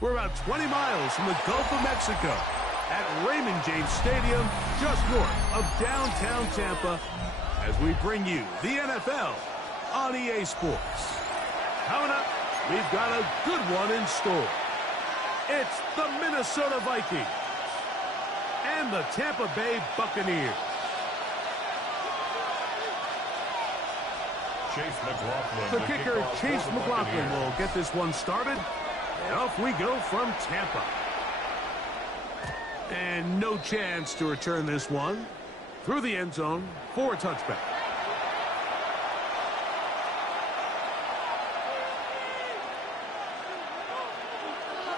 We're about 20 miles from the Gulf of Mexico at Raymond James Stadium, just north of downtown Tampa, as we bring you the NFL on EA Sports. Coming up, we've got a good one in store. It's the Minnesota Vikings and the Tampa Bay Buccaneers. The kicker, Chase McLaughlin, will get this one started. And off we go from Tampa. And no chance to return this one through the end zone for a touchback.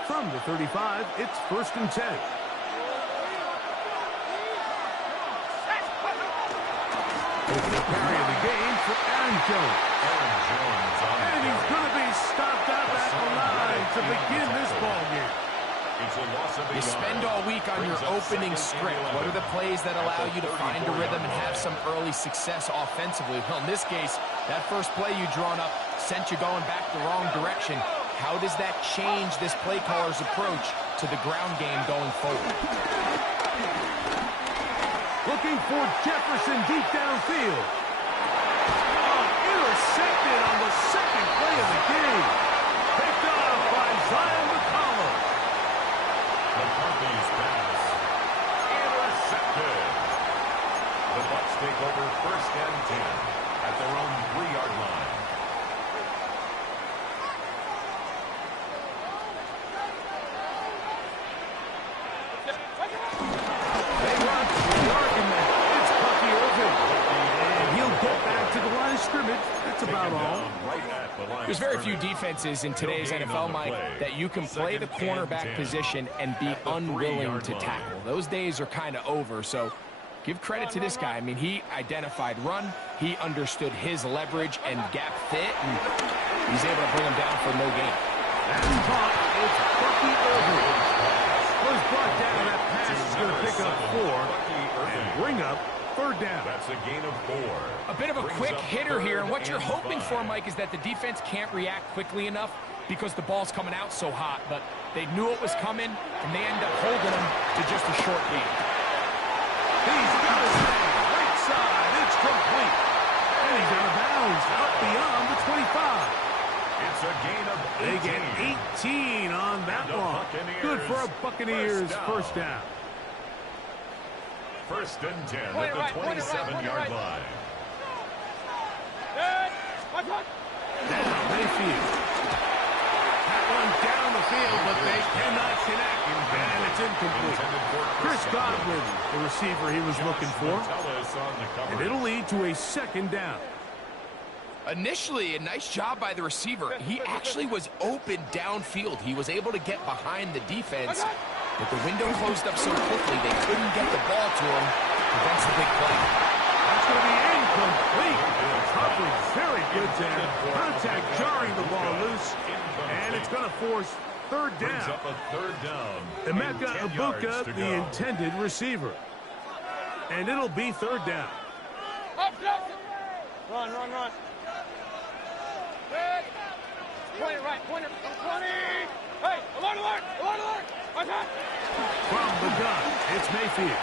From the 35, it's 1st and 10. It's the carry of the game for Aaron Jones. And he's going to be stopped out at the line to begin this ball game. You spend all week on your opening script. What are the plays that allow you to find a rhythm and have some early success offensively? Well, in this case, that first play you drawn up sent you going back the wrong direction. How does that change this play caller's approach to the ground game going forward? Looking for Jefferson deep downfield. Oh, intercepted on the second play of the game. Picked off by Zion McCollum. McCarthy's pass. Intercepted. The Bucs take over 1st and 10 at their own 3-yard line. That's about all. There's very few defenses in today's NFL, Mike, that you can play the cornerback position and be unwilling to tackle. Those days are kind of over, so give credit to this guy. I mean, he identified run, he understood his leverage and gap fit, and he's able to bring him down for no gain. And caught, it's Bucky Irving. Was brought down, that pass is going to pick up 4 and bring up 3rd down. That's a gain of 4. A bit of a quick hitter here, and what you're hoping for, Mike, is that the defense can't react quickly enough because the ball's coming out so hot. But they knew it was coming, and they end up holding him to just a short gain. He's got his man. Right side. It's complete. And he's out of bounds, out beyond the 25. It's a gain of 18. They get 18 on that one. Good for a Buccaneers first down. 1st and 10 at the 27-yard line. Now Mayfield. That one down the field, but they cannot connect. And it's incomplete. Chris Godwin, the receiver he was looking for. And it'll lead to a 2nd down. Initially, a nice job by the receiver. He actually was open downfield. He was able to get behind the defense, but the window closed up so quickly they couldn't get the ball to him. Prevents the big play. That's going to be incomplete. Coverage very good there. Contact jarring the ball loose, and it's going to force 3rd down. Up a 3rd down. Emeka Ibuka, the intended receiver. And it'll be 3rd down. Run. Pointer right, pointer. 20. Hey, alert. From the gun, it's Mayfield.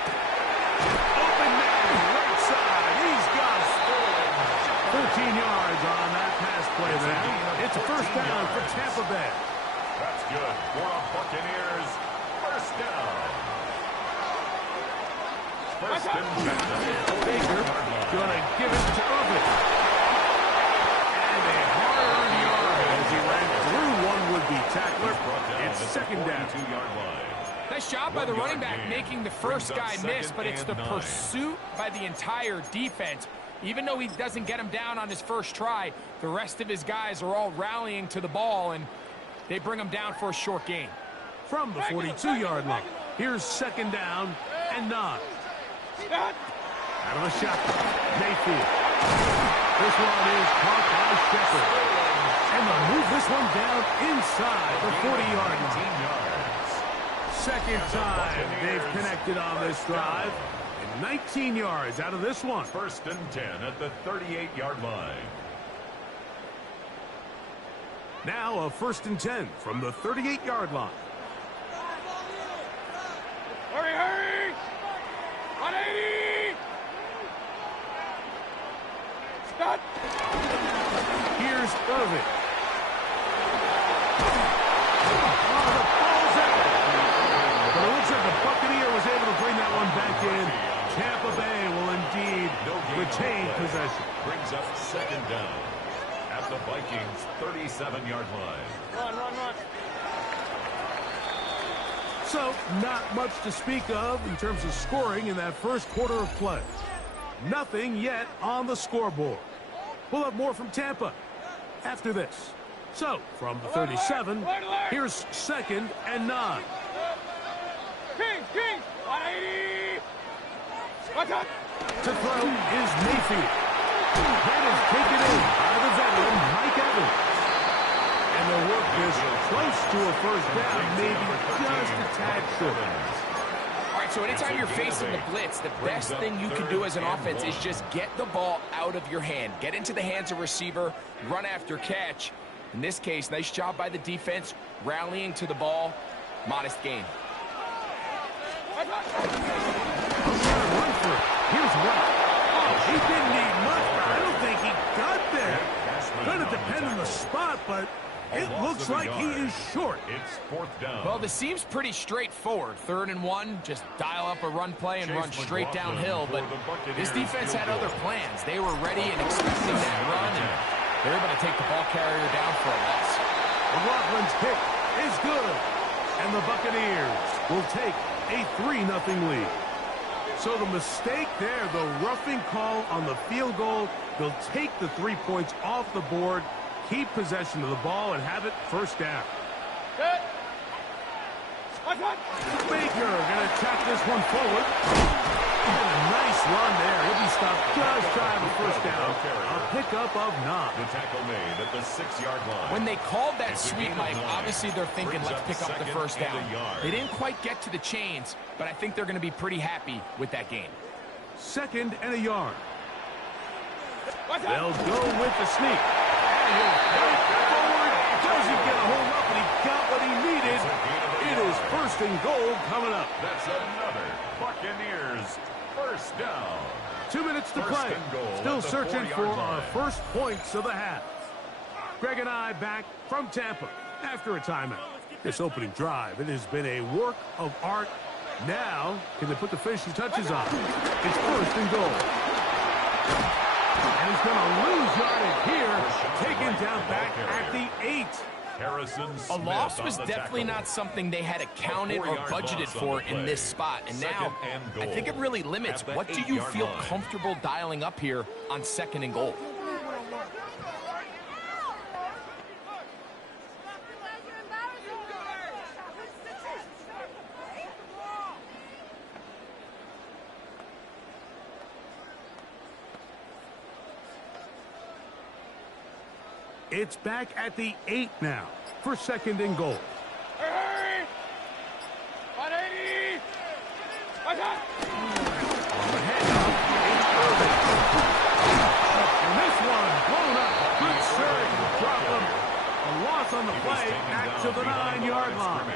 Open man, right side. He's got 14 yards on that pass play there. It's a 1st down for Tampa Bay. That's good for a Buccaneers 1st down. 1st and 10. Baker gonna give it to Irving. And a hard-earned yard as he ran through one would-be tackler. It's 2nd down. 2-yard line. Nice job by the running back making the first guy miss, but it's the pursuit by the entire defense. Even though he doesn't get him down on his first try, the rest of his guys are all rallying to the ball, and they bring him down for a short gain. From the 42-yard line, here's 2nd down and 9. Out of the shotgun, Mayfield. This one is caught by Shepard. And they'll move this one down inside the 40-yard line. 2nd time they've connected on this drive. And 19 yards out of this one. 1st and 10 at the 38-yard line. Now a 1st and 10 from the 38-yard line. Irving. Oh, the ball's out. But it looks like the Buccaneer was able to bring that one back in. Tampa Bay will indeed retain possession. Brings up second down at the Vikings' 37-yard line. Run, run, run. So, not much to speak of in terms of scoring in that first quarter of play. Nothing yet on the scoreboard. We'll have more from Tampa after this. So, from the 37, here's 2nd and 9. Kings, 180. Watch out. To throw is Mayfield. That is taken in by the veteran, Mike Evans. And the work is close to a first down, maybe just a tad short. All right, so anytime you're facing the blitz, the best thing you can do as an offense is just get the ball out of your hand. Get into the hands of receiver, run after catch. In this case, nice job by the defense, rallying to the ball. Modest gain. Here's White. Oh, he didn't need much, but I don't think he got there. Going to depend on the spot, but it looks like he is short. It's 4th down. Well, this seems pretty straightforward. 3rd and 1, just dial up a run play and run straight downhill. But this defense had other plans. They were ready and expecting that run, and they're able to take the ball carrier down for a loss. McLaughlin's kick is good, and the Buccaneers will take a 3-0 lead. So the mistake there, the roughing call on the field goal, they'll take the 3 points off the board, keep possession of the ball, and have it first down. Good. Watch out. Baker going to attack this one forward. And a nice run there. He'll be stopped just shy of a first down. A pickup of 9. The tackle made at the 6-yard line. When they called that sweep, Mike, obviously they're thinking, let's pick up the first down. They didn't quite get to the chains, but I think they're going to be pretty happy with that gain. 2nd and a yard. Watch out. They'll go with the sneak. And he'll fight forward. Doesn't get a hold up, but he got what he needed. It is 1st and goal coming up. That's another Buccaneers first down. 2 minutes to play. Still searching for our first points of the half. Greg and I back from Tampa after a timeout. This opening drive, it has been a work of art. Now, can they put the finishing touches on? It's 1st and goal. And he's going to lose yardage here. Taken down back at the 8. A loss was definitely not something they had accounted or budgeted for in this spot. And now, I think it really limits what do you feel comfortable dialing up here on 2nd and goal. It's back at the 8 now for 2nd and goal. Hurry! 180! Watch out! On the handoff, it's Irving. And this one blown up. Good surge to drop him. A loss on the play back to the 9-yard line.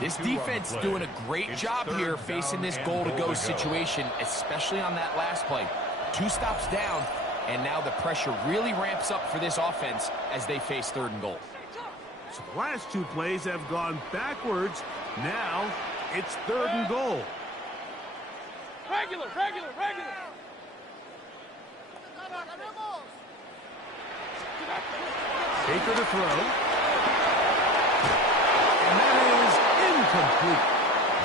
This defense doing a great job here facing this goal-to-go situation, especially on that last play. 2 stops down. And now the pressure really ramps up for this offense as they face 3rd and goal. So the last 2 plays have gone backwards. Now it's 3rd and goal. Regular. Baker to throw. And that is incomplete.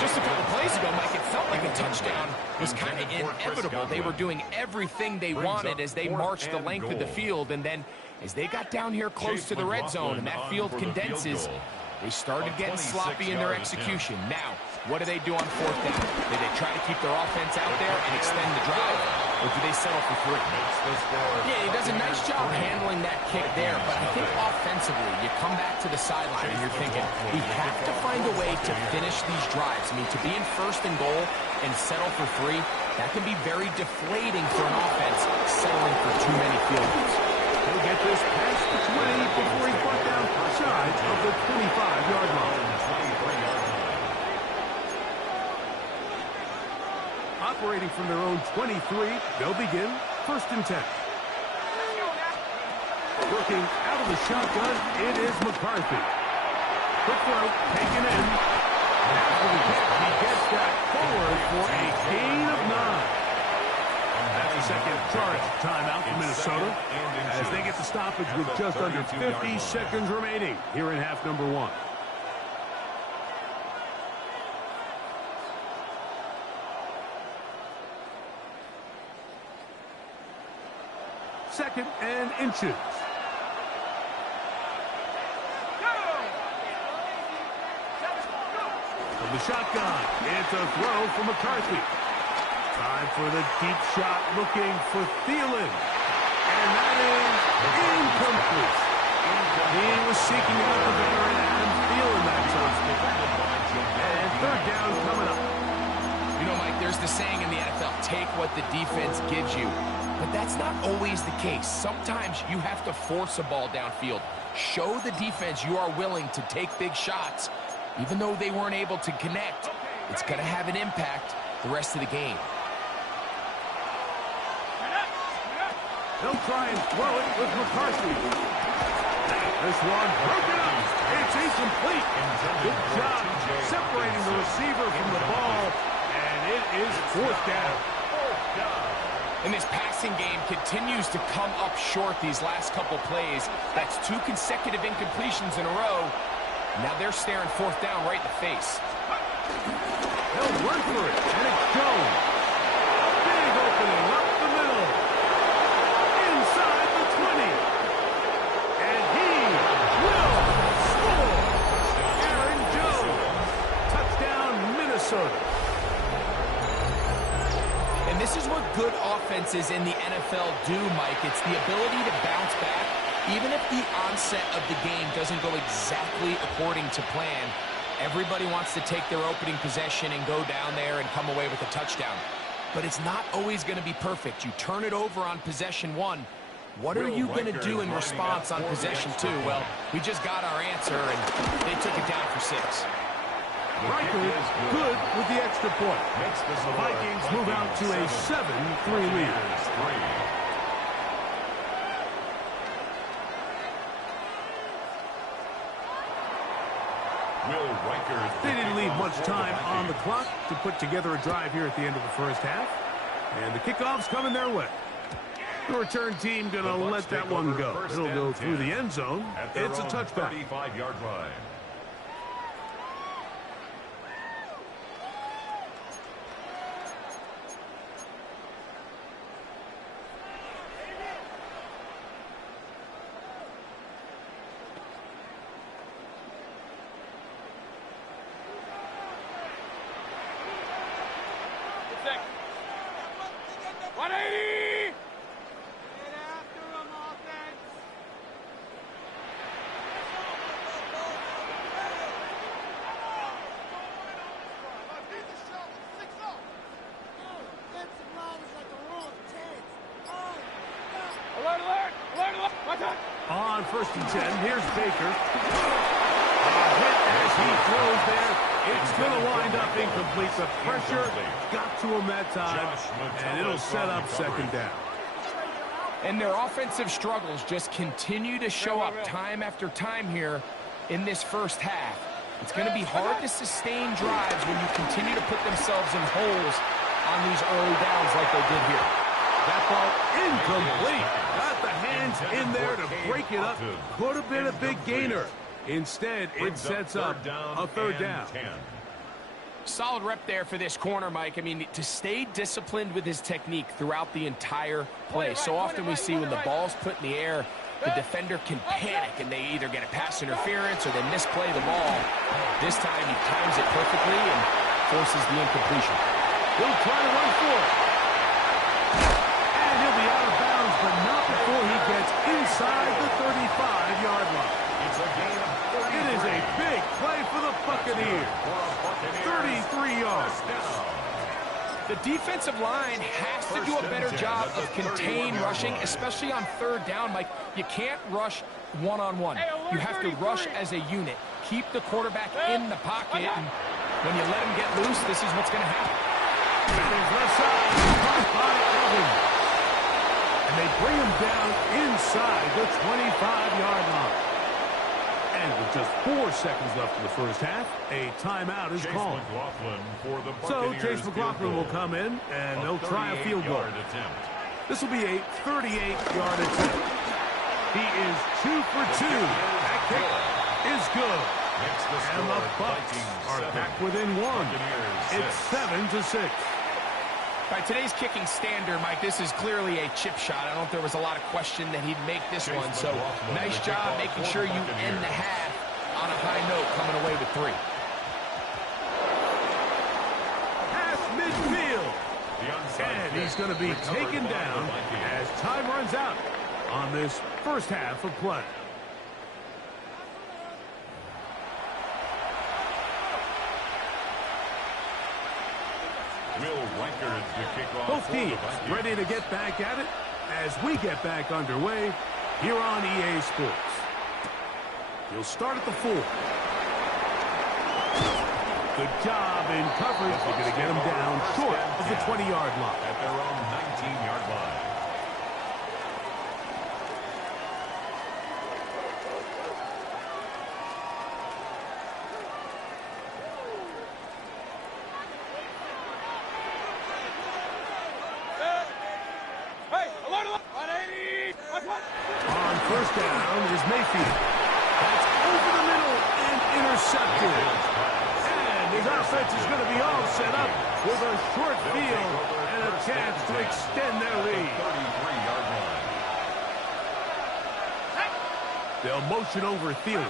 Just a couple plays ago, Mike, it felt like a touchdown was kind of inevitable. They were doing everything they wanted as they marched the length of the field, and then as they got down here close to the red zone and that field condenses, they started getting sloppy in their execution. Now, what do they do on 4th down? Do they try to keep their offense out there and extend the drive, or do they settle for 3? Yeah, he does a nice job handling that kick there, but I think offensively, you come back to the sideline and you're thinking, we have to find a way to finish these drives. I mean, to be in 1st and goal and settle for 3, that can be very deflating for an offense settling for too many field goals. He'll get this past the 20 before he's brought down shy of the 25-yard line. Operating from their own 23, they'll begin 1st and 10. Good looking out of the shotgun. It is McCarthy. Quick throw, taken in. After the hit, he gets that forward for a gain of 9. That's a second charge timeout for Minnesota as they get the stoppage with just under 50 seconds remaining here in half number 1. Second and inches. From the shotgun, it's a throw for McCarthy. Time for the deep shot, looking for Thielen. And that is incomplete. He was seeking out the veteran Adam Thielen that time. And third down coming up. You know, Mike, there's the saying in the NFL, take what the defense gives you. But that's not always the case. Sometimes you have to force a ball downfield. Show the defense you are willing to take big shots. Even though they weren't able to connect, it's going to have an impact the rest of the game. They'll try and throw it with McCarthy. This one broken up. It's incomplete. Good job separating the receiver from the ball, and it is fourth down. And this passing game continues to come up short these last couple plays. That's 2 consecutive incompletions in a row. Now they're staring fourth down right in the face. They'll run for it, and it's Jones. Big opening up the middle. Inside the 20. And he will score. Aaron Jones. Touchdown, Minnesota. And this is what good offenses in the NFL do, Mike. It's the ability to bounce back. Even if the onset of the game doesn't go exactly according to plan, everybody wants to take their opening possession and go down there and come away with a touchdown. But it's not always going to be perfect. You turn it over on possession 1. What are you going to do in response on possession 2? Well, we just got our answer, and they took it down for 6. Riker good with the extra point. The Vikings move out to a 7-3 lead. They didn't leave much time on the clock to put together a drive here at the end of the first half. And the kickoff's coming their way. The return team going to let that one go. It'll go through the end zone. It's a touchback. 35-yard line. On first and 10, here's Baker. A hit as he throws there. It's going to wind up incomplete. The pressure got to him that time, and it'll set up second down. And their offensive struggles just continue to show up time after time here in this first half. It's going to be hard to sustain drives when you continue to put themselves in holes on these early downs like they did here. That ball incomplete. Got the hands in there to break it up. Could have been a big gainer. Instead, it sets up a third down. Solid rep there for this corner, Mike. I mean, to stay disciplined with his technique throughout the entire play. So often we see when the ball's put in the air, the defender can panic and they either get a pass interference or they misplay the ball. This time he times it perfectly and forces the incompletion. He'll try to run for it. And he'll be out of bounds, but not before he gets inside the 35-yard line. It's a gain of 33. It is a big play for the Buccaneers. 33 yards. The defensive line has to do a better job of contain rushing, especially on third down. Mike, you can't rush one-on-one. You have to rush as a unit. Keep the quarterback in the pocket, and when you let him get loose, this is what's going to happen. That is left side, caught by Evans. And they bring him down inside the 25-yard line. And with just 4 seconds left in the first half, a timeout is called. So Chase McLaughlin will come in, and they'll try a field goal. This will be a 38-yard attempt. He is 2 for 2. That kick is good. And the Bucs are back within 1. It's 7-6. By today's kicking standard, Mike, this is clearly a chip shot. I don't think there was a lot of question that he'd make this one. So nice job making sure you end the half on a high note, coming away with 3. Pass midfield. And he's going to be taken down as time runs out on this first half of play. Both teams ready to get back at it as we get back underway here on EA Sports. He'll start at the 4. Good job in coverage. They're going to get him down short of the 20-yard line. At their own 19-yard line. On first down is Mayfield. That's over the middle and intercepted. And his offense is going to be all set up with a short field and a chance to extend their lead. They'll motion over Thielen. On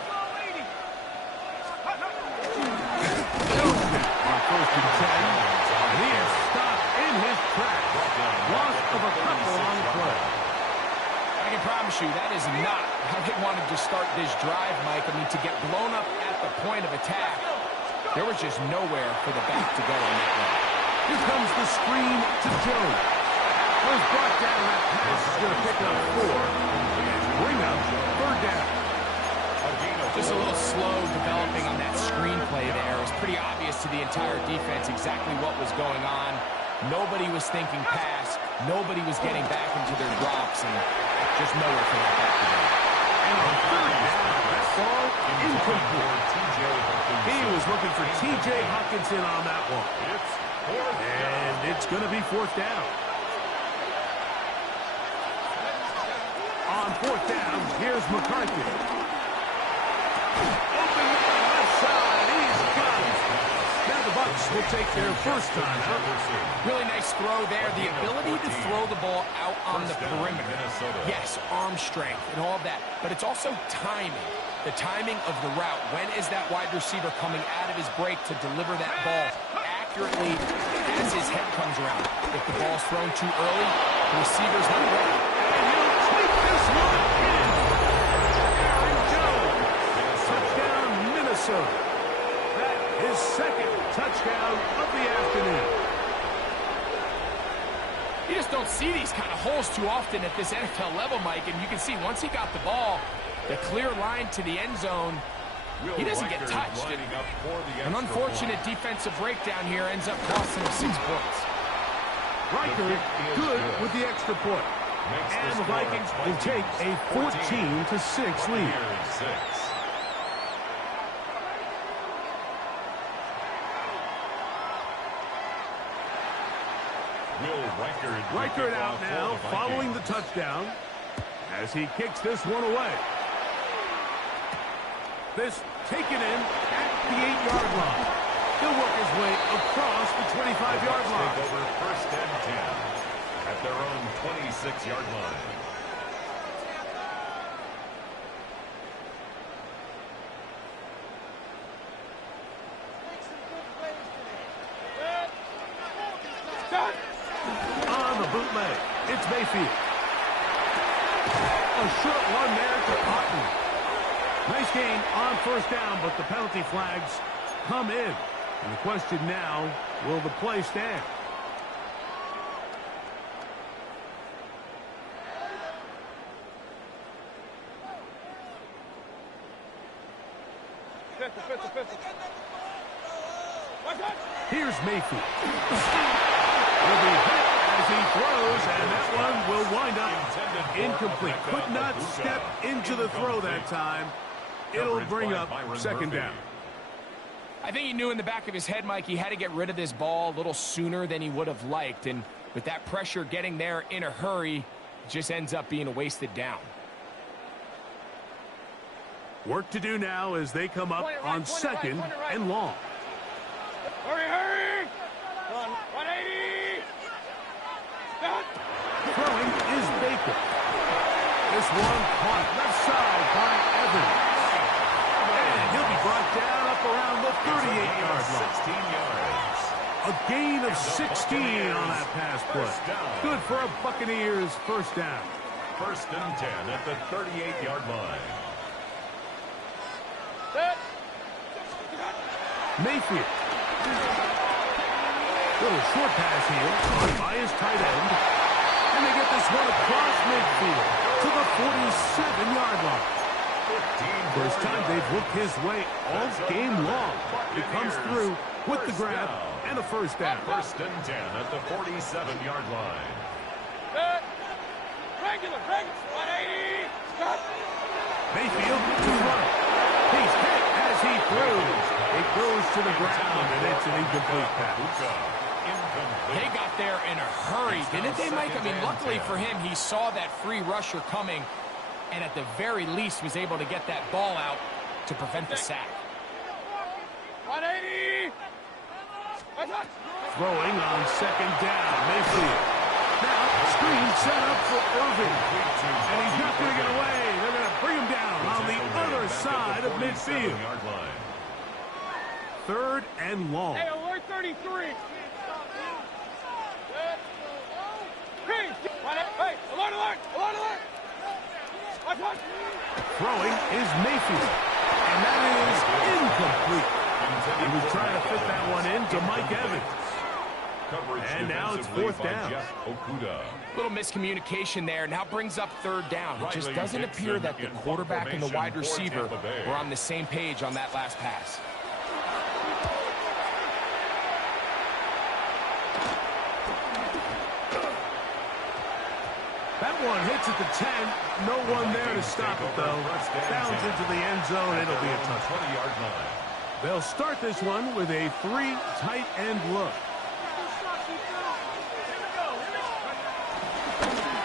first and 10. And he is stopped in his tracks. Loss of a couple on the play. I can promise you that is not how they wanted to start this drive, Mike. I mean, to get blown up at the point of attack, there was just nowhere for the back to go on that one. Here comes the screen to Jones. Was brought down. That pass is going to pick up 4 and bring up 3rd down. Just a little slow developing on that screenplay there. It was pretty obvious to the entire defense exactly what was going on. Nobody was thinking pass. Nobody was getting back into their drops, and just nowhere for that back to go. And on 3rd down, that ball incomplete. He was looking for T.J. Hockenson on that one. And it's going to be 4th down. On 4th down, here's McCarthy. Open left side, he's got it. Now the Bucs will take their first time out. Really nice throw there. The ability to throw the ball out on the perimeter. Yes, arm strength and all of that, but it's also timing. The timing of the route. When is that wide receiver coming out of his break to deliver that ball accurately as his head comes around? If the ball's thrown too early, the receiver's not ready. And he'll take this one in. Aaron Jones. Touchdown, Minnesota. That is 2nd touchdown of the afternoon. You just don't see these kind of holes too often at this NFL level, Mike, and you can see once he got the ball, the clear line to the end zone, he doesn't get touched. An unfortunate defensive breakdown here ends up costing him 6 points. Riker good with the extra point. And the Vikings will take a 14-6 lead. Reichert out now, following the touchdown, as he kicks this one away. This taken in at the 8-yard line. He'll work his way across the 25-yard line. Over 1st and 10 at their own 26-yard line. On the bootleg, it's Mayfield. A short one there to Cotton. Nice gain on 1st down, but the penalty flags come in. And the question now, will the play stand? Here's Mayfield. Will be hit as he throws, and that one will wind up incomplete. Could not step into the throw that time. It'll bring up second down. I think he knew in the back of his head, Mike, he had to get rid of this ball a little sooner than he would have liked. And with that pressure getting there in a hurry, it just ends up being a wasted down. Work to do now as they come up on second and long. Hurry, hurry! 180! Stop! Throwing is Baker. This one caught left side by Evans. And he'll be brought down up around the 38-yard line. 16 yards. A gain of 16 on that pass play. Good for a Buccaneers first down. First and 10 at the 38-yard line. Set! Mayfield. Little short pass here by his tight end. And they get this one across midfield to the 47-yard line. First time they've worked his way all game long. He comes through with the grab and a first down. First and 10 at the 47-yard line. Set! Regular! 180! Stop! Mayfield to run. He's hit as he throws. It goes to the ground, and it's an incomplete pass. They got there in a hurry, didn't they, Mike? I mean, luckily for him, he saw that free rusher coming, and at the very least was able to get that ball out to prevent the sack. 180! Throwing on second down, Mayfield. Now, screen set up for Irving. And he's not going to get away. They're going to bring him down on the other side of midfield. Third and long. Hey, alert 33! Hey, alert, alert! Alert, alert! Watch! Throwing is Mayfield. And that is incomplete. He was trying to fit that one into Mike Evans. And now it's fourth down. Little miscommunication there. Now brings up third down. It just doesn't appear that the quarterback and the wide receiver were on the same page on that last pass. That one hits at the 10. No one there to stop it, though. Bounds into the end zone. It'll be a touchdown. They'll start this one with a three tight end look.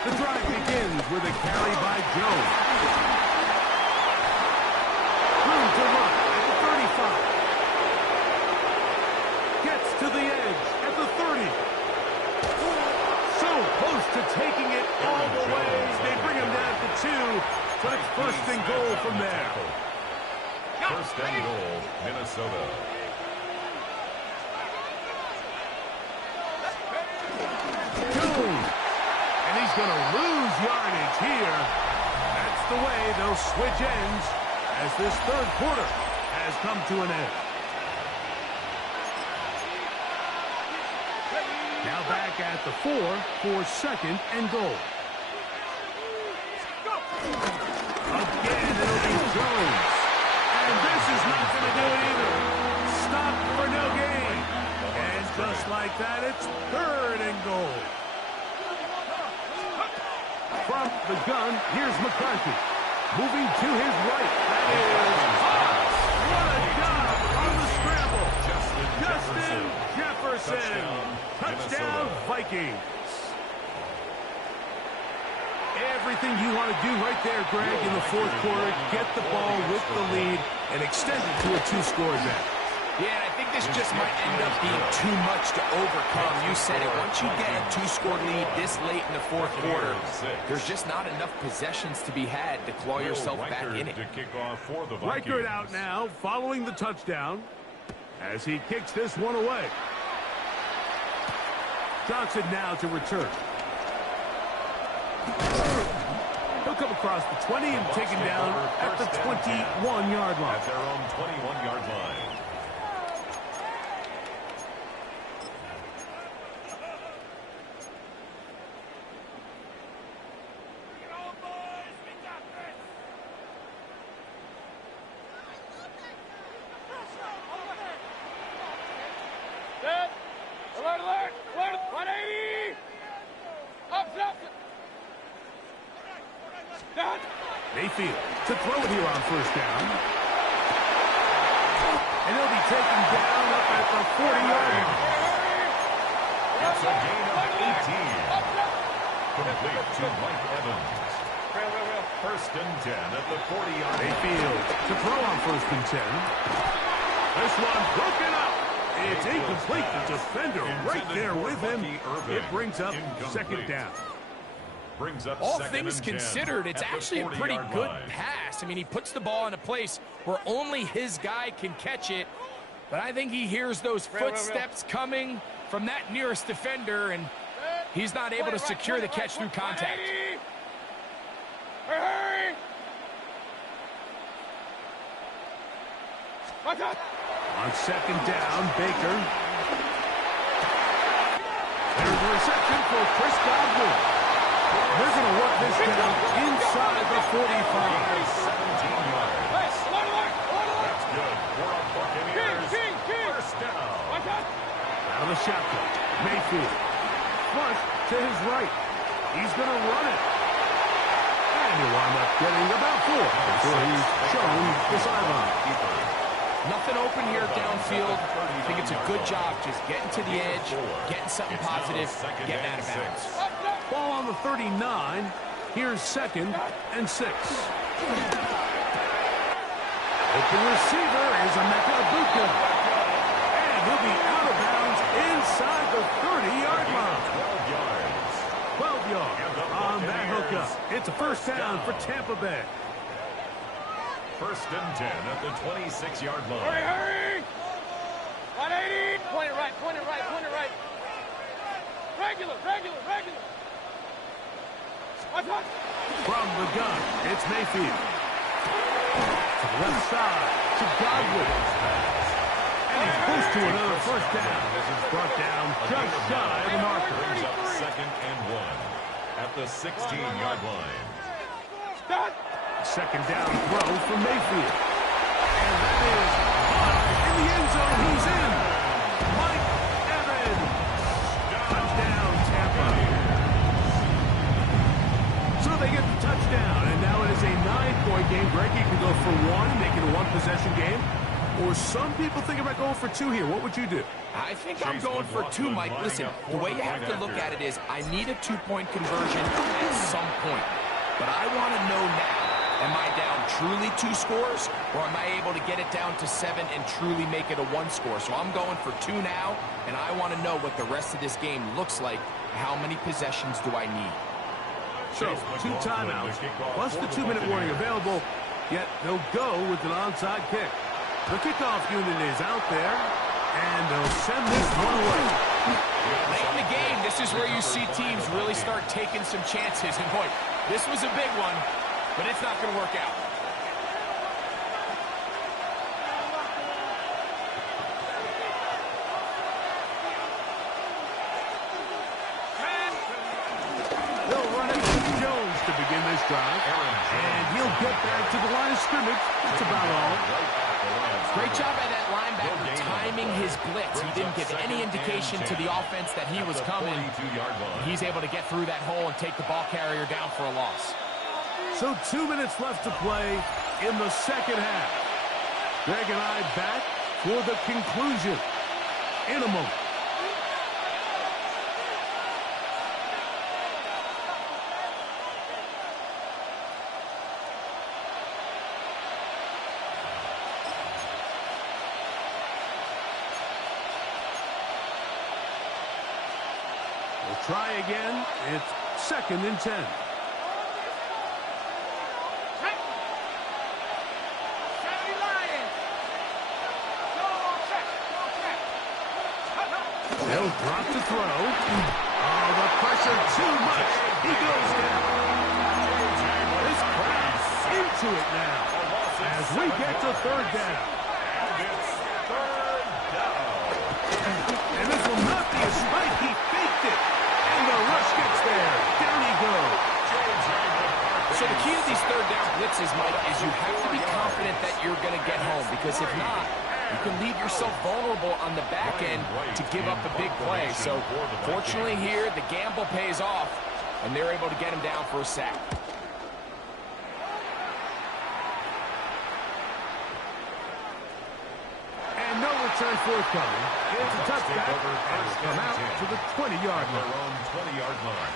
The drive begins with a carry by Jones. Room to run at the 35. Gets to the edge at the 30. So close to taking it all the way. They bring him down to 2, but it's first and goal from there. First and goal, Minnesota. Jones. And he's going to lose yardage here. That's the way they'll switch ends as this third quarter has come to an end. Now back at the 4 for second and goal. Again, it'll be Jones. And this is not going to do it either. Stop for no gain. And just like that, it's third and goal. From the gun, here's McCarthy. Moving to his right. That is Fox. What a job on the scramble. Justin Jefferson. Touchdown, Vikings. Everything you want to do right there, Greg, in the fourth quarter. Get the ball with the lead and extend it to a two-score game. Yeah, and I think this just might end up being too much to overcome. You said it. Once you get a two-score lead this late in the fourth quarter, there's just not enough possessions to be had to claw yourself back in it. Reichert out now, following the touchdown, as he kicks this one away. Johnson now to return. He'll come across the 20 and taken down at the 21-yard line. At their own 21-yard line. Set! Alert, alert! Alert! 180! Mayfield to throw it here on first down. And he'll be taken down up at the 40-yard line. It's a gain of 18. Complete to Mike Evans. First and 10 at the 40-yard line. Mayfield to throw on first and 10. This one broken up. It's incomplete. The defender right there with him. It brings up second down. All things considered, it's actually a pretty good pass. I mean, he puts the ball in a place where only his guy can catch it. But I think he hears those footsteps coming from that nearest defender, and he's not able to secure the catch through contact. Hurry! On second down, Baker. There's a reception for Chris Godwin. They're going to work this down inside the 45. 17 yards. That's good for a Buccaneers first down. Out of the shotgun, Mayfield. Flush to his right. He's going to run it. And he'll wind up getting about 4 before he's shown the sideline. Nothing open here downfield. I think it's a good job just getting to the edge, getting something positive, getting out of bounds. Ball on the 39. Here's second and 6. Open receiver is Emeka Egbuka. And he'll be out of bounds inside the 30-yard line. 12 yards on that hookup. It's a first down for Tampa Bay. First and 10 at the 26-yard line. Hurry! 180! Point it right, point it right, point it right. Regular. From the gun, it's Mayfield. To the left side, to Godwin. And he's close to another first down. This is brought down just shy of the marker. Brings up second and 1 at the 16-yard line. Stop! Second down throw for Mayfield. And that is in the end zone. He's in. Mike Evans. Touchdown, Tampa. So they get the touchdown, and now it is a 9-point game. Greg, you can go for 1, make it a 1-possession game. Or some people think about going for 2 here. What would you do? I think I'm going for 2, Mike. Listen, the way you have to look at it is I need a 2-point conversion at some point. But I want to know now. Am I down truly 2 scores, or am I able to get it down to 7 and truly make it a 1 score? So I'm going for 2 now, and I want to know what the rest of this game looks like. How many possessions do I need? So, 2 timeouts, plus the 2-minute warning available, yet they'll go with an onside kick. The kickoff unit is out there, and they'll send this one away. Late in the game, this is where you see teams really start taking some chances. And boy, this was a big one. But it's not going to work out. They'll run it to Jones to begin this drive. And he'll get back to the line of scrimmage. That's about all. Great job by that linebacker timing his blitz. He didn't give any indication to the offense that he was coming. He's able to get through that hole and take the ball carrier down for a loss. So 2 minutes left to play in the second half. Greg and I back for the conclusion in a moment. We'll try again. It's second and 10. They'll drop to throw. Oh, the pressure too much. He goes down. This crowd into it now as we get to third down. And this will not be a spike. He faked it. And the rush gets there. Down he goes. So the key to these third down blitzes, Mike, is you have to be confident that you're going to get home. Because if not, you can leave yourself vulnerable on the back end to give up a big play. So, fortunately here, the gamble pays off, and they're able to get him down for a sack. return forthcoming. It's a touchback, and will come out to the 20-yard line. Their own 20-yard line.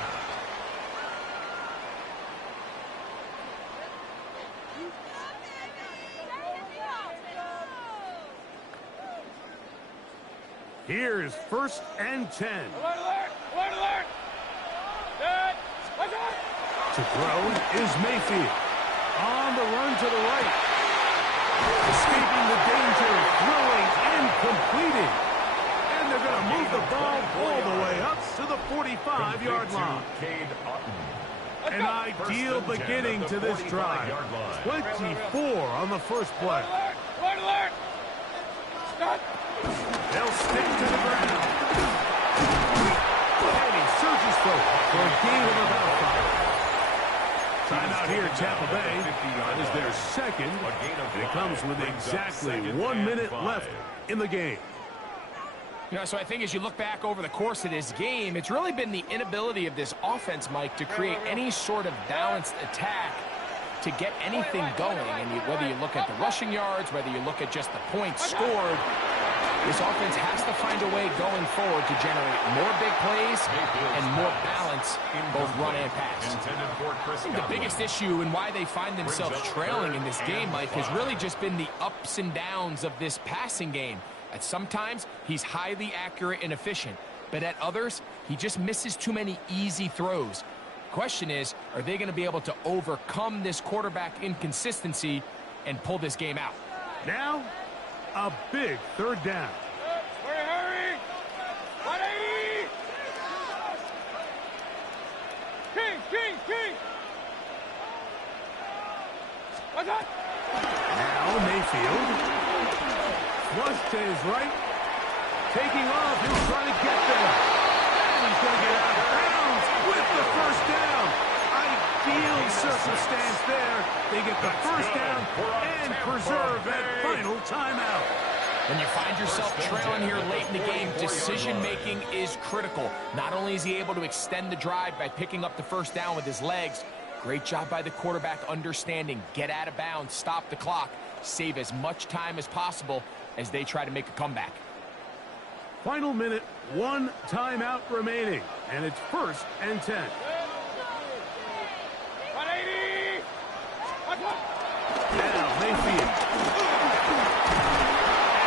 Here is 1st and 10. Alert, alert! Alert, alert! Dead! Watch out! To throw is Mayfield. On the run to the right. Escaping the danger, throwing and completing. And they're going to move the ball all the way up to the 45-yard line. An ideal beginning to this drive. 24 on the first play. Alert, alert, alert! Stop! They'll stick to the ground. And he surges forward for a gain of about 5. Timeout here, Tampa Bay. That is their second. And it comes with exactly 1 minute left in the game. You know, so I think as you look back over the course of this game, it's really been the inability of this offense, Mike, to create any sort of balanced attack to get anything going. And whether you look at the rushing yards, whether you look at just the points scored, this offense has to find a way going forward to generate more big plays and more balance in both run and pass. I think the biggest issue and why they find themselves trailing in this game, Mike, has really just been the ups and downs of this passing game. At sometimes, he's highly accurate and efficient, but at others, he just misses too many easy throws. Question is, are they going to be able to overcome this quarterback inconsistency and pull this game out? Now, a big 3rd down. Hurry, hurry! 180! King, king, king! What's that? Now Mayfield. Flush to his right. Taking off. He'll try to get there. And he's going to get out of bounds with the 1st down. Ideal circumstance there. They get the 1st down and preserve that final timeout. When you find yourself trailing here late in the game, decision-making is critical. Not only is he able to extend the drive by picking up the 1st down with his legs, great job by the quarterback understanding, get out of bounds, stop the clock, save as much time as possible as they try to make a comeback. Final minute, 1 timeout remaining, and it's 1st and 10. 180! Now Mayfield.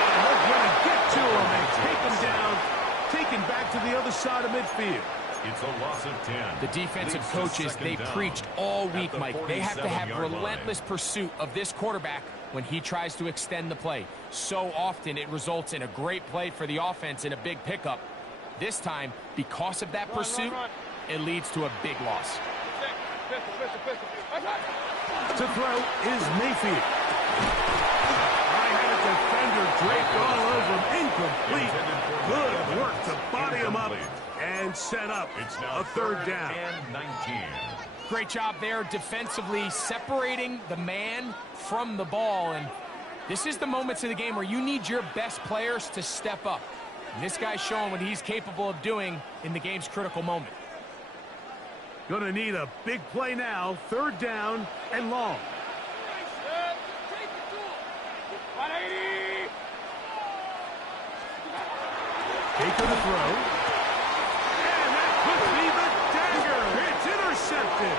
And they're going to get to him and take him down, taken back to the other side of midfield. It's a loss of 10. The defensive coaches, they preached all week, Mike. They have to have relentless pursuit of this quarterback when he tries to extend the play. So often it results in a great play for the offense and a big pickup. This time, because of that pursuit, it leads to a big loss. To throw is Mayfield. Right-handed defender draped all over him. Incomplete. Good work to body him up and set up a 3rd down. And 19. Great job there defensively, separating the man from the ball. And this is the moments of the game where you need your best players to step up. And this guy's showing what he's capable of doing in the game's critical moment. Going to need a big play now. 3rd down and long. 180! Baker to throw. And that could be the dagger. It's intercepted.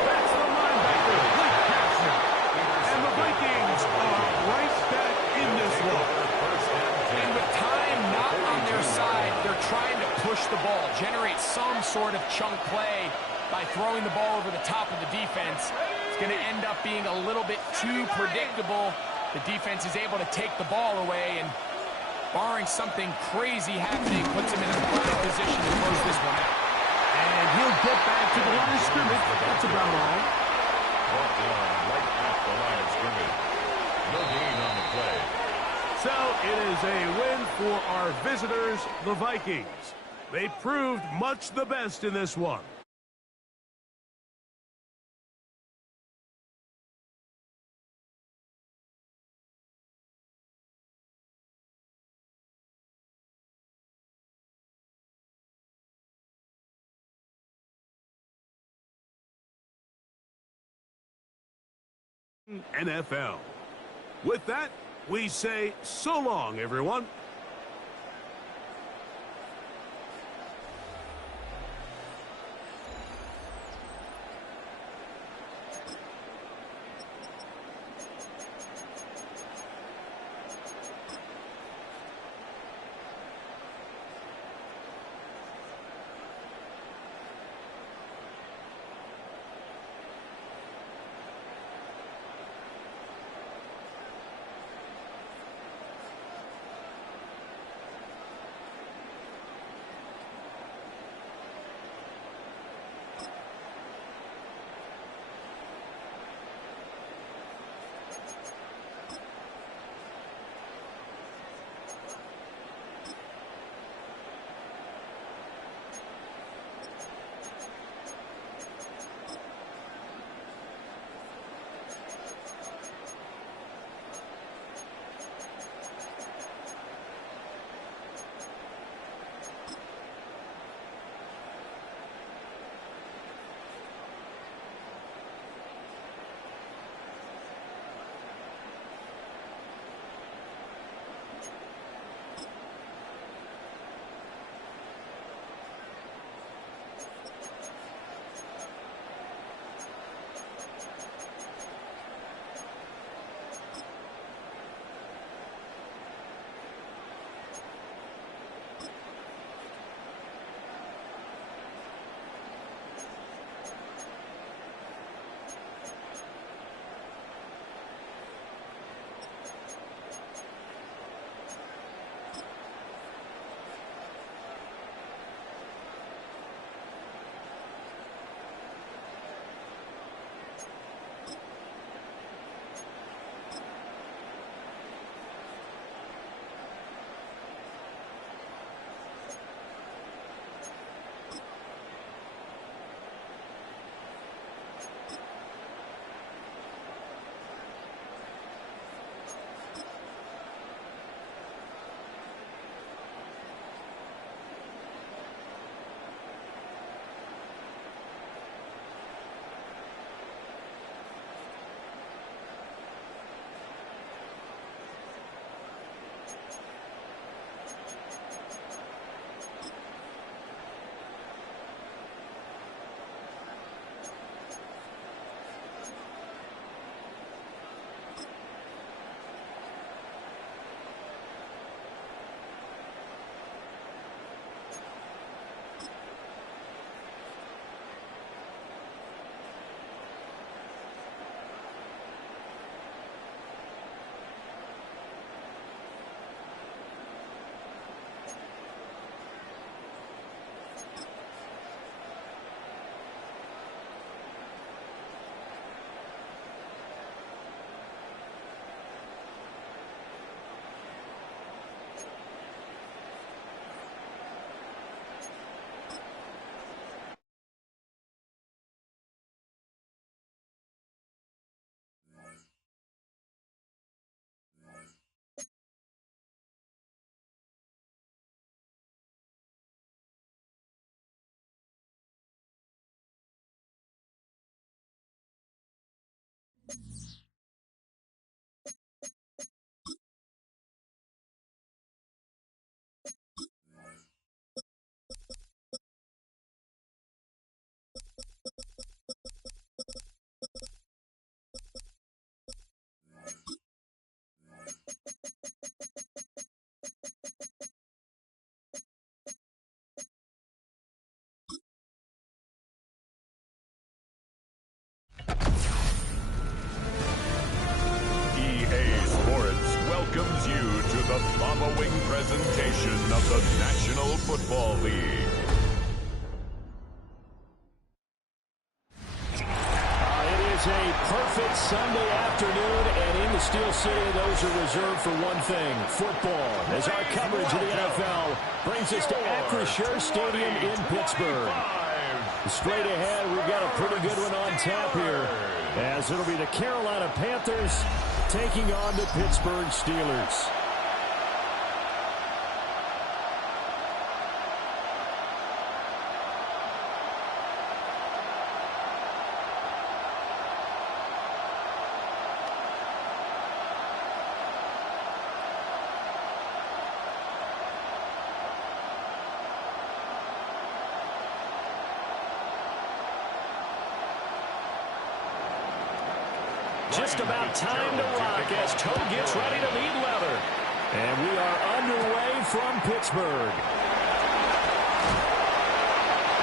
That's the linebacker. Good capture. And the Vikings are right back in this one. And with time not on their side, they're trying to push the ball, generate some sort of chunk play by throwing the ball over the top of the defense. It's going to end up being a little bit too predictable. The defense is able to take the ball away, and barring something crazy happening, puts him in a prime position to close this one out. And he'll get back to the line of scrimmage. That's about all. Brought down right at the line of scrimmage. No gain on the play. So it is a win for our visitors, the Vikings. They proved much the best in this one. NFL. With that, we say so long, everyone. welcomes you to the following presentation of the National Football League. It is a perfect Sunday afternoon, and in the Steel City, those are reserved for one thing, football, as our coverage of the NFL brings us to Acrisure Stadium in Pittsburgh. Straight ahead, we've got a pretty good one on tap here, as it'll be the Carolina Panthers taking on the Pittsburgh Steelers. Just about time to rock as Toe gets ready to lead leather. And we are underway from Pittsburgh.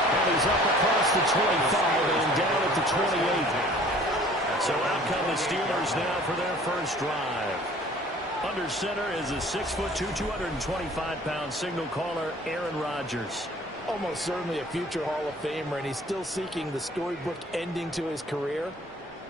And he's up across the 25 and down at the 28. So out come the Steelers now for their first drive. Under center is a 6'2", 225-pound signal caller, Aaron Rodgers. Almost certainly a future Hall of Famer, and he's still seeking the storybook ending to his career.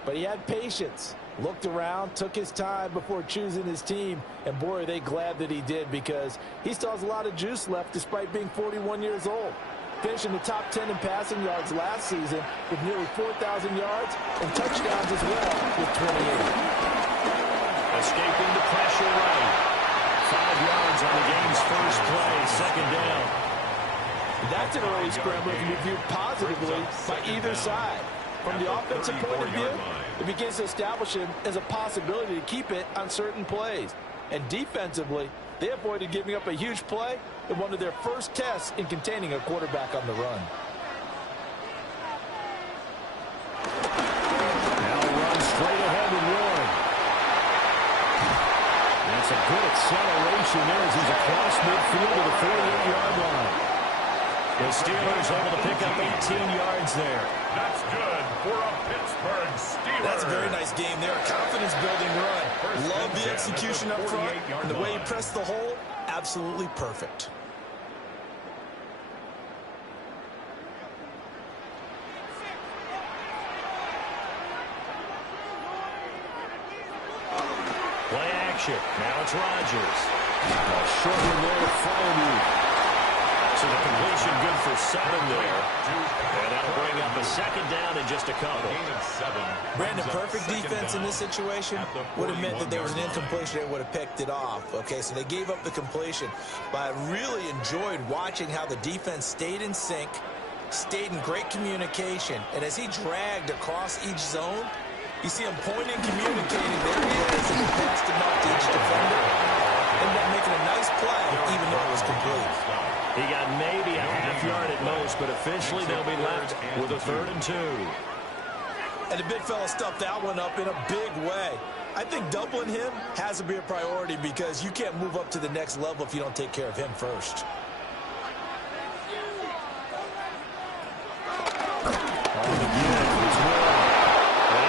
But he had patience, looked around, took his time before choosing his team, and boy, are they glad that he did, because he still has a lot of juice left despite being 41 years old. Finishing the top 10 in passing yards last season with nearly 4,000 yards and touchdowns as well with 28. Escaping the pressure right. 5 yards on the game's first play, second down. That's an early scramble that can be viewed positively by either side. From the offensive point of view, it begins to establish him as a possibility to keep it on certain plays. And defensively, they avoided giving up a huge play in one of their first tests in containing a quarterback on the run. Now runs straight ahead with Warren. That's a good acceleration there as he's across midfield to the 48-yard line. The Steelers able to pick up 18 yards there. That's good for a Pittsburgh Steelers. That's a very nice game there. Confidence-building run. Love the execution up front. And the way he pressed the hole, absolutely perfect. Play action. Now it's Rodgers. Short one there to Fryermuth. So the completion good for 7 there. And that'll bring up a second down in just a couple. Brandon, perfect defense in this situation would have meant that there was an incompletion. They would have picked it off. Okay, so they gave up the completion. But I really enjoyed watching how the defense stayed in sync, stayed in great communication. And as he dragged across each zone, you see him pointing, communicating. There he is, and he passed him up to each defender. Ended up making a nice play, even though it was complete. He got maybe a half yard at most, but officially they'll be left with a 3rd and 2. And the big fella stuffed that one up in a big way. I think doubling him has to be a priority because you can't move up to the next level if you don't take care of him first. He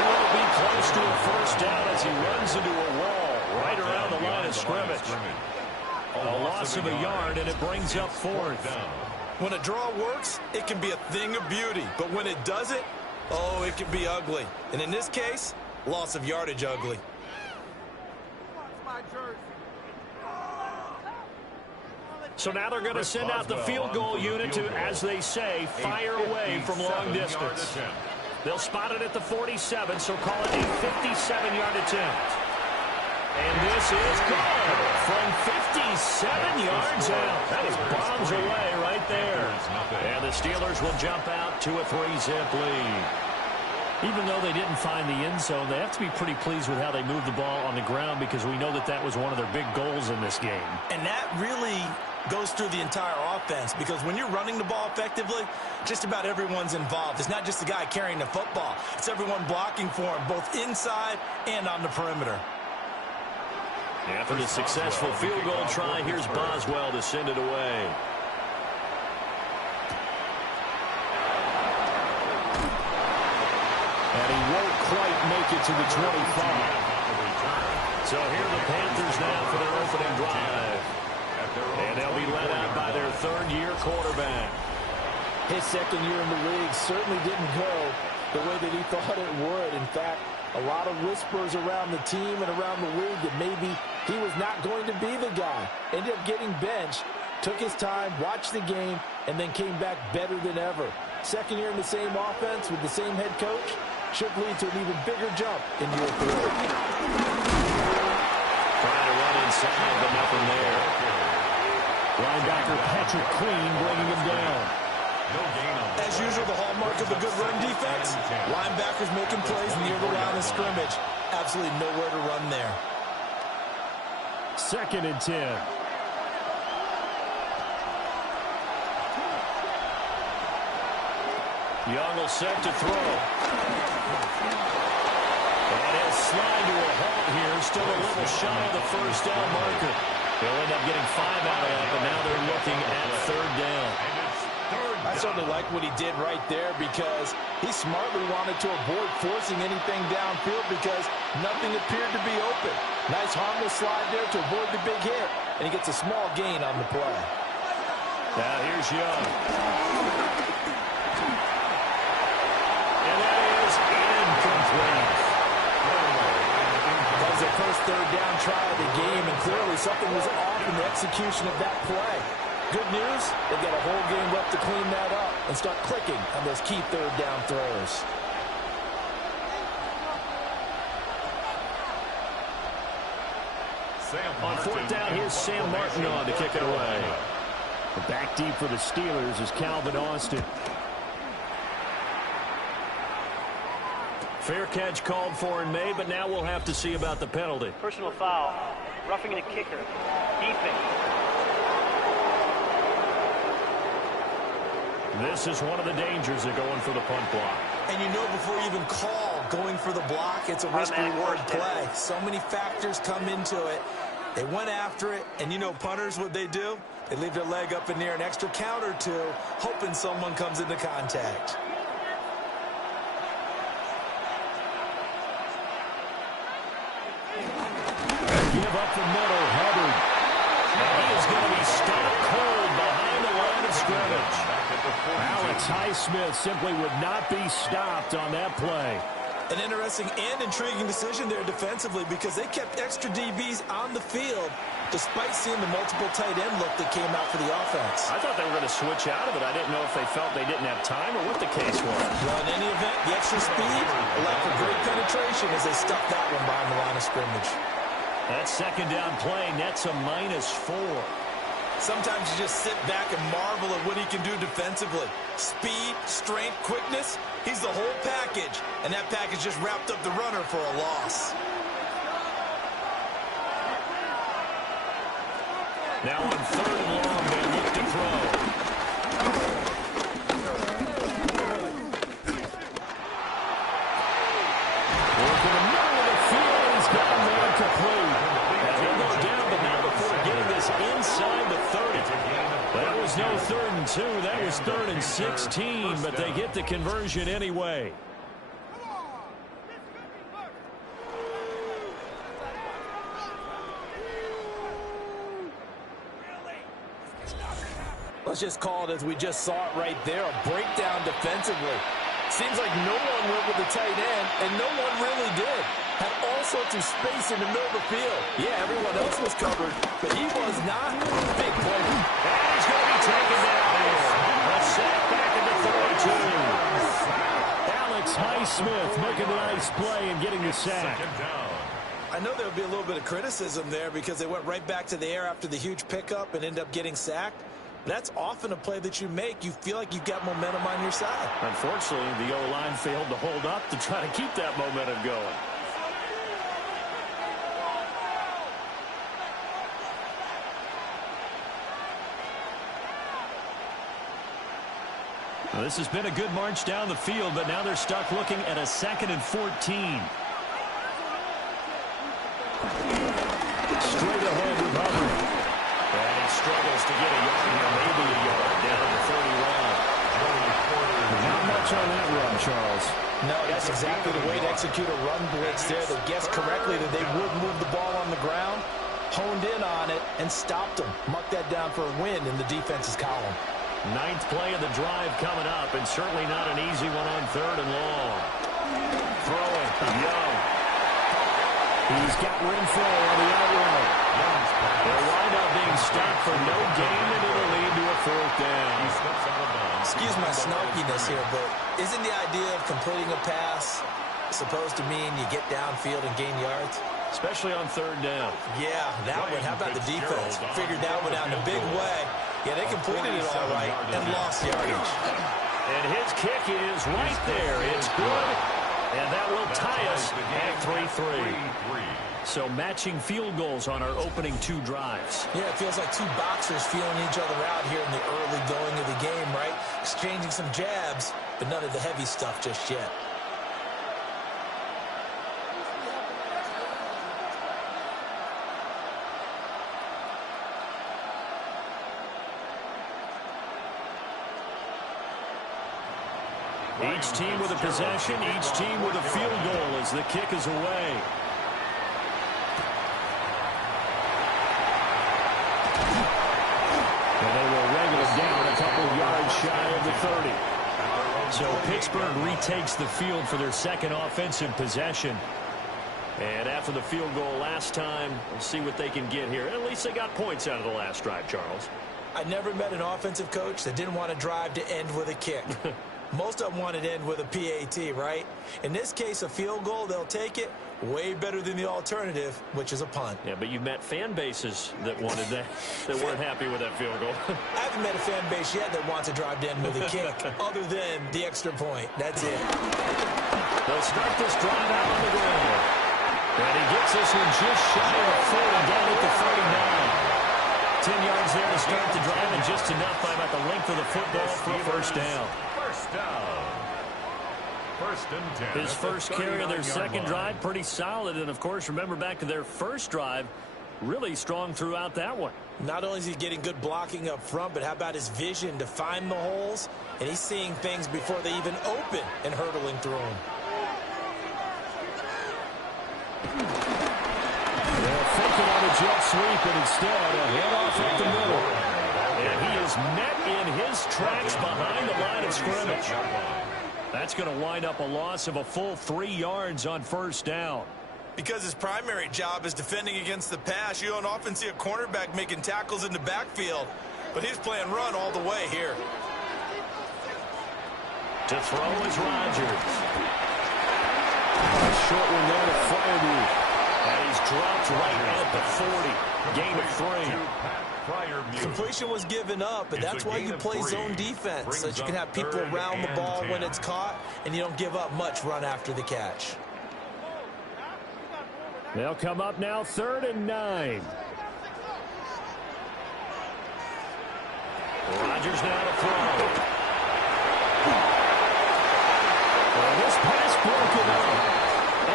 won't be close to a first down as he runs into a wall right around the line of scrimmage. A loss of a yard, and it brings up 4th. When a draw works, it can be a thing of beauty. But when it doesn't, oh, it can be ugly. And in this case, loss of yardage ugly. So now they're going to send out the field goal unit to, as they say, fire away from long distance. They'll spot it at the 47, so call it a 57-yard attempt. And this is good from 57 yards out. That is bombs away right there. And the Steelers will jump out to a 3-zip lead. Even though they didn't find the end zone, they have to be pretty pleased with how they moved the ball on the ground because we know that that was one of their big goals in this game. And that really goes through the entire offense because when you're running the ball effectively, just about everyone's involved. It's not just the guy carrying the football. It's everyone blocking for him, both inside and on the perimeter. After the successful field goal try, here's Boswell to send it away. And he won't quite make it to the 25. So here are the Panthers now for their opening drive. And they'll be led out by their 3rd-year quarterback. His 2nd year in the league certainly didn't go the way that he thought it would. In fact, a lot of whispers around the team and around the league that maybe he was not going to be the guy. Ended up getting benched, took his time, watched the game, and then came back better than ever. 2nd year in the same offense with the same head coach should lead to an even bigger jump in year 3. Trying to run inside, but nothing there. Linebacker Patrick Queen bringing him down. As usual, the hallmark of a good run defense, linebackers making plays near the line of scrimmage. Absolutely nowhere to run there. 2nd and 10. Young will set to throw. And he'll slide to a halt here. Still a little shy of the first down marker. They'll end up getting 5 out of that, but now they're looking at third down. I certainly like what he did right there because he smartly wanted to avoid forcing anything downfield because nothing appeared to be open. Nice harmless slide there to avoid the big hit, and he gets a small gain on the play. Now here's Young. And that is incomplete. That was their first third down try of the game, and clearly something was off in the execution of that play. Good news, they've got a whole game left to clean that up and start clicking on those key third down throws. On fourth down, here's Sam Martin on to kick it away. Back deep for the Steelers is Calvin Austin. Fair catch called for and made, but now we'll have to see about the penalty. Personal foul, roughing the kicker, defense. This is one of the dangers of going for the punt block. And you know before you even call going for the block, it's a risk-reward play. So many factors come into it. They went after it, and you know punters, what they do? They leave their leg up in the air an extra count or two, hoping someone comes into contact. Give up the middle, Hubbard. And he is going to be stopped cold behind the line of scrimmage. Alex Highsmith simply would not be stopped on that play. An interesting and intriguing decision there defensively because they kept extra DBs on the field despite seeing the multiple tight end look that came out for the offense. I thought they were going to switch out of it. I didn't know if they felt they didn't have time or what the case was. Well, in any event, the extra speed allowed for great penetration as they stuffed that one behind the line of scrimmage. That second down play nets a -4. Sometimes you just sit back and marvel at what he can do defensively. Speed, strength, quickness, he's the whole package. And that package just wrapped up the runner for a loss. Now on third and long, they look to throw. Work in the middle of the field, he's got a man complete. And he'll go down, but not before getting this inside the 30. That was no 3rd and 2, that was 3rd and 16, but they get the conversion anyway. Let's just call it as we just saw it right there, a breakdown defensively. Seems like no one went with the tight end, and no one really did. Had all sorts of space in the middle of the field. Yeah, everyone else was covered, but he was not. Big play. And he's going to be taken down here. A sack back at the 32. Alex Highsmith making a nice play and getting the sack. I know there'll be a little bit of criticism there because they went right back to the air after the huge pickup and ended up getting sacked. That's often a play that you make. You feel like you've got momentum on your side. Unfortunately, the O-line failed to hold up to try to keep that momentum going. Well, this has been a good march down the field, but now they're stuck looking at a 2nd and 14. Straight ahead with Hubbard. And he struggles to get a yard here, maybe a yard down the 31. Not much on that run, Charles. No, that's exactly the way to execute a run blitz there. They guessed correctly that they would move the ball on the ground, honed in on it, and stopped them. Marked that down for a win in the defense's column. 9th play of the drive coming up, and certainly not an easy one on 3rd and long. Throwing, Young. He's got room for on the out route. They'll wind up being stopped for no gain, and it'll lead to a 4th down. Excuse my snarkiness here, but isn't the idea of completing a pass supposed to mean you get downfield and gain yards? Especially on 3rd down. Yeah, that one. How about the defense? Figured that one out in a big way. Yeah, they completed it all right and lost yardage. And his kick is right there. It's good. And that will tie us at 3-3. So matching field goals on our opening 2 drives. Yeah, it feels like 2 boxers feeling each other out here in the early going of the game, right? Exchanging some jabs, but none of the heavy stuff just yet. Each team with a possession, each team with a field goal as the kick is away. And they will wrangle it down a couple of yards shy of the 30. So Pittsburgh retakes the field for their second offensive possession. And after the field goal last time, we'll see what they can get here. At least they got points out of the last drive, Charles. I never met an offensive coach that didn't want to drive to end with a kick. Most of them wanted to end with a PAT, right? In this case, a field goal, they'll take it. Way better than the alternative, which is a punt. Yeah, but you've met fan bases that wanted that, that weren't happy with that field goal. I haven't met a fan base yet that wants to drive to end with a kick, other than the extra point. That's it. They'll start this drive out on the ground. And he gets this one just shy of 40, down at the 39. 10 yards there to start the drive, and just enough by about the length of the football for a first down. First down. First and 10. His first carry of their second drive, pretty solid. And, of course, remember back to their first drive, really strong throughout that one. Not only is he getting good blocking up front, but how about his vision to find the holes? And he's seeing things before they even open and hurdling through them. They're thinking on a jet sweep, and instead a handoff up the middle. And he is met in his tracks behind the line of scrimmage. That's going to wind up a loss of a full 3 yards on first down. Because his primary job is defending against the pass, you don't often see a cornerback making tackles in the backfield. But he's playing run all the way here. To throw is Rodgers. A short one there to Freiermuth. And he's dropped right at the 40. Gain of 3. Completion was given up, but that's why you play zone defense, so that you can have people around the ball when it's caught, and you don't give up much run after the catch. They'll come up now 3rd and 9. Rodgers now to throw. Well, this pass broken up.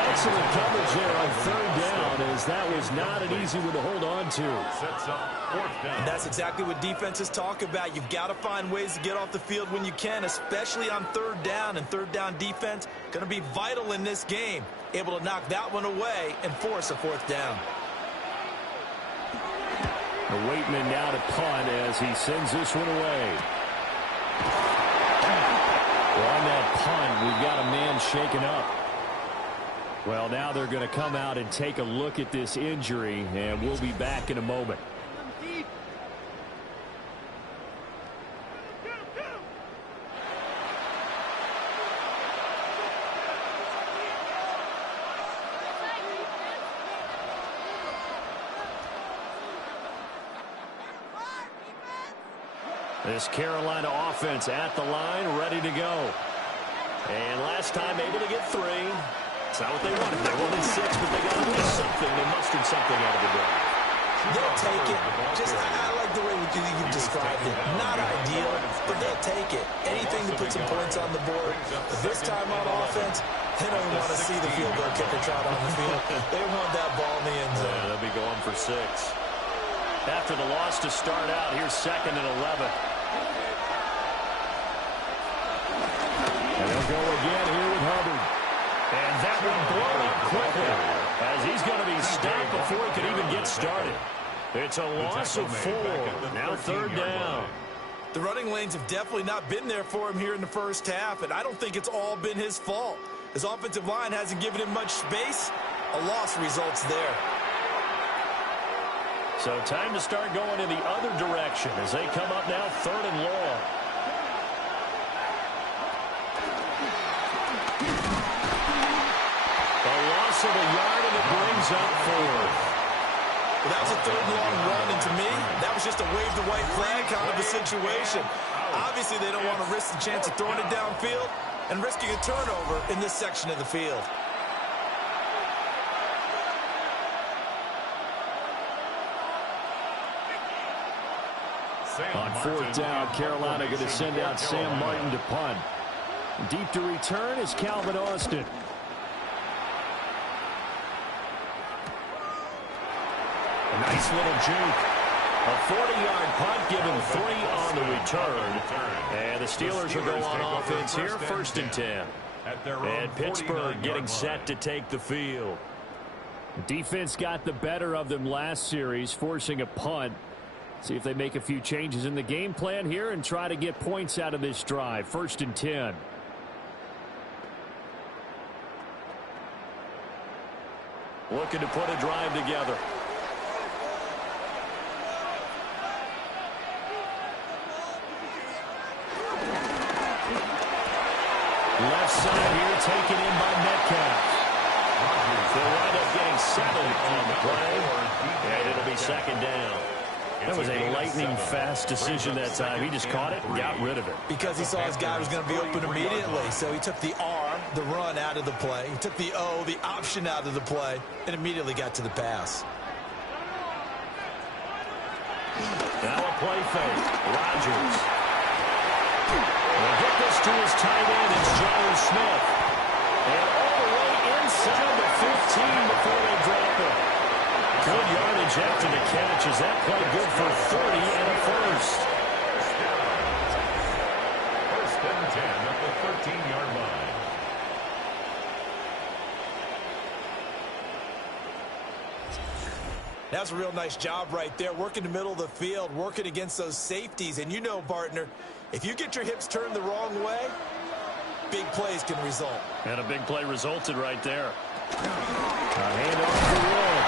Excellent coverage there on 3rd down, as that was not an easy one to hold on to. Sets up 4th down. And that's exactly what defenses talk about. You've got to find ways to get off the field when you can, especially on 3rd down. And 3rd down defense going to be vital in this game. Able to knock that one away and force a 4th down. The Waitman now to punt as he sends this one away. Well, on that punt, we've got a man shaken up. Well, now they're going to come out and take a look at this injury, and we'll be back in a moment. This Carolina offense at the line, ready to go. And last time able to get 3. It's not what they wanted. They wanted 6, but they got to do something. They mustered something out of the drive. They'll take it. I like the way you described it. Not ideal, but they'll take it. Anything to put some points on the board. But this time on offense, they don't want to see the field goal kicker trot on the field. They want that ball in the end zone. Yeah, they'll be going for 6. After the loss to start out, here's 2nd and 11. And they'll go again here with Hubbard. And that one blown up quickly as he's going to be stopped before he could even get started. It's a loss of 4. Now 3rd down. The running lanes have definitely not been there for him here in the first half, and I don't think it's all been his fault. His offensive line hasn't given him much space. A loss results there. So time to start going in the other direction as they come up now 3rd and long. Of a yard, and it brings up 4th. Well, that was a 3rd and long run, and to me, that was just a wave the white flag kind of a situation. Obviously, they don't want to risk the chance of throwing it downfield and risking a turnover in this section of the field. On 4th down, Carolina going to send out Sam Martin to punt. Deep to return is Calvin Austin. A nice little juke. A 40-yard punt, given 3 on the return. And the Steelers will go on offense here, 1st and 10. And Pittsburgh getting set to take the field. Defense got the better of them last series, forcing a punt. See if they make a few changes in the game plan here and try to get points out of this drive. 1st and 10. Looking to put a drive together. Left side here, taken in by Metcalf. They'll wind up getting 7 on the play, and it'll be 2nd down. That was a lightning-fast decision that time. He just caught it and got rid of it. Because he saw his guy was going to be open immediately, so he took the R, the run, out of the play. He took the O, the option, out of the play, and immediately got to the pass. Now a play fake. Rodgers. Will get this to his tight end. It's Jones Smith. And all the way inside the 15 before they drop it. Good yardage after the catch. Is that play good for 30 and a first? 1st and 10 at the 13-yard line. That's a real nice job right there, working the middle of the field, working against those safeties. And you know, partner, if you get your hips turned the wrong way, big plays can result. And a big play resulted right there. A handoff to Wood.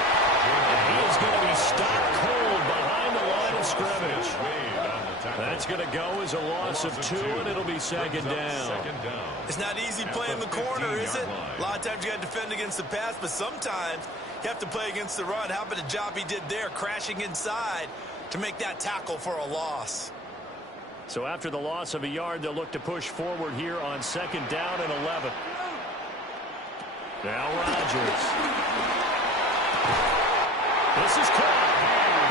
And he is going to be stopped cold behind the line of scrimmage. That's going to go as a loss of 2, and it'll be 2nd down. It's not easy playing the corner, is it? A lot of times you got to defend against the pass, but sometimes you have to play against the run. How about the job he did there, crashing inside to make that tackle for a loss? So after the loss of a yard, they'll look to push forward here on 2nd down and 11. Now Rodgers. This is caught.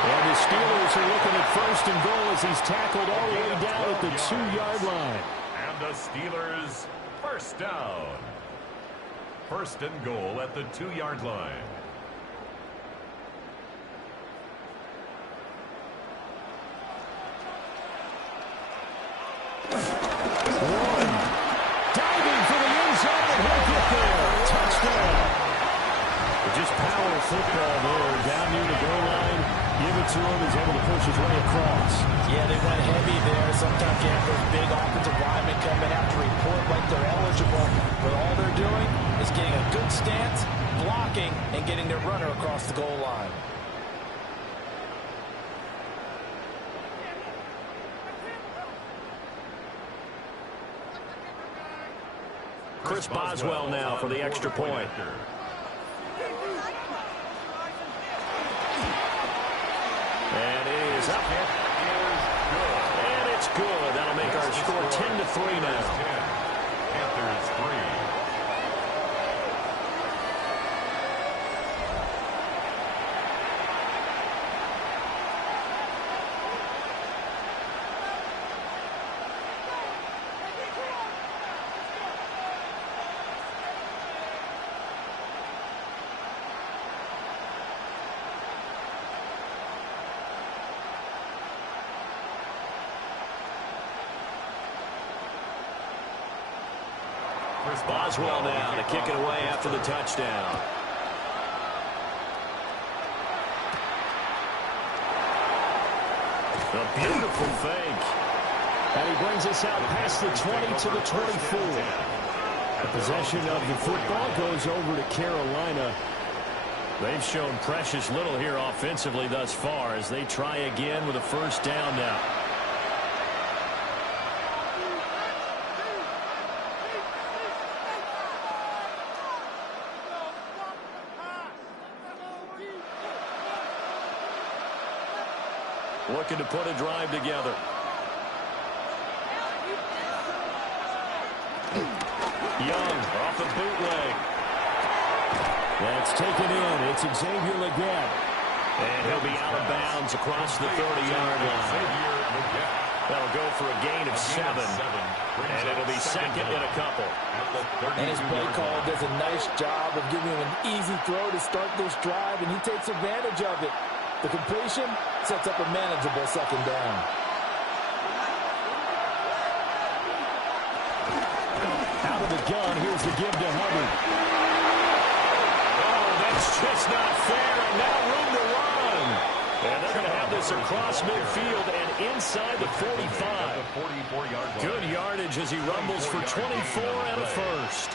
And the Steelers are looking at 1st and goal as he's tackled all the way down at the 2-yard line. And the Steelers 1st down. 1st and goal at the 2-yard line. Warren diving for the end zone, and he'll get there. Touchdown. Just power football there. Down near the goal line. Give it to him. He's able to push his way across. Yeah, they went heavy there. Sometimes you have those big offensive linemen coming out to report like they're eligible. But all they're doing is getting a good stance, blocking, and getting their runner across the goal line. Chris Boswell now for the extra point. And it is up. And it's good. That'll make our score 10-3 now. Panthers 3. Boswell now to kick it away after the touchdown. A beautiful fake. And he brings us out past the 20 to the 24. The possession of the football goes over to Carolina. They've shown precious little here offensively thus far as they try again with a 1st down now. Looking to put a drive together. Young off the bootleg. That's taken in. It's Xavier Legette. And he'll be out of bounds across the 30-yard line. That'll go for a gain of 7. And it'll be 2nd and a couple. And his play call does a nice job of giving him an easy throw to start this drive, and he takes advantage of it. The completion sets up a manageable second down. Out of the gun, here's the give to Hubbard. Oh, that's just not fair, and now room to run. And they're going to have this across midfield and inside the 45. Good yardage as he rumbles for 24 and a first.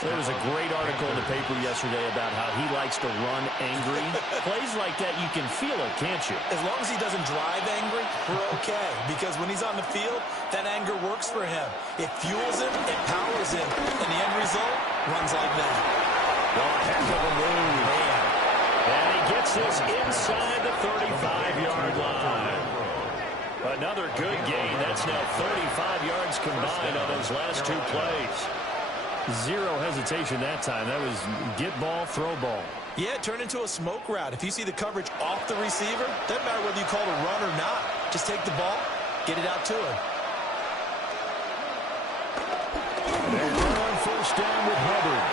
There was a great article in the paper yesterday about how he likes to run angry. Plays like that, you can feel it, can't you? As long as he doesn't drive angry, we're okay. Because when he's on the field, that anger works for him. It fuels him, it powers him. And the end result runs like that. Oh, heck of a move. Man. And he gets this inside the 35-yard line. Another good gain. That's now 35 yards combined on those last two plays. Zero hesitation that time. That was get ball, throw ball. Yeah, it turned into a smoke route. If you see the coverage off the receiver, doesn't matter whether you call it a run or not. Just take the ball, get it out to him. They run on first down with Hubbard.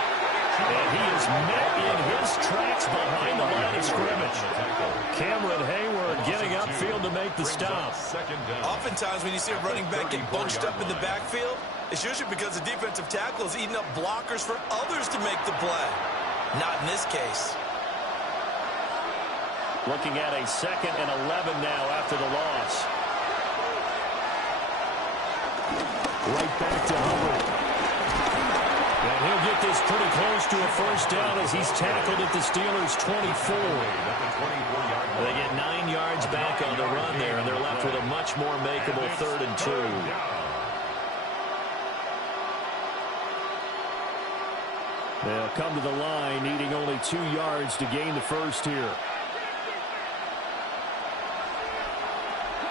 And he is met in his tracks behind the line of scrimmage. Cameron Hayward getting upfield to make the stop. Oftentimes when you see a running back get bunched up in the backfield, it's usually because the defensive tackle is eating up blockers for others to make the play. Not in this case. Looking at a 2nd and 11 now after the loss. Right back to Hubbard. And he'll get this pretty close to a first down as he's tackled at the Steelers' 24. They get 9 yards back on the run there, and they're left with a much more makeable 3rd and 2. They'll come to the line, needing only 2 yards to gain the first here.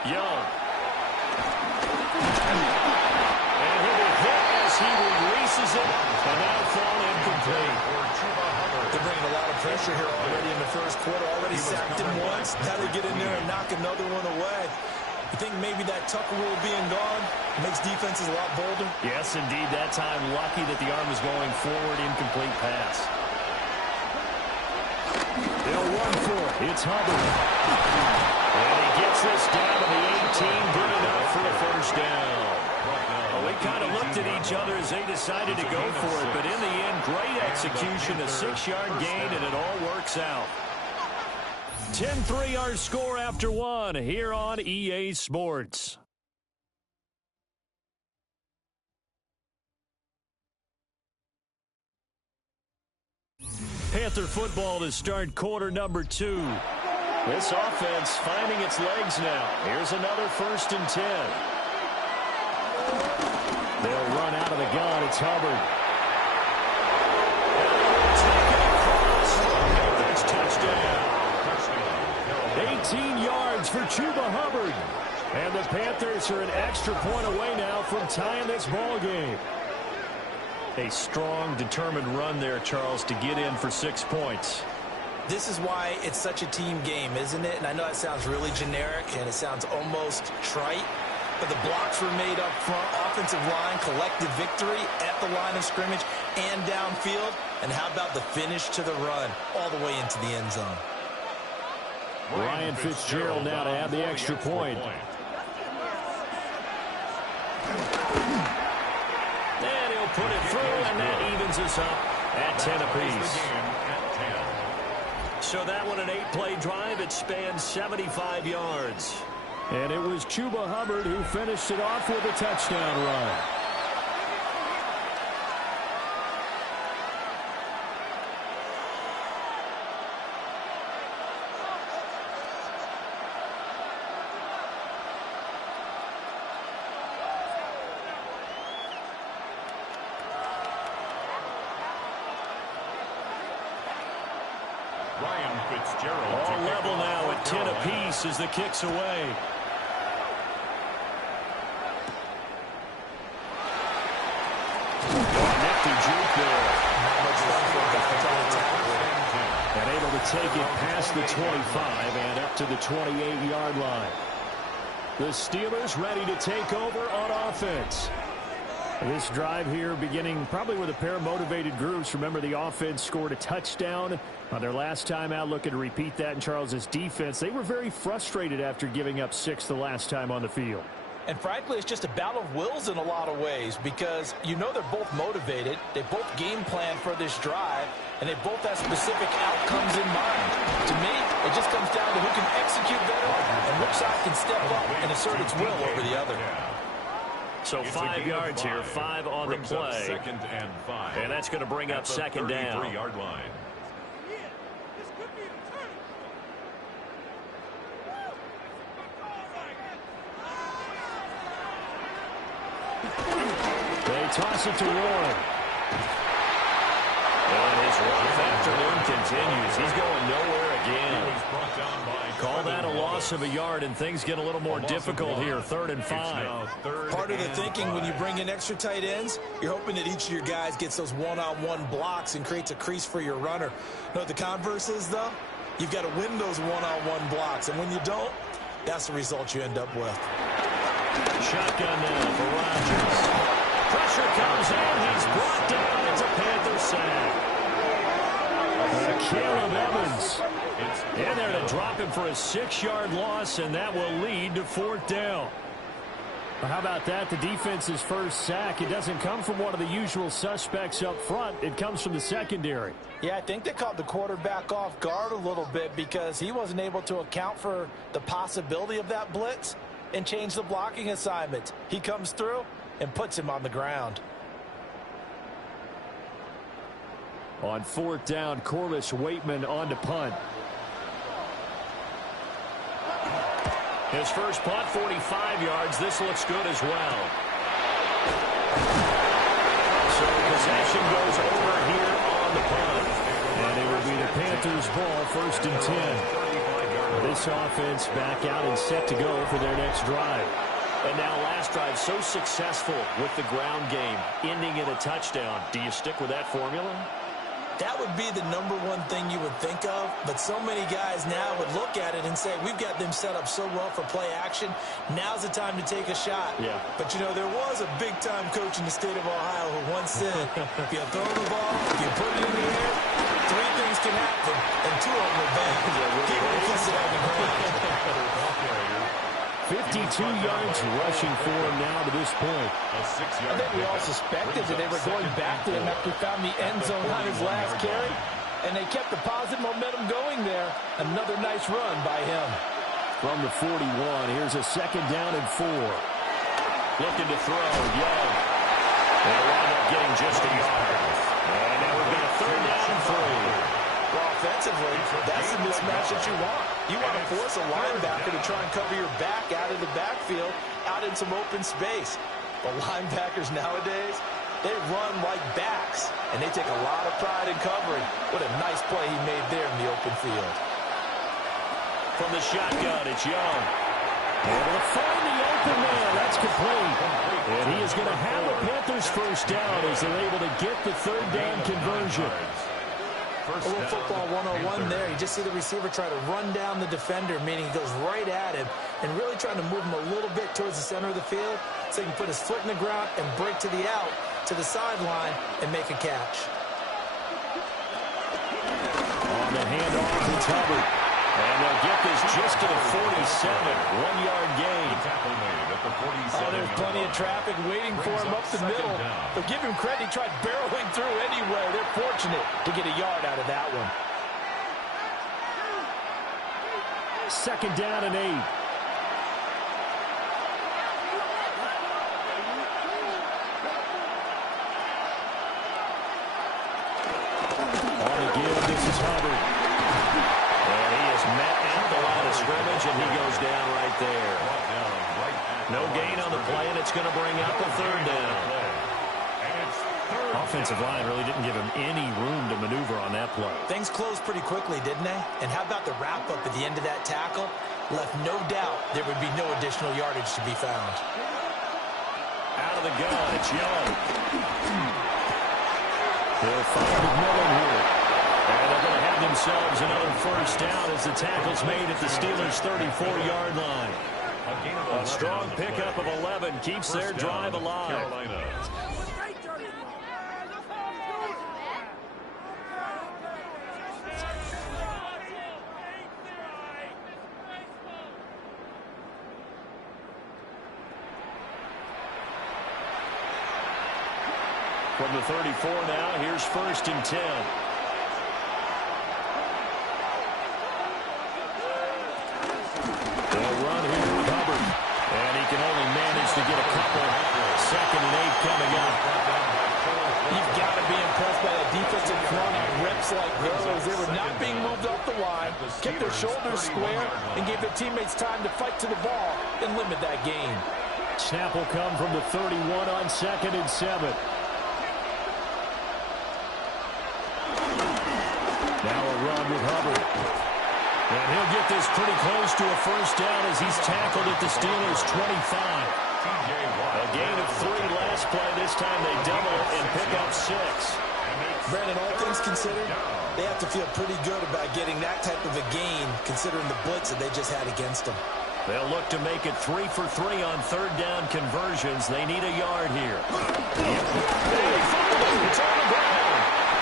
Young. And he'll be hit as he releases it, and that'll fall incomplete. They're bringing a lot of pressure here already in the first quarter. Already sacked him once. Now they get in there and knock another one away. You think maybe that Tucker rule being gone makes defenses a lot bolder? Yes, indeed. That time, lucky that the arm was going forward. Incomplete pass. They'll run for it. It's Hubbard. And he gets this down to the 18. Good enough for a first down. Well, we kind of looked at each other as they decided to go for it. But in the end, great execution. A 6-yard gain, and it all works out. 10-3 our score after one here on EA Sports. Panther football to start quarter number 2. This offense finding its legs now. Here's another 1st and 10. They'll run out of the gun. It's Hubbard. That's touchdown. 18 yards for Chuba Hubbard. And the Panthers are an extra point away now from tying this ball game. A strong, determined run there, Charles, to get in for 6 points. This is why it's such a team game, isn't it? And I know that sounds really generic and it sounds almost trite, but the blocks were made up front, offensive line, collective victory at the line of scrimmage and downfield. And how about the finish to the run all the way into the end zone? Ryan Fitzgerald now to add the extra point. And he'll put it through, and that evens us up at 10 apiece. So that one, an 8-play drive. It spanned 75 yards. And it was Chuba Hubbard who finished it off with a touchdown run. All level now at 10 apiece as the kick's away. Nifty juke there. And able to take it past the 25 and up to the 28-yard line. The Steelers ready to take over on offense. This drive here beginning probably with a pair of motivated groups. Remember, the offense scored a touchdown on their last time out, looking to repeat that in Charles's defense. They were very frustrated after giving up 6 the last time on the field. And frankly, it's just a battle of wills in a lot of ways because you know they're both motivated. They both game plan for this drive, and they both have specific outcomes in mind. To me, it just comes down to who can execute better and which side can step up and assert its will over the other. So 5 yards here, 5 on the play. Second and 5. And that's going to bring up second down. 33-yard line. They toss it to Warren. And his rough afternoon continues. He's going nowhere again. Call that a loss of a yard, and things get a little more difficult here. 3rd and 5. Part of the thinking when you bring in extra tight ends, you're hoping that each of your guys gets those one-on-one blocks and creates a crease for your runner. You know what the converse is, though? You've got to win those one-on-one blocks, and when you don't, that's the result you end up with. Shotgun now for Rodgers. Pressure comes in. He's brought down. It's a Panther sack. Caleb Evans in there to drop him for a 6-yard loss, and that will lead to 4th down. Well, how about that? The defense's first sack. It doesn't come from one of the usual suspects up front. It comes from the secondary. Yeah, I think they caught the quarterback off guard a little bit because he wasn't able to account for the possibility of that blitz and change the blocking assignment. He comes through and puts him on the ground. On 4th down, Corliss Waitman on to punt. His first punt, 45 yards. This looks good as well. So possession goes over here on the punt. And it will be the Panthers' ball, 1st and 10. This offense back out and set to go for their next drive. And now last drive so successful with the ground game, ending in a touchdown. Do you stick with that formula? That would be the #1 thing you would think of, but so many guys now would look at it and say, we've got them set up so well for play action. Now's the time to take a shot. Yeah. But, you know, there was a big-time coach in the state of Ohio who once said, if you throw the ball, if you put it in the air, 3 things can happen, and 2 of them are bad. Keep it kissing on the ground. 52 yards rushing for him now to this point. I think we all suspected that they were going back to him after he found the end zone on his last carry, and they kept the positive momentum going there. Another nice run by him. From the 41, here's a 2nd down and 4. Looking to throw, Young. They'll wind up getting just a yard. And now we've got a 3rd down and 3. Well, offensively, that's the mismatch that you want. You want to force a linebacker to try and cover your back out of the backfield, out in some open space. But linebackers nowadays, they run like backs, and they take a lot of pride in covering. What a nice play he made there in the open field. From the shotgun, it's Young. Able to find the open man. That's complete. And he is going to have a Panthers first down as they're able to get the 3rd down conversion. A little football 101 there. You just see the receiver try to run down the defender, meaning he goes right at him and really trying to move him a little bit towards the center of the field so he can put his foot in the ground and break to the out, to the sideline, and make a catch. On the handoff, it's Hubbard. And they'll get this just to the 47. 1-yard gain. Oh, there's plenty of traffic waiting for him up the middle. But give him credit, he tried barreling through anyway. They're fortunate to get a yard out of that one. 2nd down and 8. On the give, this is Hubbard. And he is met at the line of scrimmage, and he goes down right there. No gain on the play, and it's going to bring up a 3rd down. Offensive line really didn't give him any room to maneuver on that play. Things closed pretty quickly, didn't they? And how about the wrap-up at the end of that tackle? Left no doubt there would be no additional yardage to be found. Out of the gun, it's Young. They'll find McMillan here. And they're going to have themselves another first down as the tackle's made at the Steelers' 34-yard line. A strong pickup of 11 keeps their drive alive. Carolina. From the 34 now, here's 1st and 10. They'll run here with Hubbard. And he can only manage to get a couple. 2nd and 8 coming up. You've got to be impressed by that defensive front on rips like those. They were not being moved off the line, kept their shoulders square, and gave their teammates time to fight to the ball and limit that gain. Snap will come from the 31 on 2nd and 7. Now a run with Hubbard. And he'll get this pretty close to a 1st down as he's tackled at the Steelers' 25. A gain of 3 last play. This time they double it and pick up 6. Brandon, all things considered, they have to feel pretty good about getting that type of a gain considering the blitz that they just had against them. They'll look to make it 3 for 3 on 3rd down conversions. They need a yard here. It's on the ground.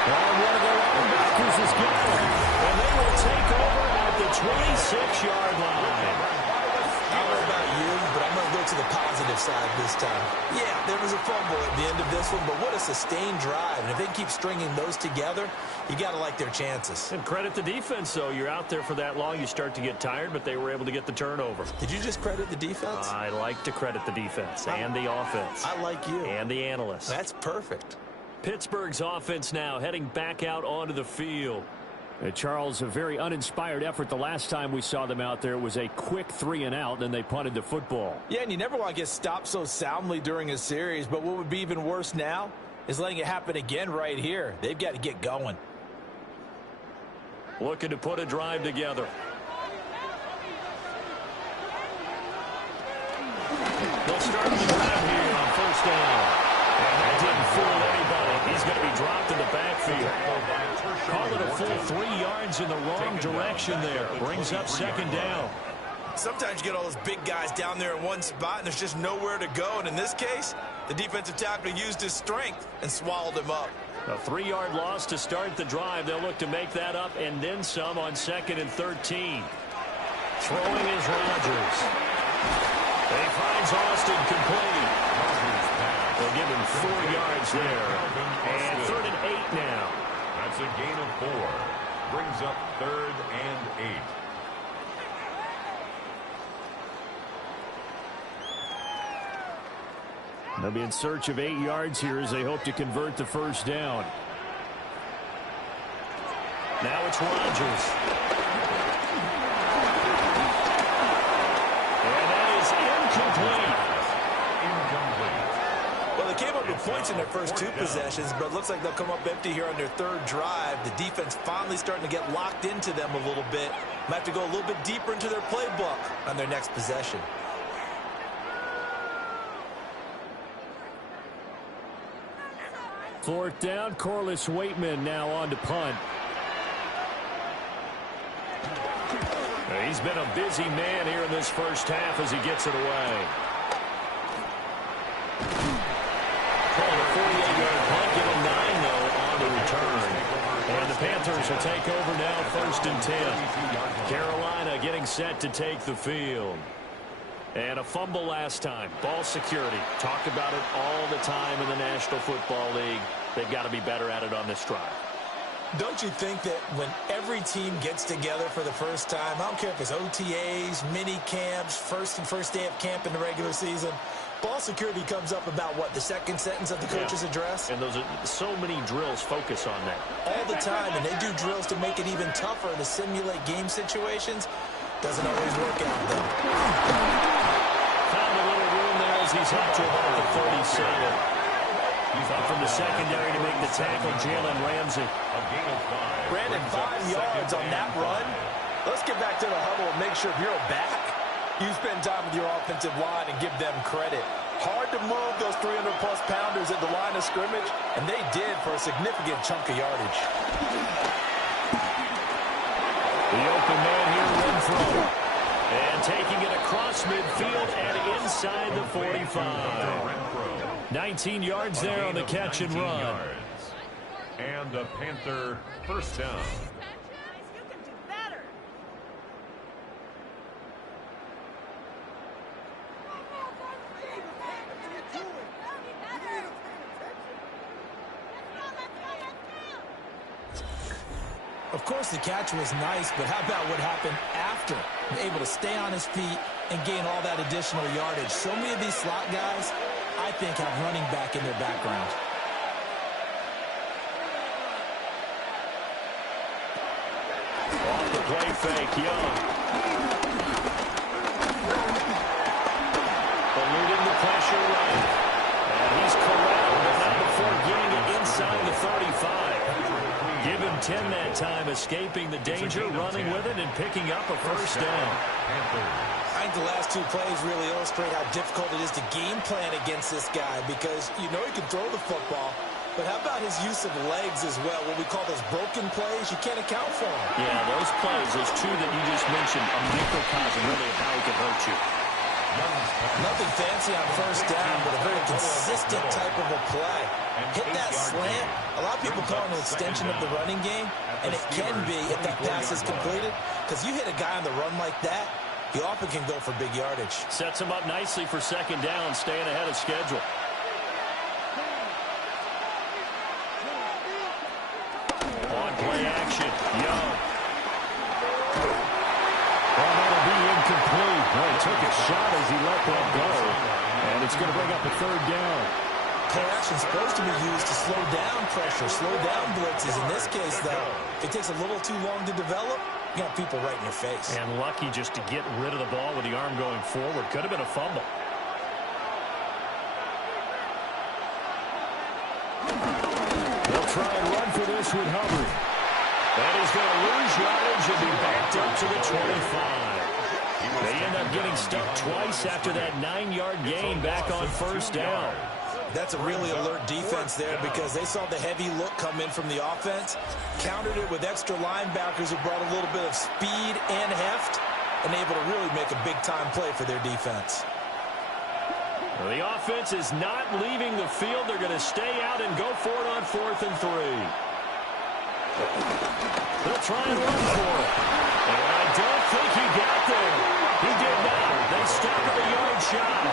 And one of their linebackers is gone. And they will take over at the 26-yard line. I don't know about you, but I'm going to go to the positive side this time. Yeah, there was a fumble at the end of this one, but what a sustained drive. And if they keep stringing those together, you got to like their chances. And credit the defense, though. You're out there for that long, you start to get tired, but they were able to get the turnover. Did you just credit the defense? I like to credit the defense and the offense. I like you. And the analysts. That's perfect. Pittsburgh's offense now heading back out onto the field. Charles, a very uninspired effort. The last time we saw them out there was a quick 3 and out, and they punted the football. Yeah, and you never want to get stopped so soundly during a series, but what would be even worse now is letting it happen again right here. They've got to get going. Looking to put a drive together. They'll start the drive here on 1st down. And that didn't fool anybody. He's going to be dropped in the backfield. Call it a full 3 yards in the wrong direction there. Brings up 2nd down. Sometimes you get all those big guys down there in one spot, and there's just nowhere to go. And in this case, the defensive tackle used his strength and swallowed him up. A 3-yard loss to start the drive. They'll look to make that up and then some on 2nd and 13. Throwing is Rodgers. He finds Austin complete. They'll give him 4 yards there. And 3rd and 8 now. That's a gain of 4. Brings up 3rd and 8. They'll be in search of 8 yards here as they hope to convert the 1st down. Now it's Rodgers. And that is incomplete. Well, they came up with points in their first 2 possessions, but it looks like they'll come up empty here on their 3rd drive. The defense finally starting to get locked into them a little bit. Might have to go a little bit deeper into their playbook on their next possession. 4th down, Corliss Waitman now on to punt. He's been a busy man here in this first half as he gets it away. Call a 48-yard punt, give him 9, though, on the return. And the Panthers will take over now, 1st and 10. Carolina getting set to take the field. And a fumble last time. Ball security. Talk about it all the time in the National Football League. They've got to be better at it on this drive. Don't you think that when every team gets together for the first time, I don't care if it's OTAs, mini camps, first day of camp in the regular season, ball security comes up about, what, the 2nd sentence of the coach's address? And those are so many drills focus on that. All the time, and they do drills to make it even tougher to simulate game situations. Doesn't always work out, though. Found a little room there as he's up to about the 37. He's up from the secondary to make the tackle, Jalen Ramsey. Brandon, 5 yards on that run. Let's get back to the huddle and make sure if you're back, you spend time with your offensive line and give them credit. Hard to move those 300-plus pounders at the line of scrimmage, and they did for a significant chunk of yardage. The open man here, Renfro. And taking it across midfield and inside the 45. 19 yards there on the catch and run. And a Panther first down. Of course, the catch was nice, but how about what happened after? Able to stay on his feet and gain all that additional yardage. So many of these slot guys, I think, have running back in their background. Off the play fake, Young. Eluding the pressure right. And he's corralled, but not before getting it inside the 35. Give him 10 that time, escaping the danger, running with it, and picking up a first down. I think the last two plays really illustrate how difficult it is to game plan against this guy because you know he can throw the football, but how about his use of legs as well? What we call those broken plays, you can't account for them. Yeah, those plays, those two that you just mentioned, a microcosm really of how he can hurt you. Nothing fancy on first down, but a very consistent type of a play. Hit that slant. A lot of people call it an extension of the running game, and it can be if that pass is completed, because you hit a guy on the run like that, he often can go for big yardage. Sets him up nicely for second down, staying ahead of schedule. On play action, Young. Well, that'll be incomplete. Well, he took a shot as he let that go, and it's going to bring up a third down. Play action is supposed to be used to slow down pressure, slow down blitzes. In this case, though, if it takes a little too long to develop, you got people right in your face. And lucky just to get rid of the ball with the arm going forward. Could have been a fumble. They'll try and run for this with Hubbard. And he's going to lose yardage and be backed up to the 25. They end up getting stuck twice after that 9-yard gain back on first down. That's a really alert defense there because they saw the heavy look come in from the offense, countered it with extra linebackers who brought a little bit of speed and heft, and able to really make a big-time play for their defense. Well, the offense is not leaving the field. They're going to stay out and go for it on 4th and 3. They'll try and run for it. And I don't think he got there. He did not. They stopped at a yard shot.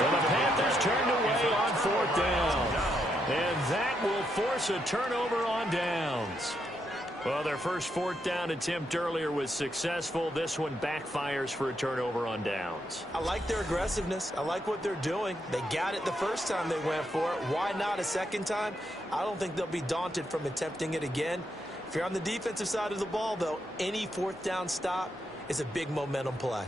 And the Panthers turned away on 4th down. And that will force a turnover on downs. Well, their first 4th down attempt earlier was successful. This one backfires for a turnover on downs. I like their aggressiveness. I like what they're doing. They got it the first time they went for it. Why not a second time? I don't think they'll be daunted from attempting it again. If you're on the defensive side of the ball, though, any 4th down stop is a big momentum play.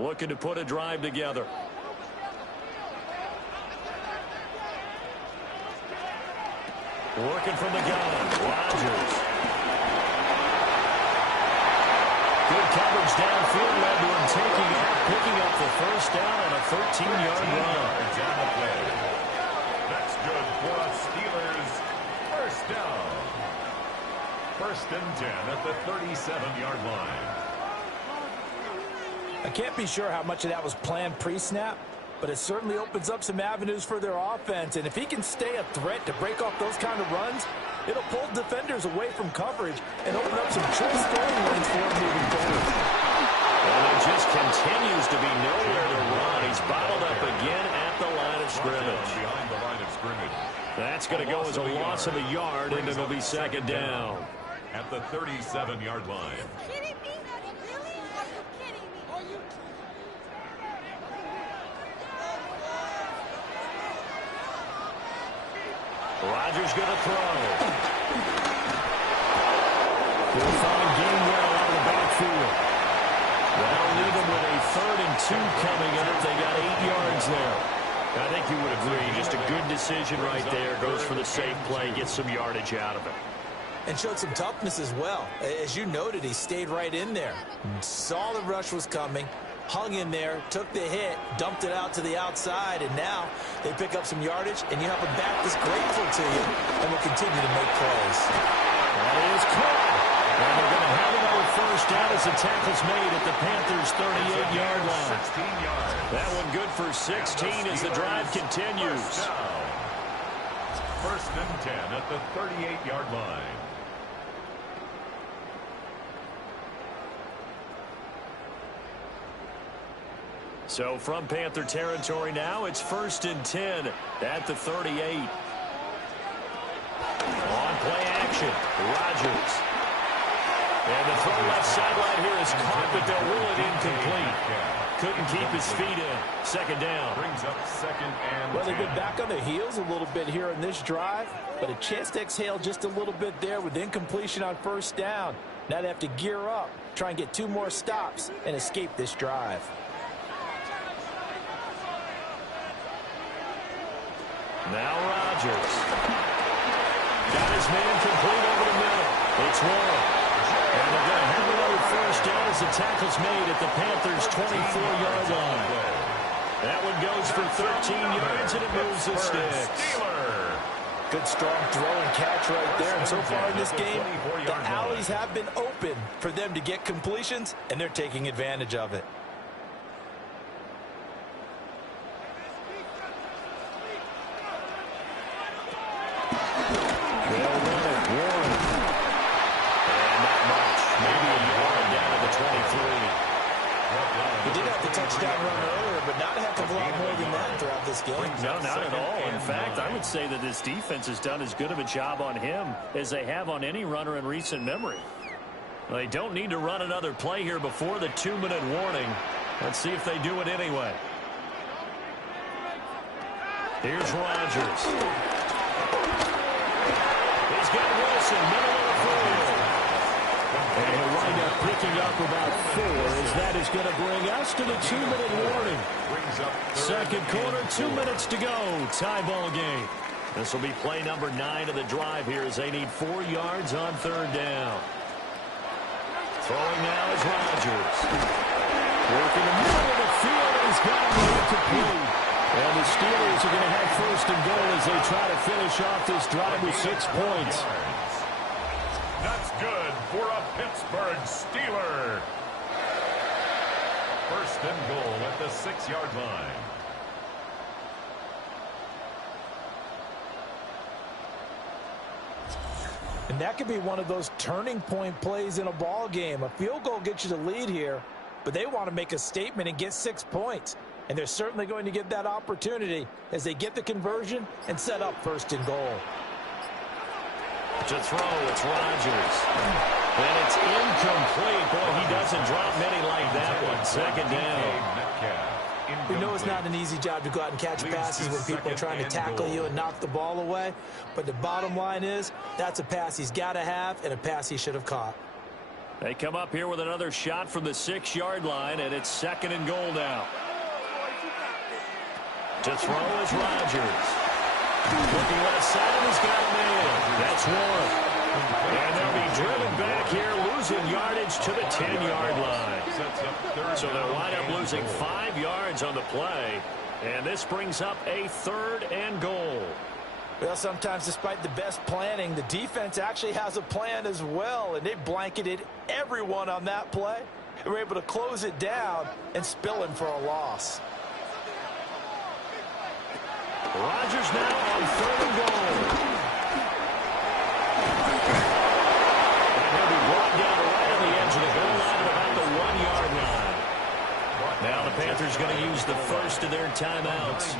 Looking to put a drive together. Working from the gun, Rodgers. Good coverage downfield, led to him taking off, picking up the first down on a 13-yard run. That's good for us Steelers. First down. 1st and 10 at the 37-yard line. I can't be sure how much of that was planned pre-snap, but it certainly opens up some avenues for their offense. And if he can stay a threat to break off those kind of runs, it'll pull defenders away from coverage and open up some choice throwing lanes for him moving forward. Well, it just continues to be nowhere to run. He's bottled up again at the line of scrimmage. Behind the line of scrimmage. That's going to go as a loss of a yard, and it'll be second down. At the 37-yard line. Rodgers going to throw. Good fine game well out of the backfield. That'll leave them with a 3rd and 2 coming up. They got 8 yards there. I think you would agree. Just a good decision right there. Goes for the safe play. Gets some yardage out of it. And showed some toughness as well. As you noted, he stayed right in there. Saw the rush was coming. hung in there, took the hit, dumped it out to the outside, and now they pick up some yardage, and you have a back that's grateful to you and will continue to make plays. That is caught. And they're going to have another first down as the tackle's made at the Panthers' 38-yard line. 16 yards. That one good for 16 as the drive continues. First and 10 at the 38-yard line. So from Panther territory now, it's first and 10 at the 38. On play action, Rodgers. And the throw left sideline here is caught, but they'll rule it incomplete. Couldn't keep his feet in. Second down. Brings up second and Well, they've been back on their heels a little bit here in this drive, but a chance to exhale just a little bit there with incompletion on first down. Now they have to gear up, try and get 2 more stops, and escape this drive. Now Rodgers. Got his man complete over the middle. It's Warren. And they're going to have another first down as the tackle's made at the Panthers' 24-yard line. That one goes for 13 yards, and it moves the sticks. Good strong throw and catch right there. And so far in this game, the alleys have been open for them to get completions, and they're taking advantage of it. They'll run it. Warren. And not much. Maybe a yard down to the 23. He did have the touchdown run earlier, but not a heck of a lot more than that throughout this game. No, not at all. In fact, I would say that this defense has done as good of a job on him as they have on any runner in recent memory. They don't need to run another play here before the 2-minute warning. Let's see if they do it anyway. Here's Rodgers. He's got Wilson, middle of the field. And he'll wind up picking up about 4 as that is going to bring us to the 2-minute warning. Second quarter, 2 minutes to go. Tie ball game. This will be play number 9 of the drive here as they need 4 yards on third down. Throwing now is Rodgers. Working the middle of the field, and he's got him incomplete. And the Steelers are going to have first and goal as they try to finish off this drive with 6 points. That's good for a Pittsburgh Steeler. First and goal at the 6-yard line. And that could be one of those turning point plays in a ball game. A field goal gets you the lead here, but they want to make a statement and get 6 points. And they're certainly going to get that opportunity as they get the conversion and set up first and goal. To throw, it's Rodgers. And it's incomplete. Boy, he doesn't drop many like that one. Second down. We know it's not an easy job to go out and catch passes when people are trying to tackle you and knock the ball away. But the bottom line is, that's a pass he's got to have and a pass he should have caught. They come up here with another shot from the 6-yard line, and it's second and goal now. To throw is Rodgers. Looking left side, he's got a man. That's Warren. And they'll be driven back here, losing yardage to the 10-yard line. So they'll wind up losing 5 yards on the play. And this brings up a third and goal. Well, sometimes despite the best planning, the defense actually has a plan as well. And they blanketed everyone on that play. They were able to close it down and spill in for a loss. Rodgers now on third and goal. And he'll be brought down right on the edge of the goal line at about the 1-yard line. Now the Panthers going to use the first of their timeouts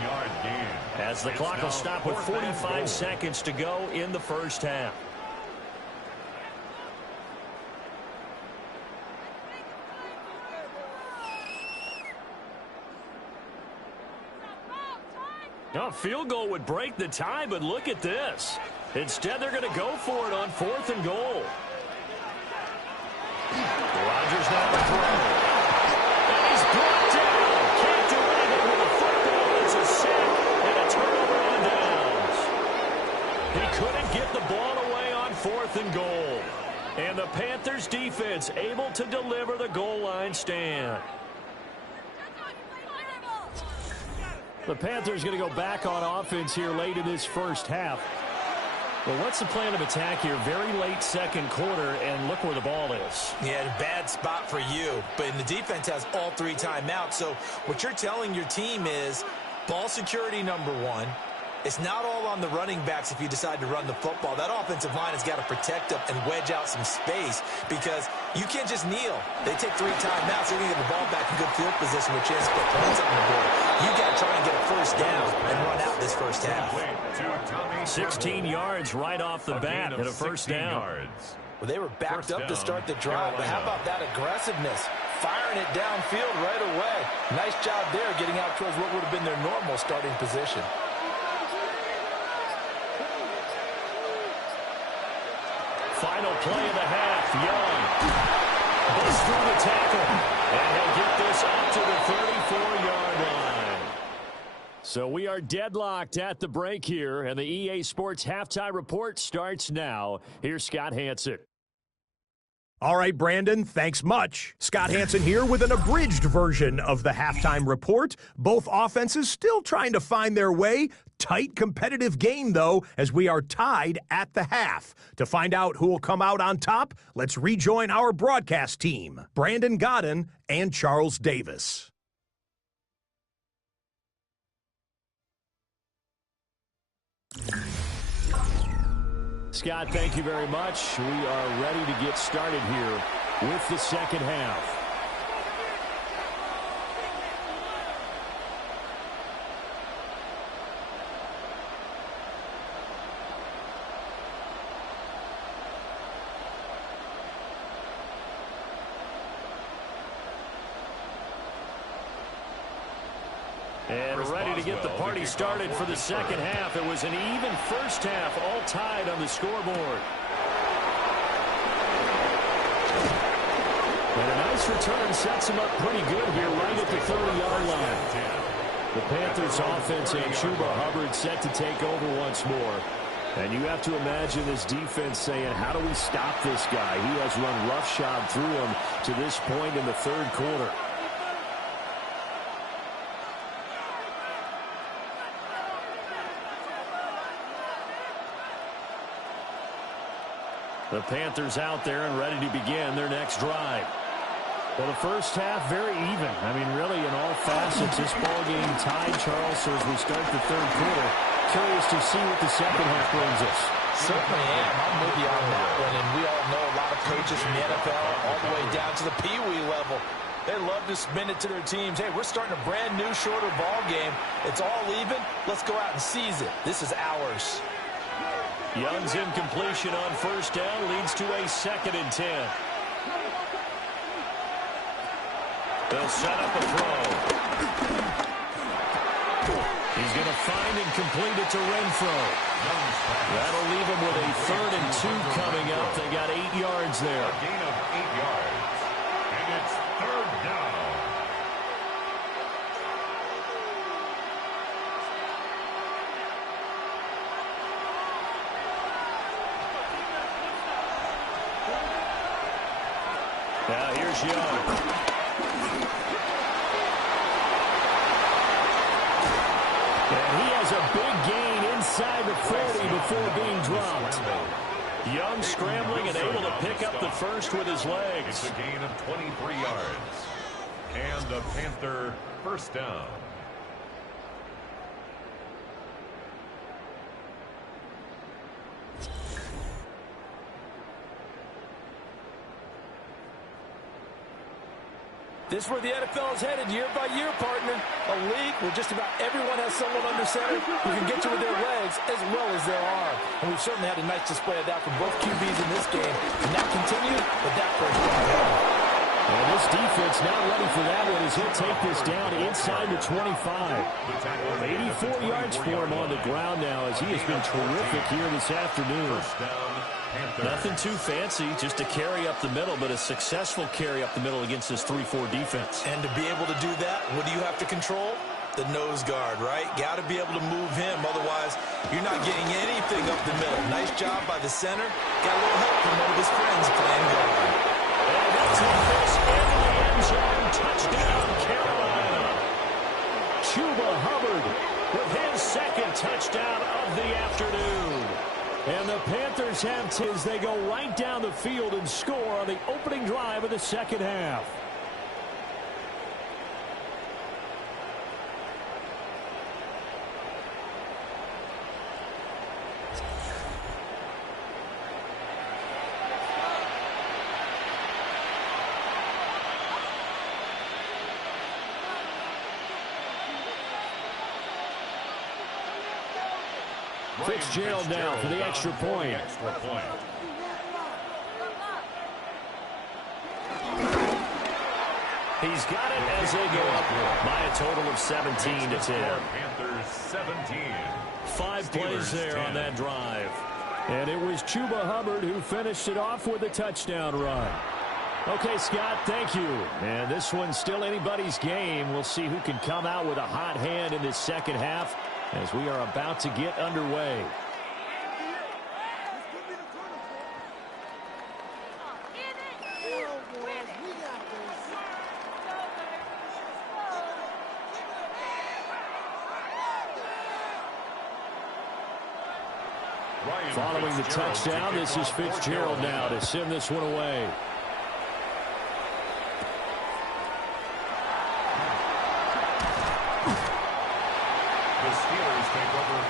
as the clock will stop with 45 seconds to go in the first half. A field goal would break the tie, but look at this. Instead, they're going to go for it on fourth and goal. Rodgers now to throw. And he's brought down. Can't do anything with the football. It's a sack and a turnover on downs. He couldn't get the ball away on fourth and goal. And the Panthers defense able to deliver the goal line stand. The Panthers going to go back on offense here late in this first half. Well, what's the plan of attack here? Very late second quarter, and look where the ball is. Yeah, a bad spot for you. But the defense has all 3 timeouts. So what you're telling your team is ball security number 1. It's not all on the running backs if you decide to run the football. That offensive line has got to protect them and wedge out some space because you can't just kneel. They take 3 timeouts. They're going to get the ball back in good field position with a chance to put points on the board. You got to try and get a first down and run out this first half. 16 yards right off the bat and a first down. Well, they were backed up to start the drive, but how about that aggressiveness? Firing it downfield right away. Nice job there getting out towards what would have been their normal starting position. Final play of the half. Young busts through the tackle, and he'll get this up to the 34-yard line. So we are deadlocked at the break here, and the EA Sports Halftime Report starts now. Here's Scott Hansen. All right, Brandon, thanks much. Scott Hansen here with an abridged version of the halftime report. Both offenses still trying to find their way. Tight, competitive game, though, as we are tied at the half. To find out who will come out on top, let's rejoin our broadcast team, Brandon Godden and Charles Davis. Scott, thank you very much. We are ready to get started here with the second half. And ready to get the party started for the second half. It was an even first half, all tied on the scoreboard. And a nice return sets him up pretty good here right at the 30-yard line. The Panthers offense and Chuba Hubbard set to take over once more. And you have to imagine this defense saying, how do we stop this guy? He has run roughshod through him to this point in the third quarter. The Panthers out there and ready to begin their next drive. Well, the first half, very even. I mean, really, in all facets, this ball game tied, Charles. So as we start the third quarter, curious to see what the second half brings us. Certainly am. I'm with you on that one. And we all know a lot of coaches from the NFL all the way down to the Pee-wee level. They love to spin it to their teams. Hey, we're starting a brand new, shorter ball game. It's all even. Let's go out and seize it. This is ours. Young's incompletion on first down leads to a 2nd and 10. They'll set up a throw. He's going to find and complete it to Renfro. That'll leave him with a 3rd and 2 coming up. They got 8 yards there. A gain of 8 yards. And it's 3rd down. Now here's Young. And he has a big gain inside the 40 before being dropped. Young scrambling and able to pick up the first with his legs. It's a gain of 23 yards. And a Panther first down. This is where the NFL is headed year by year, partner. A league where just about everyone has someone under center who can get you with their legs as well as their arm. And we've certainly had a nice display of that from both QBs in this game. And that continues with that first down. And this defense now ready for that one as he'll take this down inside the 25. 84 yards for him on the ground now as he has been terrific here this afternoon. Nothing too fancy, just a carry up the middle, but a successful carry up the middle against this 3-4 defense. And to be able to do that, what do you have to control? The nose guard, right? Got to be able to move him. Otherwise, you're not getting anything up the middle. Nice job by the center. Got a little help from one of his friends playing guard. And that's this into the end zone. Touchdown, Carolina. Chuba Hubbard touchdown of the afternoon. And the Panthers have as they go right down the field and score on the opening drive of the second half. Fitzgerald now for the extra point. He's got it as they go up by a total of 17 to 10. Panthers 17. 5 plays there on that drive. And it was Chuba Hubbard who finished it off with a touchdown run. Okay, Scott, thank you. And this one's still anybody's game. We'll see who can come out with a hot hand in this second half as we are about to get underway. Following the touchdown, this is Fitzgerald now to send this one away.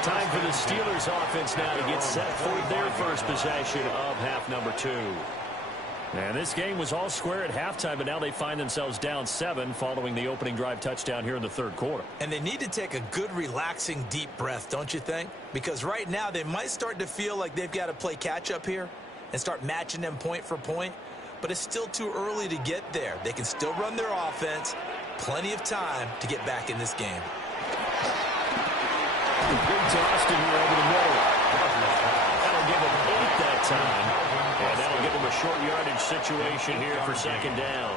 Time for the Steelers offense now to get set for their first possession of half number 2. And this game was all square at halftime, but now they find themselves down 7 following the opening drive touchdown here in the third quarter. And they need to take a good, relaxing, deep breath, don't you think? Because right now they might start to feel like they've got to play catch-up here and start matching them point for point. But it's still too early to get there. They can still run their offense. Plenty of time to get back in this game. Big to Austin here over the middle. That'll give him 8 that time. And that'll give him a short yardage situation here for second down.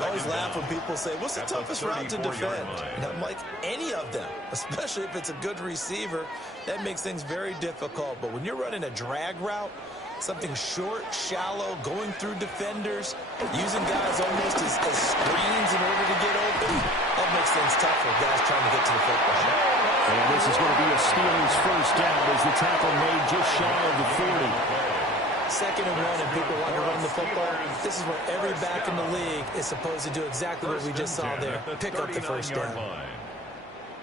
I always laugh when people say, what's the toughest route to defend? And I'm like, any of them, especially if it's a good receiver. That makes things very difficult. But when you're running a drag route, something short, shallow, going through defenders, using guys almost as screens in order to get open, that makes things tough for guys trying to get to the football. And this is going to be a Steelers first down as the tackle made just shy of the 40. 2nd and 1 and people want to run the football. This is where every back in the league is supposed to do exactly what we just saw there. Pick up the first down.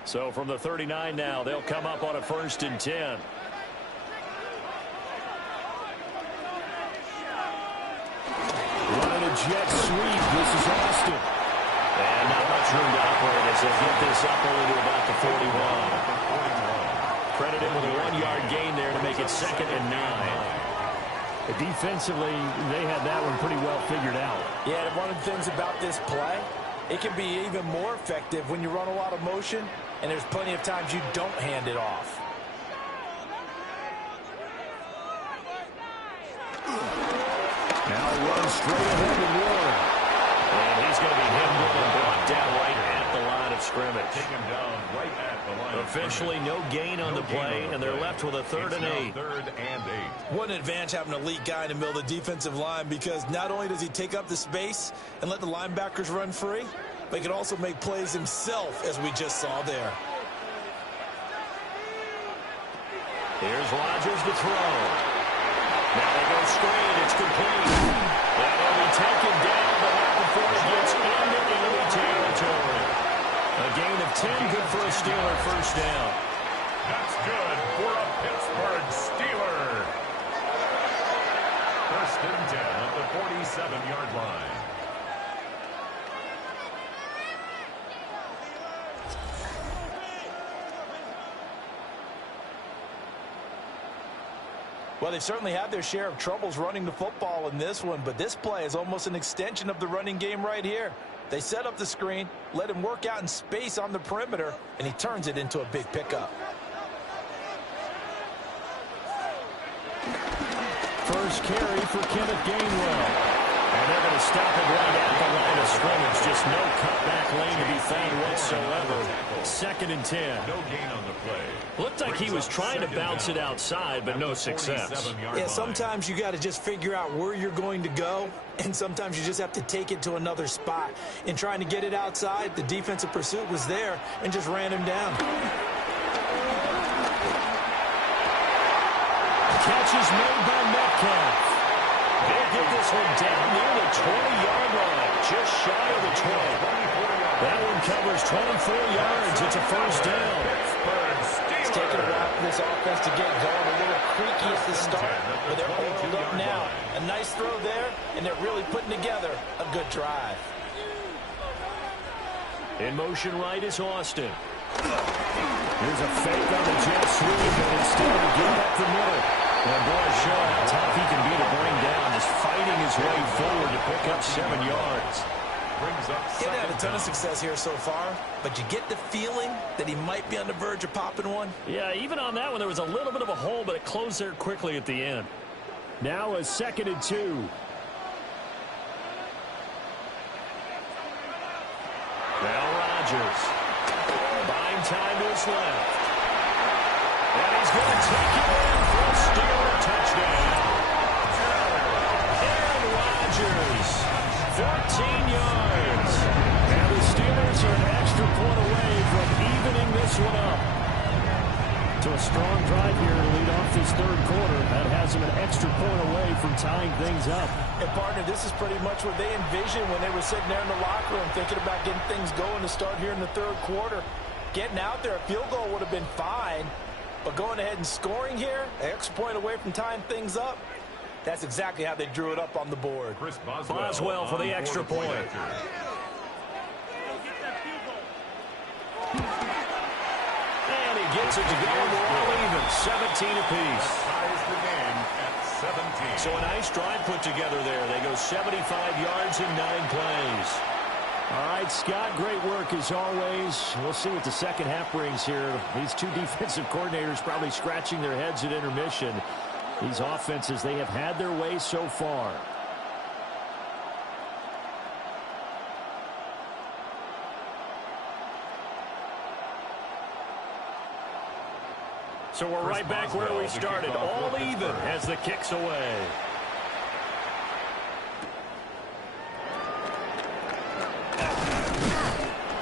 So from the 39 now, they'll come up on a 1st and 10. Running a jet sweep. This is Austin. And not much room to operate as they get this up only to about the 41. Credited with a 1-yard gain there to make it 2nd and 9. Defensively, they had that one pretty well figured out. Yeah, and one of the things about this play, it can be even more effective when you run a lot of motion, and there's plenty of times you don't hand it off. Now run straight ahead to Warren. And he's going to be hemmed in and brought down right at the line of scrimmage. Take him down right at the line. Officially no gain on the play, and they're left with a 3rd and 8. 3rd and 8. What an advantage having an elite guy in the middle of the defensive line, because not only does he take up the space and let the linebackers run free, but he can also make plays himself, as we just saw there. Here's Rodgers to throw. Now they go straight. It's complete. And he'll be taken down, but not before he gets into enemy territory. A gain of 10, good for a Steeler first down. That's good for a Pittsburgh Steeler. 1st and 10 at the 47-yard line. Well, they've certainly had their share of troubles running the football in this one, but this play is almost an extension of the running game right here. They set up the screen, let him work out in space on the perimeter, and he turns it into a big pickup. First carry for Kenneth Gainwell. And they're going to stop it right at the line of scrimmage. Just no cutback lane to be found whatsoever. 2nd and 10. No gain on the play. Looked like he was trying to bounce it outside, but no success. Yeah, sometimes you got to just figure out where you're going to go, and sometimes you just have to take it to another spot. In trying to get it outside, the defensive pursuit was there and just ran him down. catch is made by Metcalf. They get this one down near the 20-yard line, just shy of the 20. That one covers 24 yards. It's a first down. It's taken a while for this offense to get going. A little creaky at the start, but they're oiled up now. A nice throw there, and they're really putting together a good drive. In motion right is Austin. Here's a fake on the jet sweep, and instead of getting up the middle. And boy, show how tough he can be to bring down, just fighting his way forward to pick up 7 yards. He's had a ton of success here so far, but you get the feeling that he might be on the verge of popping one. Yeah, even on that one, there was a little bit of a hole, but it closed there quickly at the end. Now a 2nd and 2. Now Rodgers. Buying time to his left. And he's going to take it in for a Steeler touchdown. Aaron Rodgers, 14 yards. And the Steelers are an extra point away from evening this one up. To a strong drive here to lead off this 3rd quarter. That has them an extra point away from tying things up. And, partner, this is pretty much what they envisioned when they were sitting there in the locker room thinking about getting things going to start here in the 3rd quarter. Getting out there, a field goal would have been fine. But going ahead and scoring here, an extra point away from tying things up, that's exactly how they drew it up on the board. Boswell for the extra point. And he gets it to go, and we're all even, 17 apiece. So a nice drive put together there. They go 75 yards in 9 plays. All right, Scott, great work as always. We'll see what the second half brings here. These two defensive coordinators probably scratching their heads at intermission. These offenses, they have had their way so far. So we're right back where we started, all even as the kick's away.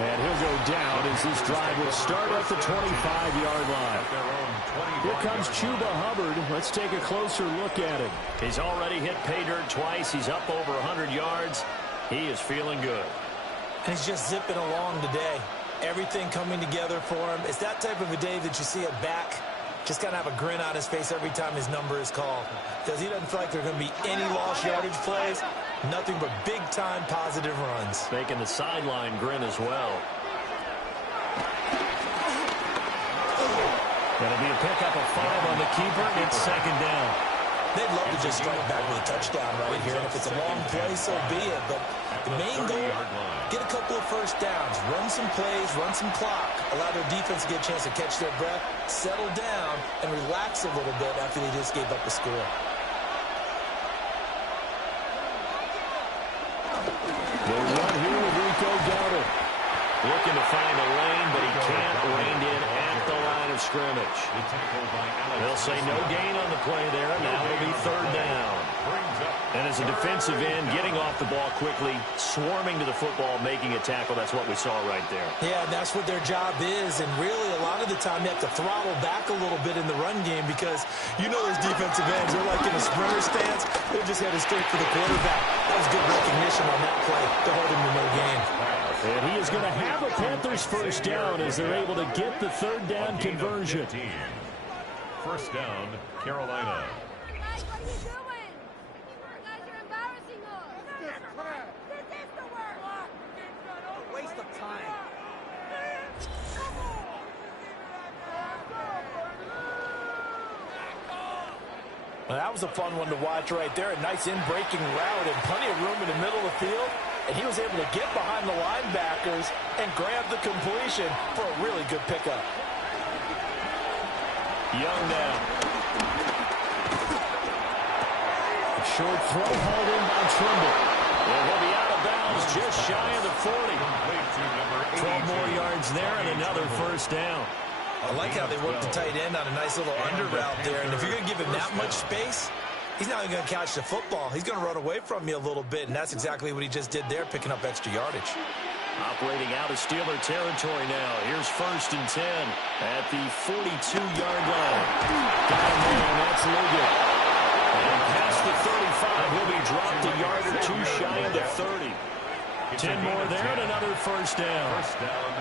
And he'll go down as this drive will start at the 25-yard line. Here comes Chuba Hubbard. Let's take a closer look at him. He's already hit pay dirt twice. He's up over 100 yards. He is feeling good. And he's just zipping along today. Everything coming together for him. It's that type of a day that you see a back just kind of have a grin on his face every time his number is called. Because he doesn't feel like there are going to be any lost yardage plays. Nothing but big-time positive runs. Making the sideline grin as well. That'll be a pickup of 5 on the keeper. It's 2nd down. They'd love to just strike back with a touchdown right here. And if it's a long play, so be it. But the main goal, get a couple of first downs, run some plays, run some clock, allow their defense to get a chance to catch their breath, settle down, and relax a little bit after they just gave up the score. They run here with Rico Dowdle. Looking to find a lane, but he can't. Reined in at the line of scrimmage. They'll say no gain on the play there. Now it'll be 3rd down. And as a defensive end, getting off the ball quickly, swarming to the football, making a tackle. That's what we saw right there. Yeah, that's what their job is. And really, a lot of the time, you have to throttle back a little bit in the run game because you know those defensive ends, they're like in a sprinter stance. They're just headed straight for the quarterback. That was good recognition on that play to hold him to no gain. And he is going to have a Panthers first down as they're able to get the 3rd down conversion. First down, Carolina. Guys, what are you doing? You guys are embarrassing us. This is the work. Waste of time. Well, that was a fun one to watch right there. A nice in-breaking route and plenty of room in the middle of the field. And he was able to get behind the linebackers and grab the completion for a really good pickup. Young now. A short throw hauled in by Trimble. And he'll be out of bounds just shy of the 40. 12 more yards there and another first down. I like how they work the tight end on a nice little under route there. And if you're going to give him that much space, he's not even going to catch the football. He's going to run away from you a little bit, and that's exactly what he just did there, picking up extra yardage. Operating out of Steeler territory now. Here's 1st and 10 at the 42-yard line. Got him there, and that's Liggett. And past the 35, he'll be dropped a yard or two shy of the 30. 10 more there and another first down.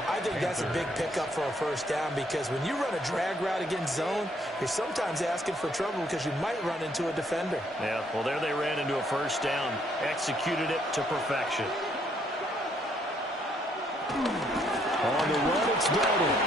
I think that's a big pickup for a first down because when you run a drag route against zone, you're sometimes asking for trouble because you might run into a defender. Yeah, well, there they ran into a first down. Executed it to perfection. On the run, it's Darnold.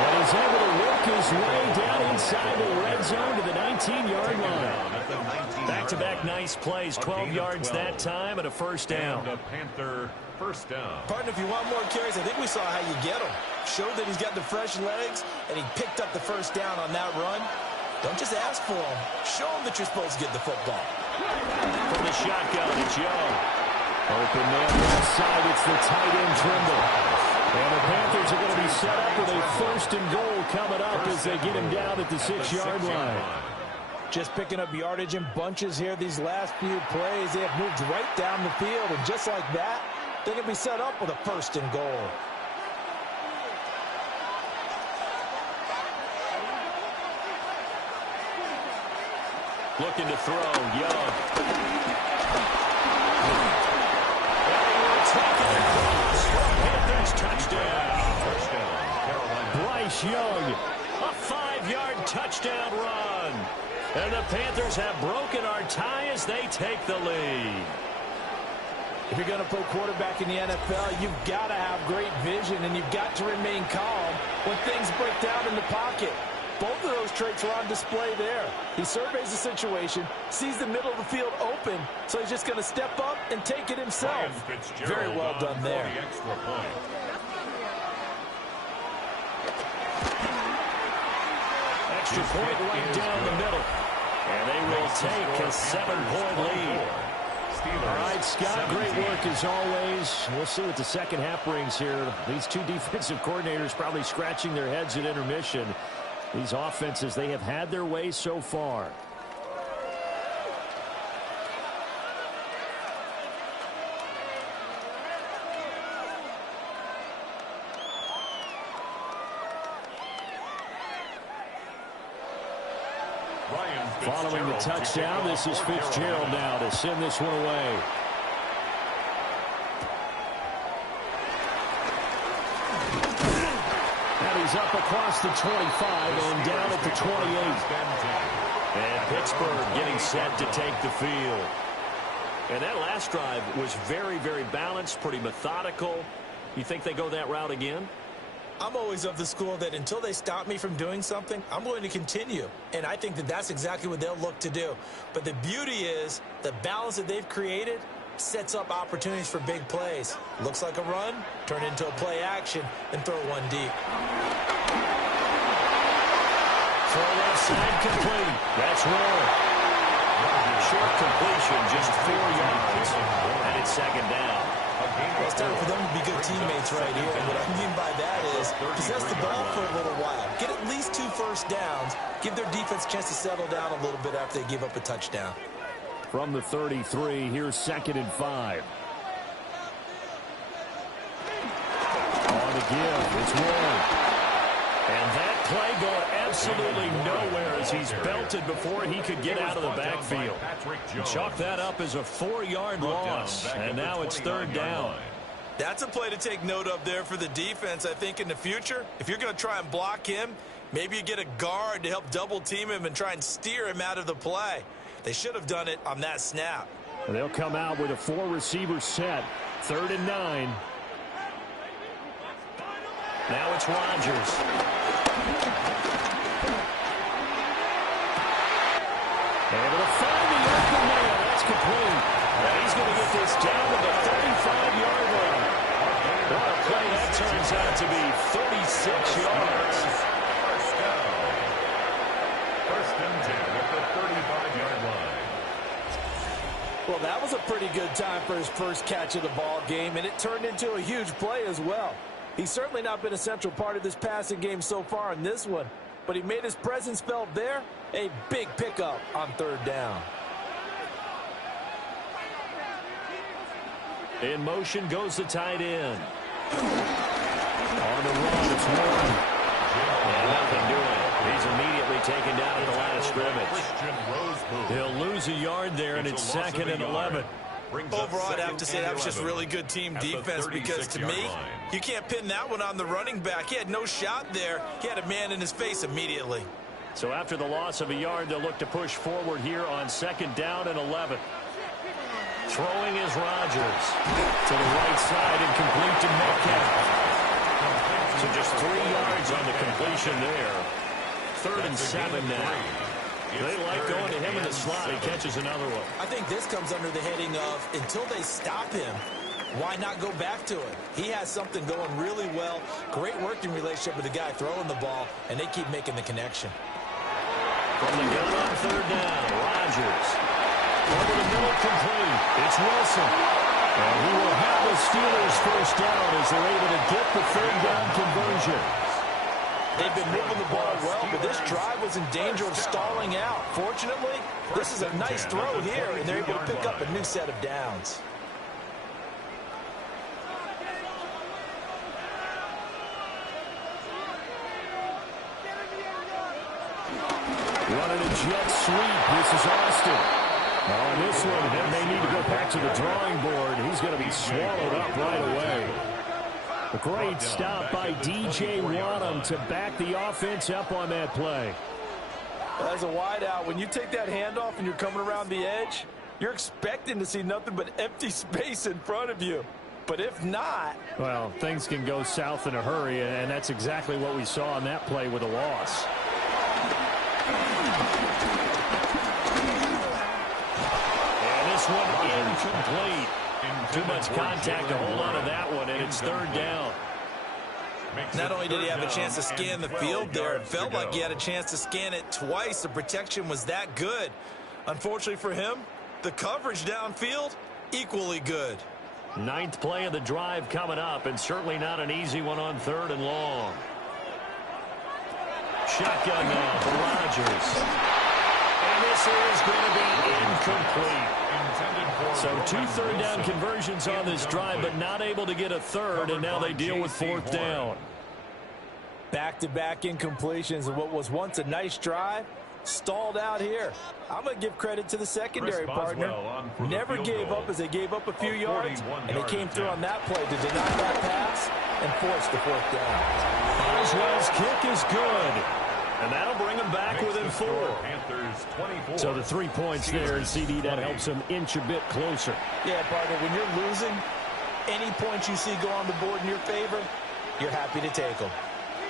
And he's able to work his way down inside the red zone to the 19-yard line. Back-to-back nice plays, 12 yards that time and a first down. And a Panther first down. Partner, if you want more carries, I think we saw how you get him. Showed that he's got the fresh legs, and he picked up the first down on that run. Don't just ask for him. Show him that you're supposed to get the football. From the shotgun, it's Young. Open man left side, it's the tight end Trimble. And the Panthers are going to be set up with a 1st and goal coming up as they get him down at the 6-yard line. Just picking up yardage in bunches here these last few plays. They have moved right down the field, and just like that, they're going to be set up with a 1st and goal. Looking to throw, Young. Panthers touchdown. Bryce Young. A 5-yard touchdown run. And the Panthers have broken our tie as they take the lead. If you're going to play quarterback in the NFL, you've got to have great vision, and you've got to remain calm when things break down in the pocket. Both of those traits are on display there. He surveys the situation, sees the middle of the field open, so he's just going to step up and take it himself. Very well done there. Extra point right down the middle. And they will take a 7-point lead. All right, Scott, great work as always. We'll see what the second half brings here. These two defensive coordinators probably scratching their heads at intermission. These offenses, they have had their way so far. Following the touchdown, this is Fitzgerald now to send this one away. And he's up across the 25 and down at the 28. And Pittsburgh getting set to take the field. And that last drive was very, very balanced, pretty methodical. You think they go that route again? I'm always of the school that until they stop me from doing something, I'm going to continue. And I think that that's exactly what they'll look to do. But the beauty is the balance that they've created sets up opportunities for big plays. Looks like a run, turn into a play action, and throw one deep. Throw left side complete. That's Roy. Short completion, just 4 yards. And it's second down. Well, it's time for them to be good teammates right here. And what I mean by that is possess the ball for a little while. Get at least 2 first downs. Give their defense a chance to settle down a little bit after they give up a touchdown. From the 33, here's 2nd and 5. On the give, it's Warren. And that play going absolutely nowhere as he's belted before he could get out of the backfield. Chalk that up as a 4-yard loss, and now it's 3rd down. That's a play to take note of there for the defense, I think, in the future. If you're going to try and block him, maybe you get a guard to help double-team him and try and steer him out of the play. They should have done it on that snap. And they'll come out with a 4-receiver set. 3rd and 9. Now it's Rodgers. Able to find the open man. That's complete. And he's going to get this down to the 35-yard line. What a play that turns out to be. 36 yards. First and 10 at the 35-yard line. Well, that was a pretty good time for his first catch of the ball game, and it turned into a huge play as well. He's certainly not been a central part of this passing game so far in this one, but he made his presence felt there. A big pickup on 3rd down. In motion goes the tight end. On the run, it's Warren. And nothing doing. He's immediately taken down at the line of scrimmage. He'll lose a yard there, and it's 2nd and 11. Overall, I'd have to say that was just really good team defense because, to me, you can't pin that one on the running back. He had no shot there. He had a man in his face immediately. So after the loss of a yard, they'll look to push forward here on 2nd down and 11. Throwing is Rodgers. To the right side and complete to Metcalf. So just 3 yards on the completion there. 3rd and 7 now. They like going to him in the slot. He catches another one. I think this comes under the heading of, until they stop him, why not go back to it? He has something going really well. Great working relationship with the guy throwing the ball, and they keep making the connection. From the gun on 3rd down, Rodgers. Over the middle, complete. It's Wilson. And he will have the Steelers first down as they're able to get the 3rd down conversion. They've been moving the ball well, but this drive was in danger of stalling out. Fortunately, this is a nice throw here, and they're able to pick up a new set of downs. Running a jet sweep. This is Austin. On this one, they may need to go back to the drawing board. He's going to be swallowed up right away. A great stop by D.J. Waddam to back the offense up on that play. As a wideout, when you take that handoff and you're coming around the edge, you're expecting to see nothing but empty space in front of you. But if not... Well, things can go south in a hurry, and that's exactly what we saw on that play with a loss. And this one incomplete. Too much contact to hold on to that one, and it's 3rd down. Not only did he have a chance to scan the field there, it felt like he had a chance to scan it twice. The protection was that good. Unfortunately for him, the coverage downfield, equally good. 9th play of the drive coming up, and certainly not an easy one on 3rd and long. Shotgun now for Rodgers. And this is going to be incomplete. So 2 3rd down conversions on this drive, but not able to get a 3rd, and now they deal with 4th down. Back-to-back incompletions of what was once a nice drive, stalled out here. I'm going to give credit to the secondary partner. Never gave up as they gave up a few yards, and they came through on that play to deny that pass and force the 4th down. Boswell's kick is good. And that'll bring him back within 4. So the 3 points there, and CD, that helps him inch a bit closer. Yeah, partner, when you're losing, any points you see go on the board in your favor, you're happy to take them.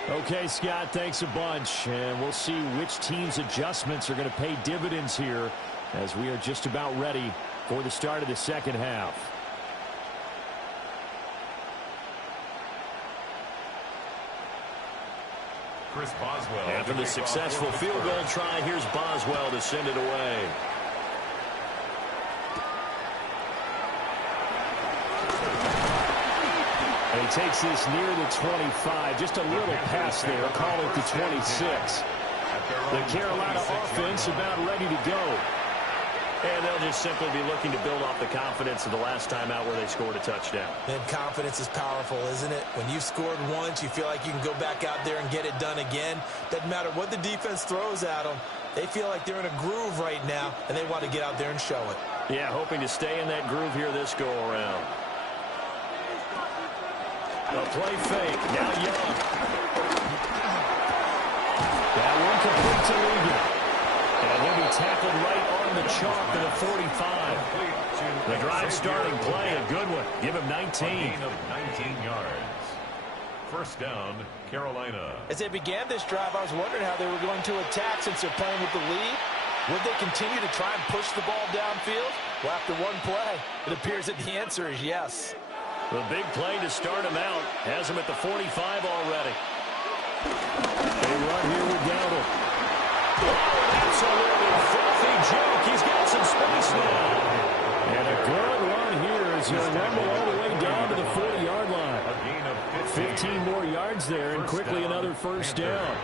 Okay, Scott, thanks a bunch. And we'll see which team's adjustments are going to pay dividends here as we are just about ready for the start of the 2nd half. Chris Boswell. After the successful field goal try, here's Boswell to send it away. And he takes this near the 25. Just a little pass there. Call it the 26. The Carolina offense about ready to go. And they'll just simply be looking to build off the confidence of the last time out where they scored a touchdown. And confidence is powerful, isn't it? When you've scored once, you feel like you can go back out there and get it done again. Doesn't matter what the defense throws at them. They feel like they're in a groove right now, and they want to get out there and show it. Yeah, hoping to stay in that groove here this go-around. A play fake. Now Young. That one complete to Ligon. And he'll be tackled right on the chalk to the 45. The drive starting play, a good one. Give him 19. A gain of 19 yards. First down, Carolina. As they began this drive, I was wondering how they were going to attack since they're playing with the lead. Would they continue to try and push the ball downfield? Well, after one play, it appears that the answer is yes. The big play to start him out has him at the 45 already. They run here with Dowdle. Absolutely filthy joke. He's got some space now. And a good run here as he'll rumble all the way down to the 40-yard line. 15 more yards there, and quickly another first down.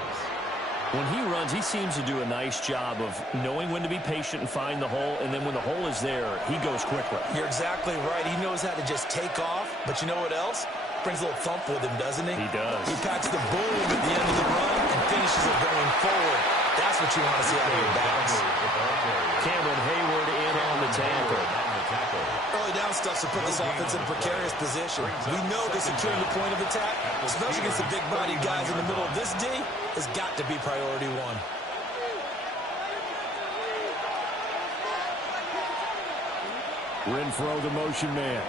When he runs, he seems to do a nice job of knowing when to be patient and find the hole, and then when the hole is there, he goes quickly. You're exactly right. He knows how to just take off, but you know what else? Brings a little thump with him, doesn't he? He does. He packs the boom at the end of the run and finishes it going forward. That's what you want to see out of your backs. Cameron Hayward in on the tackle. Early down stuff to put this offense in a precarious position. We know that securing the point of attack, especially against the big-bodied guys in the middle of this D, has got to be priority one. Renfro, the motion man.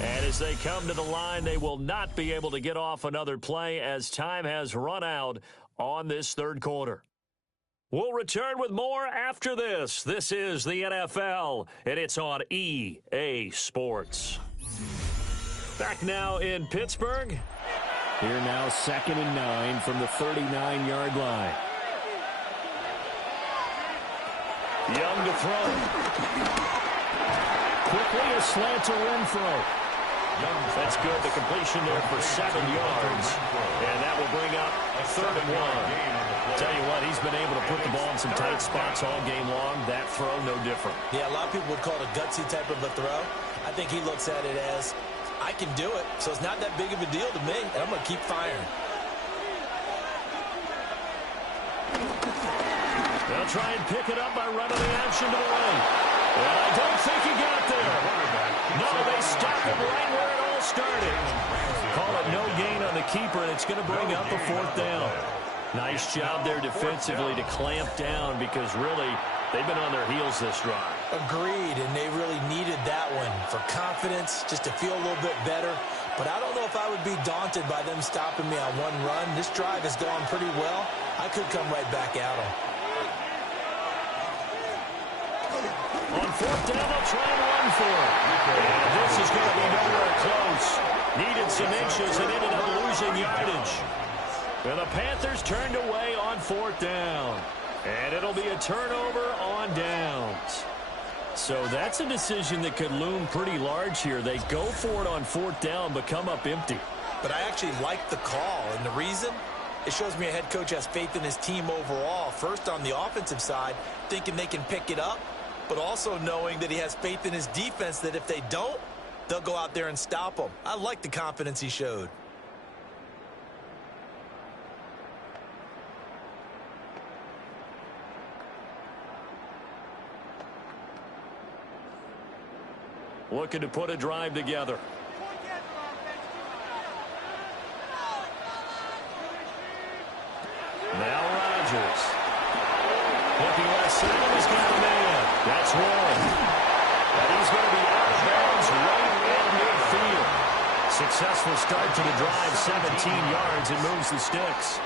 And as they come to the line, they will not be able to get off another play as time has run out on this third quarter. We'll return with more after this. This is the NFL, and it's on EA Sports. Back now in Pittsburgh. Here now, 2nd and 9 from the 39-yard line. Young to throw. Quickly a slant to Renfro. That's good. The completion there for 7 yards. And that will bring up 3rd and 1. Tell you what, he's been able to put the ball in some tight spots all game long. That throw, no different. Yeah, a lot of people would call it a gutsy type of a throw. I think he looks at it as, I can do it, so it's not that big of a deal to me, and I'm going to keep firing. They'll try and pick it up by running the action to the right. And I don't think he got there. No, they stopped him right where it all started. Call it no gain on the keeper, and it's going to bring up a 4th down. Nice job there defensively to clamp down because really they've been on their heels this drive. Agreed, and they really needed that one for confidence, just to feel a little bit better. But I don't know if I would be daunted by them stopping me on one run. This drive has gone pretty well. I could come right back at them. On 4th down, they'll try and run for it. And this is going to be nowhere close. Needed some inches and ended up losing yardage. And the Panthers turned away on 4th down. And it'll be a turnover on downs. So that's a decision that could loom pretty large here. They go for it on 4th down, but come up empty. But I actually like the call, and the reason? It shows me a head coach has faith in his team overall. First on the offensive side, thinking they can pick it up, but also knowing that he has faith in his defense that if they don't, they'll go out there and stop them. I like the confidence he showed. Looking to put a drive together. Now Rodgers. Looking left side, he's got a man. That's one. And he's going to be out of bounds right at midfield. Successful start to the drive, 17 yards, and moves the sticks.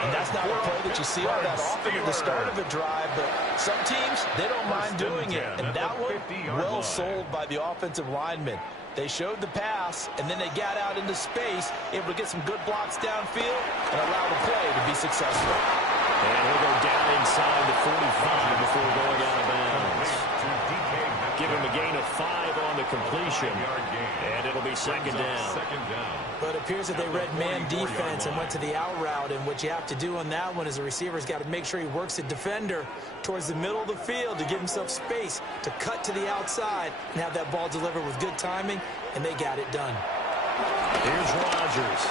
And that's not a play that you see all that often at the start of a drive, but some teams, they don't mind doing it. And that one, well sold by the offensive lineman. They showed the pass, and then they got out into space, able to get some good blocks downfield, and allow the play to be successful. And he'll go down inside the 45 before going out of bounds. Give him a gain of 5 on the completion, and it'll be 2nd down. But it appears that they read man defense and went to the out route, and what you have to do on that one is the receiver's got to make sure he works the defender towards the middle of the field to give himself space to cut to the outside and have that ball delivered with good timing, and they got it done. Here's Rodgers.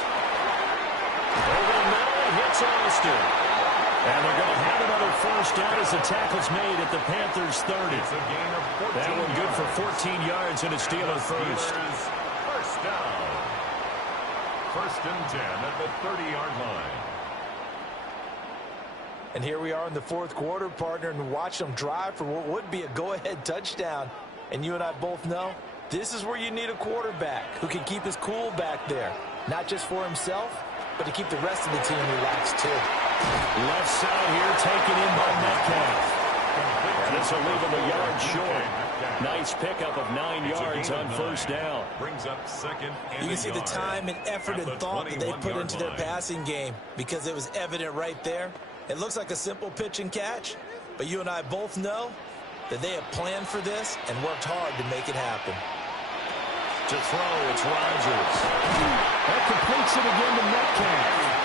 Over the middle, hits Austin. And they're going to have another 1st down as the tackle's made at the Panthers' 30. That one good for 14 yards and a Steeler first. 1st down. 1st and 10 at the 30-yard line. And here we are in the 4th quarter, partner, and watch them drive for what would be a go-ahead touchdown. And you and I both know this is where you need a quarterback who can keep his cool back there, not just for himself, but to keep the rest of the team relaxed too. Left side here taken in by Metcalf. And this will leave him a yard short. Nice pickup of 9 yards on 1st down. Brings up 2nd and you can see the time and effort and thought that they put into their passing game because it was evident right there. It looks like a simple pitch and catch, but you and I both know that they have planned for this and worked hard to make it happen. To throw, it's Rodgers. That completes it again to Metcalf.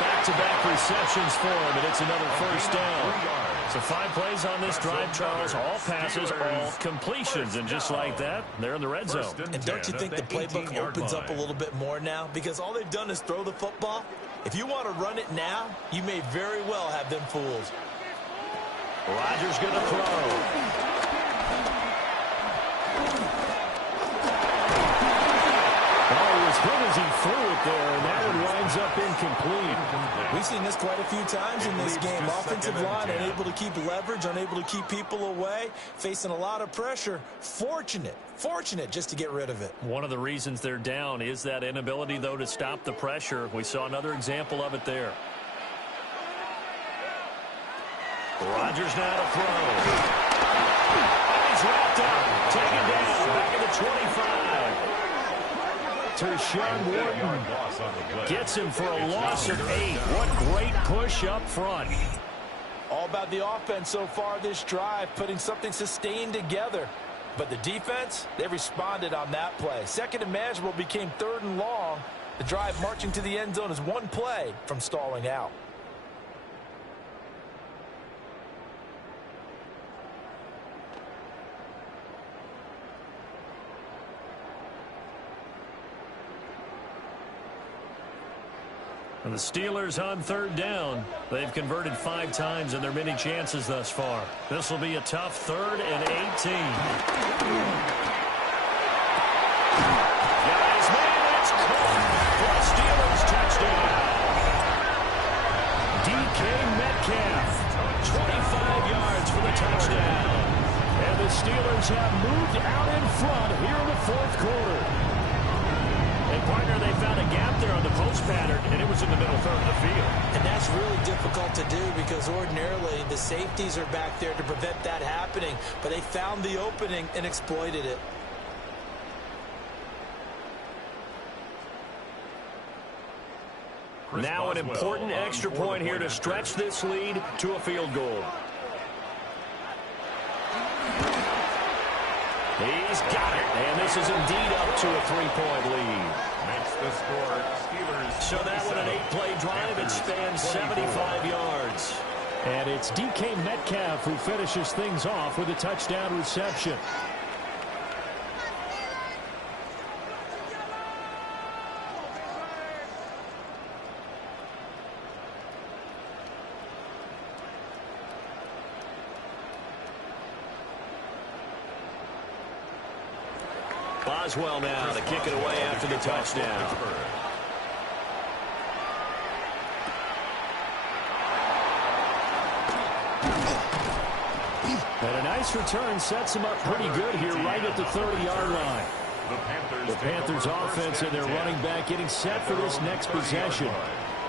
Back back-to-back receptions for him, and it's another first down. So 5 plays on this drive, Charles. All passes, all completions. And just like that, they're in the red zone. And don't you think the playbook opens up a little bit more now? Because all they've done is throw the football. If you want to run it now, you may very well have them fooled. Rodgers going to throw. Hit as he threw it there, and that one winds up incomplete. We've seen this quite a few times in this game. Offensive line unable to keep leverage, unable to keep people away, facing a lot of pressure. Fortunate just to get rid of it. One of the reasons they're down is that inability, though, to stop the pressure. We saw another example of it there. Rodgers now to throw. And he's wrapped up, taken down, back at the 25. Tershawn Wharton gets him for a loss of 8. What great push up front. All about the offense so far this drive, putting something sustained together. But the defense, they responded on that play. Second and manageable became 3rd and long. The drive marching to the end zone is 1 play from stalling out. And the Steelers on 3rd down. They've converted 5 times in their many chances thus far. This will be a tough 3rd and 18. Guys, man, it's caught for a Steelers touchdown. DK Metcalf, 25 yards for the touchdown. And the Steelers have moved out in front here in the 4th quarter. And, partner, they found a gap there on the post pattern, and it was in the middle 3rd of the field. And that's really difficult to do because ordinarily the safeties are back there to prevent that happening. But they found the opening and exploited it. Now an important extra point here to stretch this lead to a field goal. He's got it, and this is indeed up to a 3-point lead. Makes the score Steelers. So that one an 8-play drive. It spans 75 yards. And it's DK Metcalf who finishes things off with a touchdown reception. Boswell now to kick it away after the touchdown. And a nice return sets him up pretty good here right at the 30-yard line. The Panthers offense and their running back getting set for this next possession.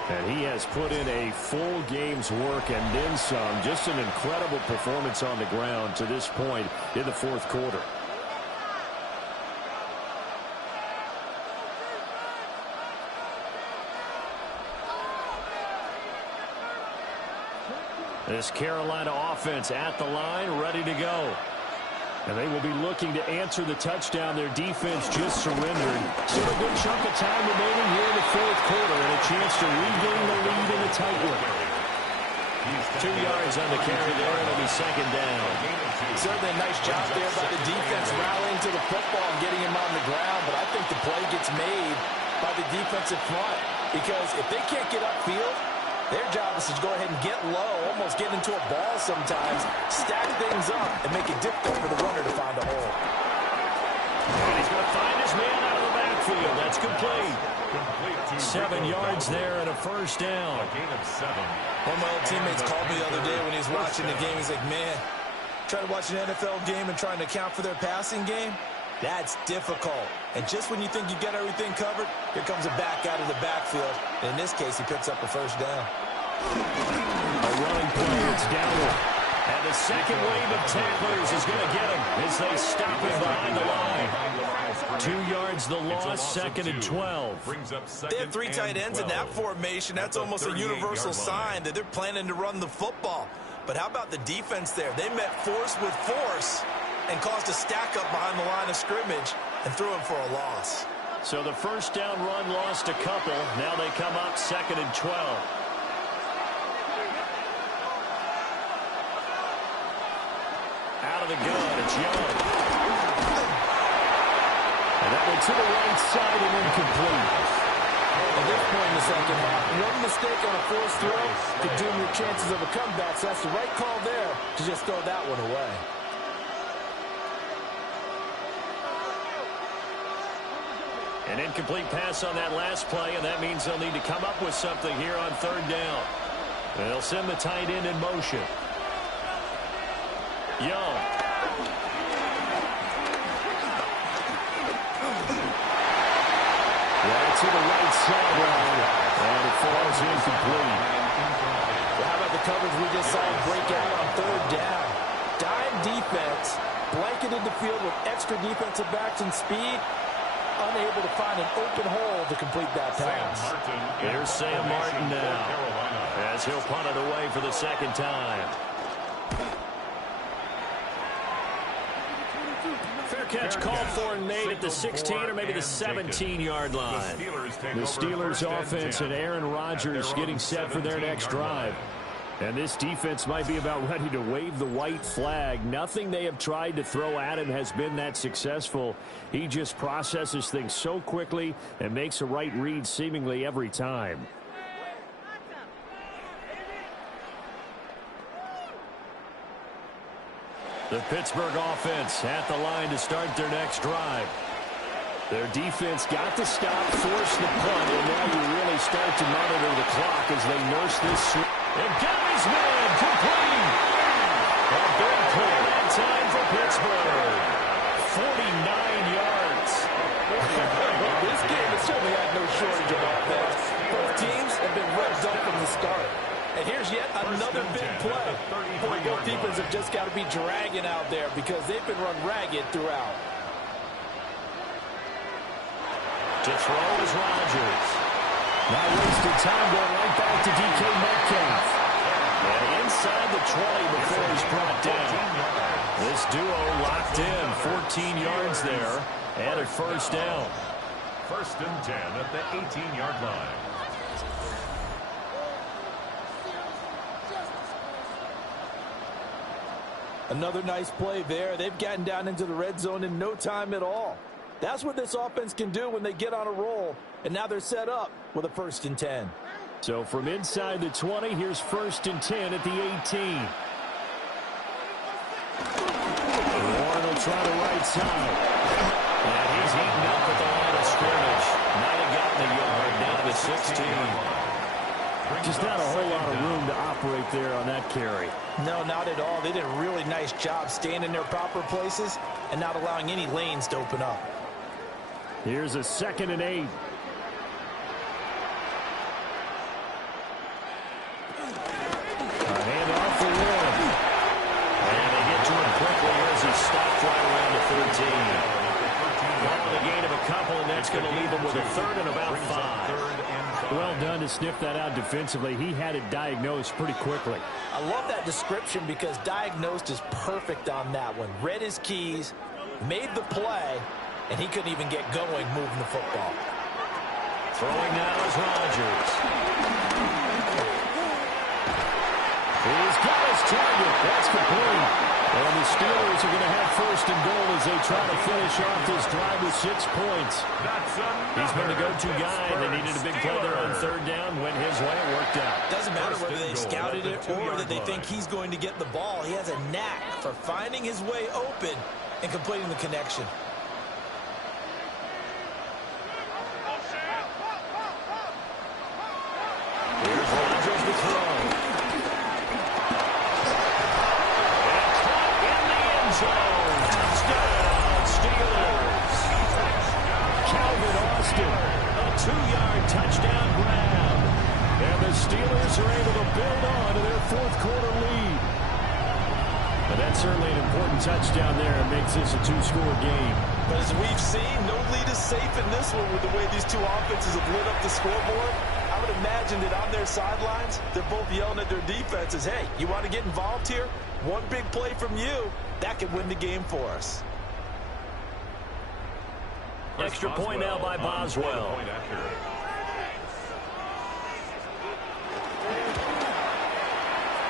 And he has put in a full game's work and then some. Just an incredible performance on the ground to this point in the 4th quarter. This Carolina offense at the line, ready to go. And they will be looking to answer the touchdown. Their defense just surrendered. Still a good chunk of time remaining here in the 4th quarter and a chance to regain the lead in a tight one. 2 yards on the carry there, and it'll be 2nd down. Certainly a nice job there by the defense rallying to the football and getting him on the ground, but I think the play gets made by the defensive front because if they can't get upfield, their job is to go ahead and get low, almost get into a ball sometimes, stack things up, and make it difficult for the runner to find a hole. And he's going to find his man out of the backfield. That's complete. 7 yards there and a first down. A gain of 7. One of my old teammates called me the other day when he was watching the game. He's like, man, trying to watch an NFL game and trying to account for their passing game, that's difficult. And just when you think you got everything covered, here comes a back out of the backfield. And in this case, he picks up a first down. A running play, it's downward. And the second wave of tacklers is going to get him as they stop him behind the line. 2 yards the loss, 2nd and 12. They have 3 tight ends in that formation. That's almost a universal sign that they're planning to run the football. But how about the defense there? They met force with force and caused a stack up behind the line of scrimmage and threw him for a loss. So the first down run lost a couple. Now they come up 2nd and 12. out of the gun. It's Young. And that one to the right side and incomplete. At this point in the second half, one mistake on a forced throw could doom your chances of a comeback. So that's the right call there to just throw that one away. An incomplete pass on that last play, and that means they'll need to come up with something here on third down. They'll send the tight end in motion. Young. Right to the right sideline, and it falls incomplete. Well, how about the coverage we just saw him break out on third down? Dime defense, blanketed the field with extra defensive backs and speed, unable to find an open hole to complete that pass. Here's Sam Martin now, as he'll punt it away for the second time. Fair catch called for and made at the 16 or maybe the 17-yard line. The Steelers offense and Aaron Rodgers getting set for their next drive. And this defense might be about ready to wave the white flag. Nothing they have tried to throw at him has been that successful. He just processes things so quickly and makes a right read seemingly every time. The Pittsburgh offense at the line to start their next drive. Their defense got the stop, forced the punt, and now you really start to monitor the clock as they nurse this. And got his man complete. A big play that time for Pittsburgh. 49 yards. This game has certainly had no shortage of offense. Both teams have been revved up from the start. And here's yet another big play. Boy, both defenses have just got to be dragging out there because they've been run ragged throughout. To throw is Rodgers. Not wasting time, going right back to DK Metcalf. And inside the 20 before he's brought down. This duo locked in, 14 yards there, and a first down. 1st and 10 at the 18-yard line. Another nice play there. They've gotten down into the red zone in no time at all. That's what this offense can do when they get on a roll. And now they're set up with a 1st and 10. So from inside the 20, here's 1st and 10 at the 18. Warren will try the right side. And he's eaten up at the line of scrimmage. Might have gotten a yard down to 16. Just not a whole lot of room to operate there on that carry. No, not at all. They did a really nice job staying in their proper places and not allowing any lanes to open up. Here's a 2nd and 8. A handoff for Warren. And they get to him quickly as he stopped right around the 13. Calling a gain of a couple, and that's going to leave him with a 3rd and about 5. Well done to sniff that out defensively. He had it diagnosed pretty quickly. I love that description because diagnosed is perfect on that one. Read his keys, made the play, and he couldn't even get going moving the football. Throwing now is Rodgers. He's got his target. That's complete. And the Steelers are going to have 1st and goal as they try to finish off this drive with 6 points. He's been the go-to guy. They needed a big play there on 3rd down. Went his way. It worked out. Doesn't matter whether they scouted it or that they think he's going to get the ball. He has a knack for finding his way open and completing the connection. Here's Rodgers to throw. Touchdown, Steelers. Calvin Austin, a 2-yard touchdown grab. And the Steelers are able to build on to their 4th quarter lead. But that's certainly an important touchdown there. It makes this a 2-score game. But as we've seen, no lead is safe in this one with the way these two offenses have lit up the scoreboard. I would imagine that on their sidelines, they're both yelling at their defenses, hey, you want to get involved here? One big play from you, that could win the game for us. Extra point now by Boswell.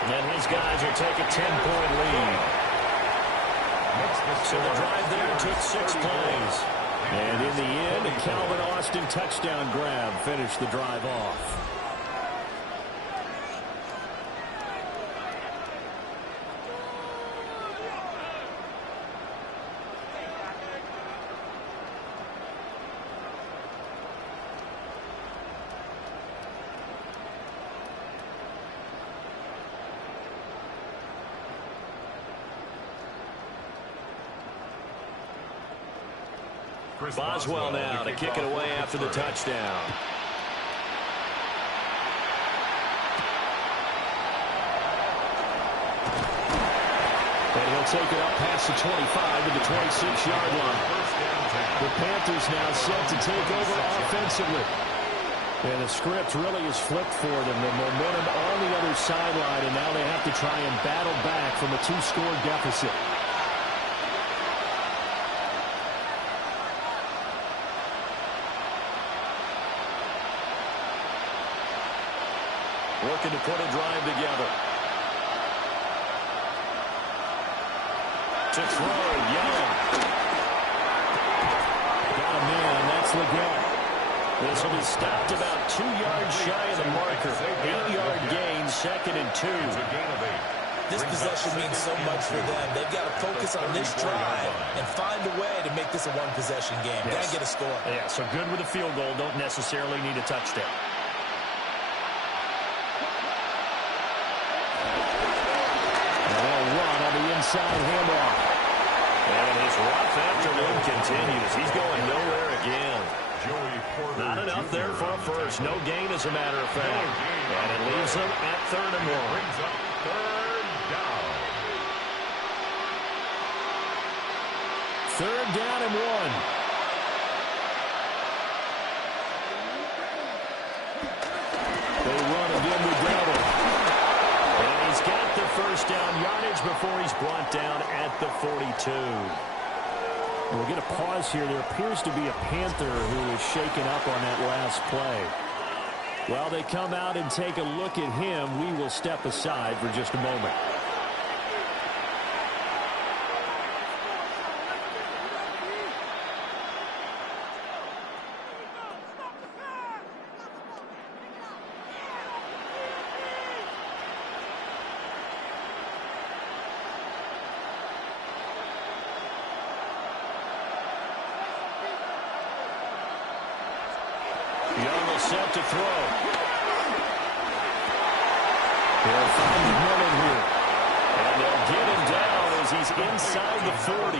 And his guys will take a 10-point lead. So the drive there took 6 plays. And in the end, a Calvin Austin touchdown grab finished the drive off. Boswell now to kick it away after the touchdown. And he'll take it up past the 25 to the 26-yard line. The Panthers now set to take over offensively. And the script really is flipped for them. The momentum on the other sideline, and now they have to try and battle back from a 2-score deficit. Looking to put a drive together. To throw, Young. Got a man, that's Leggett. This will be stopped about 2 yards shy of the marker. 8-yard gain, 2nd and 2. This possession means so much for them. They've got to focus on this drive and find a way to make this a one-possession game. Got to get a score. Yeah, so good with a field goal. Don't necessarily need a touchdown. Inside handoff. And his rough afternoon continues. He's going nowhere again. Not enough there for a first. No gain, as a matter of fact. And it leaves them at 3rd and 1. Brings up 3rd down. 3rd down and 1. They run again with Dowdle. And he's got the first down yardage before he's brought down at the 42. We'll get a pause here. There appears to be a Panther who is shaken up on that last play. While they come out and take a look at him, we will step aside for just a moment. Young will set to throw. They'll find Miller here. And they'll get him down as he's inside the 40.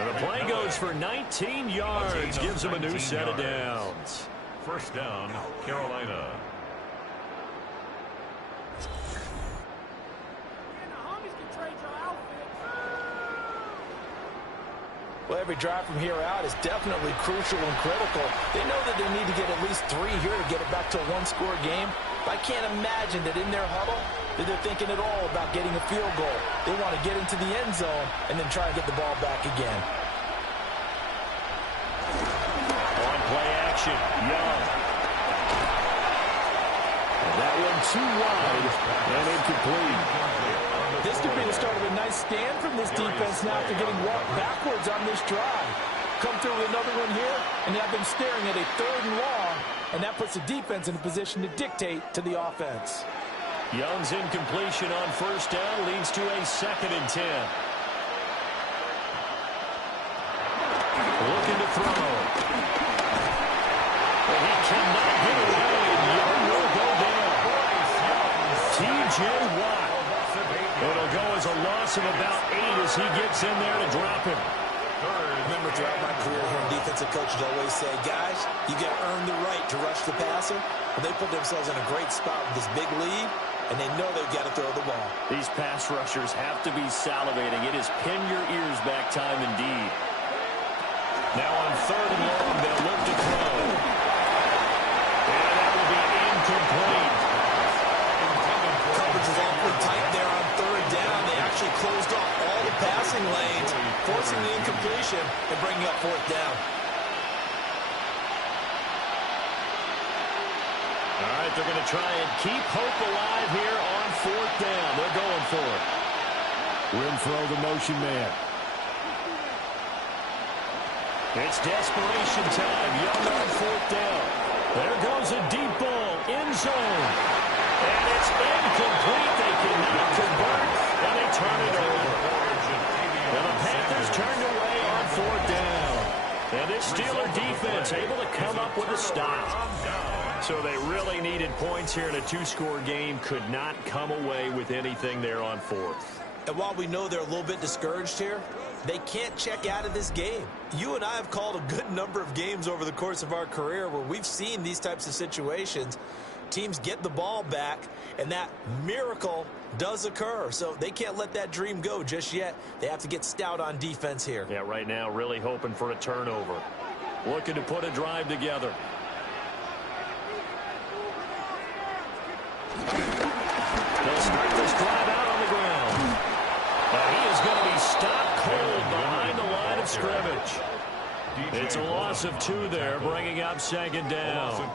And the play goes for 19 yards. Gives him a new set of downs. First down, Carolina. Well, every drive from here out is definitely crucial and critical. They know that they need to get at least 3 here to get it back to a one-score game. But I can't imagine that in their huddle that they're thinking at all about getting a field goal. They want to get into the end zone and then try and get the ball back again. On play action, Young. And that one too wide and incomplete. This could be the start of a nice stand from this defense now after getting walked backwards on this drive. Come through with another one here, and have them staring at a 3rd and long, and that puts the defense in a position to dictate to the offense. Young's incompletion on first down leads to a 2nd and 10. Looking to throw. But he cannot get away, and Young will go down. T.J. Watt. It'll go as a loss of about 8 as he gets in there to drop him. Remember, throughout my career here, defensive coaches always say, guys, you got to earn the right to rush the passer. Well, they put themselves in a great spot with this big lead, and they know they've got to throw the ball. These pass rushers have to be salivating. It is pin your ears back time indeed. Now on 3rd and long, they'll look to throw. And that will be incomplete. Coverage is awfully tight there on 3rd down. They actually closed off all the passing lanes, forcing the incompletion and bringing up 4th down. All right, they're going to try and keep hope alive here on 4th down. They're going for it. Renfro, the motion man. It's desperation time. Young on 4th down. There goes a deep ball. End zone. And it's incomplete. They cannot convert. And they turn it over. And the Panthers turned away on 4th down. And this Steeler defense able to come up with a stop. So they really needed points here in a 2-score game. Could not come away with anything there on 4th. And while we know they're a little bit discouraged here, they can't check out of this game. You and I have called a good number of games over the course of our career where we've seen these types of situations. Teams get the ball back, and that miracle does occur. So they can't let that dream go just yet. They have to get stout on defense here. Yeah, right now really hoping for a turnover. Looking to put a drive together. They'll start this drive out on the ground. And he is going to be stopped cold behind the line of scrimmage. It's a loss of 2 there, bringing up 2nd down.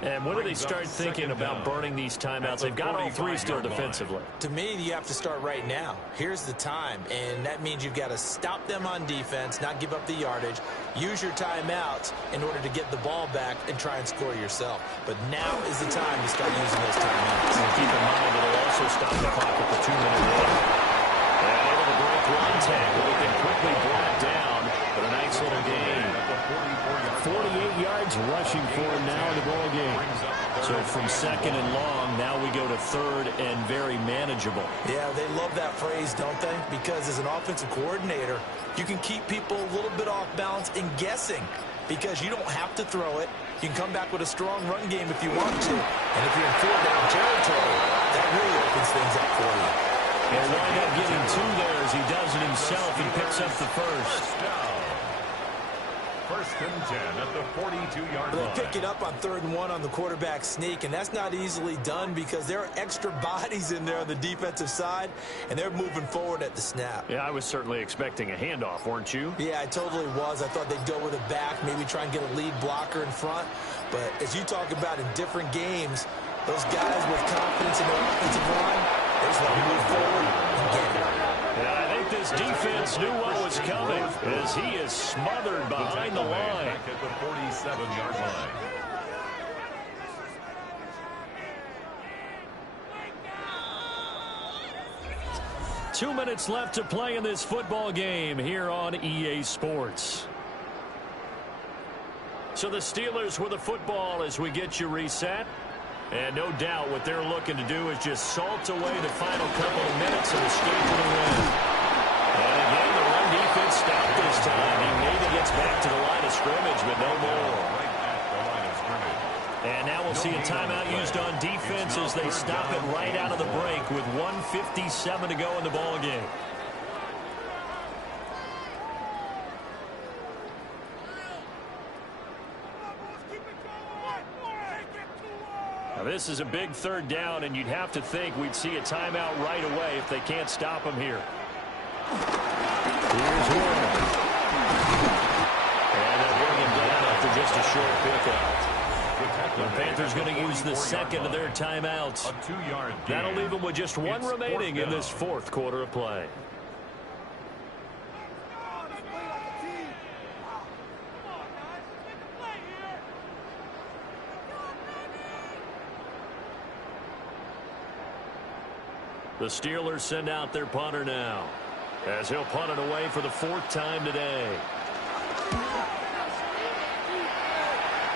And when do they start thinking about burning these timeouts? They've got all 3 still defensively. To me, you have to start right now. Here's the time, and that means you've got to stop them on defense, not give up the yardage, use your timeouts in order to get the ball back and try and score yourself. But now is the time to start using those timeouts. And keep in mind that it'll also stop the clock at the 2-minute warning. And able to break one tackle, they can quickly brought down, but a nice little gain. 48 yards rushing for him now in the ball game. So from 2nd and long, now we go to 3rd and very manageable. Yeah, they love that phrase, don't they? Because as an offensive coordinator, you can keep people a little bit off balance and guessing because you don't have to throw it. You can come back with a strong run game if you want to. And if you're in 4-down territory, that really opens things up for you. He'll wind up getting 2 there as he does it himself and picks up the first. 1st and 10 at the 42-yard line. They pick it up on 3rd and 1 on the quarterback sneak, and that's not easily done because there are extra bodies in there on the defensive side, and they're moving forward at the snap. Yeah, I was certainly expecting a handoff, weren't you? Yeah, I totally was. I thought they'd go with a back, maybe try and get a lead blocker in front. But as you talk about in different games, those guys with confidence in their offensive line, they just want to move forward and get it. Yeah, I think this defense knew what was coming as he is smothered behind the line. Back at the 47-yard line. Two minutes left to play in this football game here on EA Sports. So the Steelers with the football as we get you reset. And no doubt what they're looking to do is just salt away the final couple of minutes and escape with a win. And again, the run defense stopped this time. He maybe gets back to the line of scrimmage, but no more. And now we'll see a timeout used on defense as they stop it right out of the break with 1:57 to go in the ball game. Now this is a big 3rd down, and you'd have to think we'd see a timeout right away if they can't stop him here. Here's one. And they'll bring him down after just a short pickup. The Panthers going to use the 2nd of their timeouts. That'll leave them with just 1 remaining in this 4th quarter of play. The Steelers send out their punter now as he'll punt it away for the 4th time today.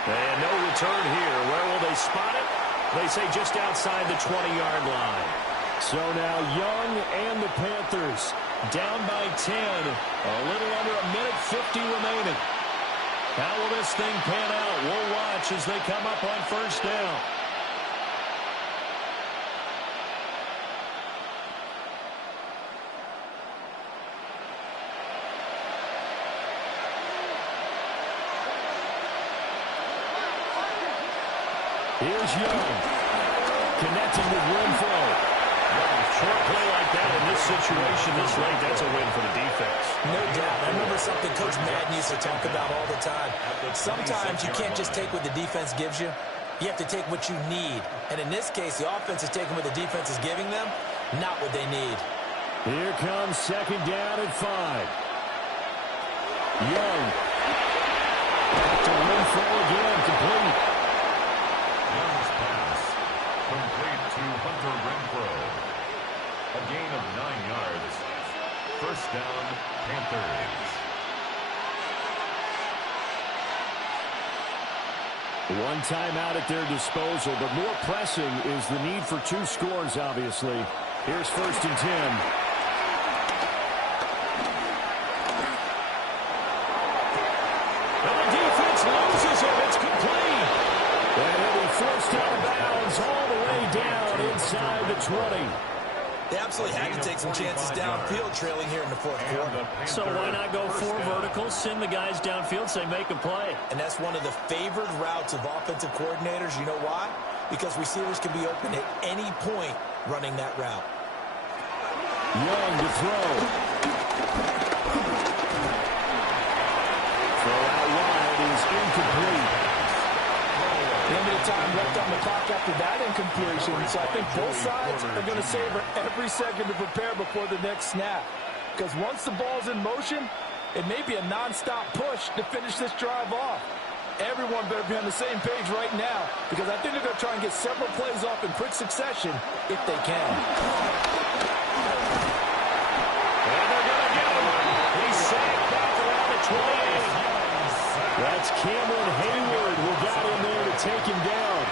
And no return here. Where will they spot it? They say just outside the 20-yard line. So now Young and the Panthers down by 10. A little under a minute 50 remaining. How will this thing pan out? We'll watch as they come up on 1st down. Here's Young. Connecting with Renfro. Short play like that in this situation this late, that's a win for the defense. No doubt. I remember something Coach Madden used to talk about all the time. Sometimes you can't just take what the defense gives you. You have to take what you need. And in this case, the offense is taking what the defense is giving them, not what they need. Here comes 2nd down and 5. Young. yards. First down, Panthers. One timeout at their disposal, but more pressing is the need for 2 scores, obviously. Here's 1st and 10. Loses it. It's complete. And he'll be forced out of bounds all the way down inside the 20. They absolutely had to take some chances downfield trailing here in the 4th quarter. So why not go 4 verticals, send the guys downfield, say make a play. And that's one of the favored routes of offensive coordinators. You know why? Because receivers can be open at any point running that route. Young to throw. Throw out wide is incomplete. Limited time left on the clock after that incompletion, so I think both sides are going to savor every second to prepare before the next snap. Because once the ball's in motion, it may be a non-stop push to finish this drive off. Everyone better be on the same page right now, because I think they're going to try and get several plays off in quick succession if they can. And they're going to get him. He's sacked back around the 28. That's Cameron Hayward who got in there to take him down.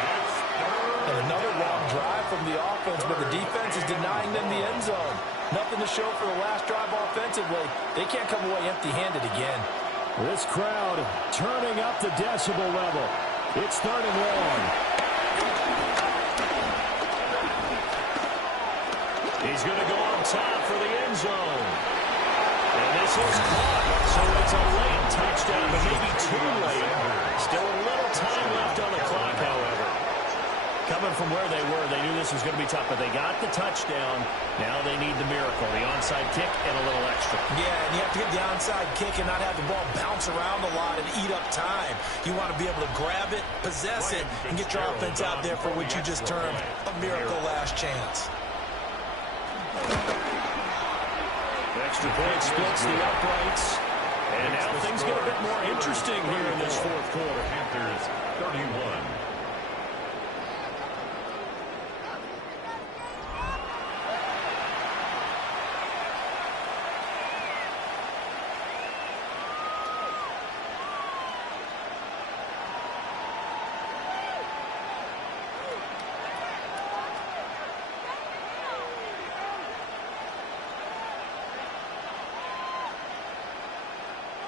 And another long drive from the offense, but the defense is denying them the end zone. Nothing to show for the last drive offensively. They can't come away empty-handed again. This crowd turning up the decibel level. It's 3rd and long. He's going to go on top for the end zone. And this is caught, so it's a late touchdown, but maybe too late. Still a little time left on the clock, however. Coming from where they were, they knew this was going to be tough, but they got the touchdown. Now they need the miracle, the onside kick and a little extra. Yeah, and you have to get the onside kick and not have the ball bounce around a lot and eat up time. You want to be able to grab it, possess it, and get your offense out there for what you just termed a miracle last chance. Extra point splits the uprights. And now things get a bit more interesting here in this 4th quarter. Panthers 31.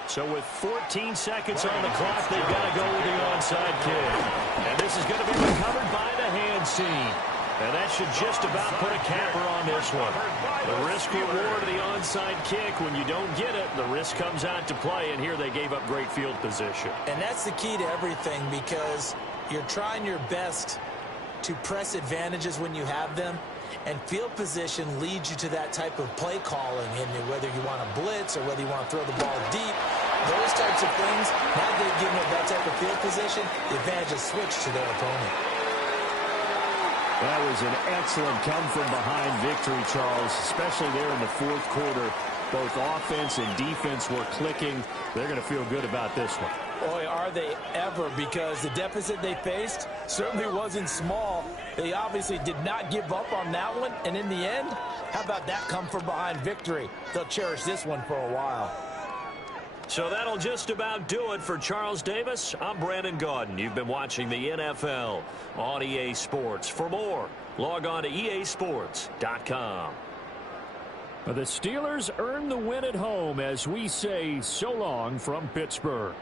So with 14 seconds on the clock, they've got to go with the onside kick. And this is going to be recovered by the hands team. And that should just about put a capper on this one. The risk-reward of the onside kick, when you don't get it, the risk comes out to play, and here they gave up great field position. And that's the key to everything, because you're trying your best to press advantages when you have them, and field position leads you to that type of play calling, and whether you want to blitz or whether you want to throw the ball deep, those types of things, now they've given up that type of field position, the advantage is switched to their opponent. That was an excellent come-from-behind victory, Charles, especially there in the 4th quarter. Both offense and defense were clicking. They're going to feel good about this one. Boy, are they ever, because the deficit they faced certainly wasn't small. They obviously did not give up on that one, and in the end, how about that come-from-behind victory? They'll cherish this one for a while. So that'll just about do it for Charles Davis. I'm Brandon Gaudin. You've been watching the NFL on EA Sports. For more, log on to easports.com. The Steelers earn the win at home as we say so long from Pittsburgh.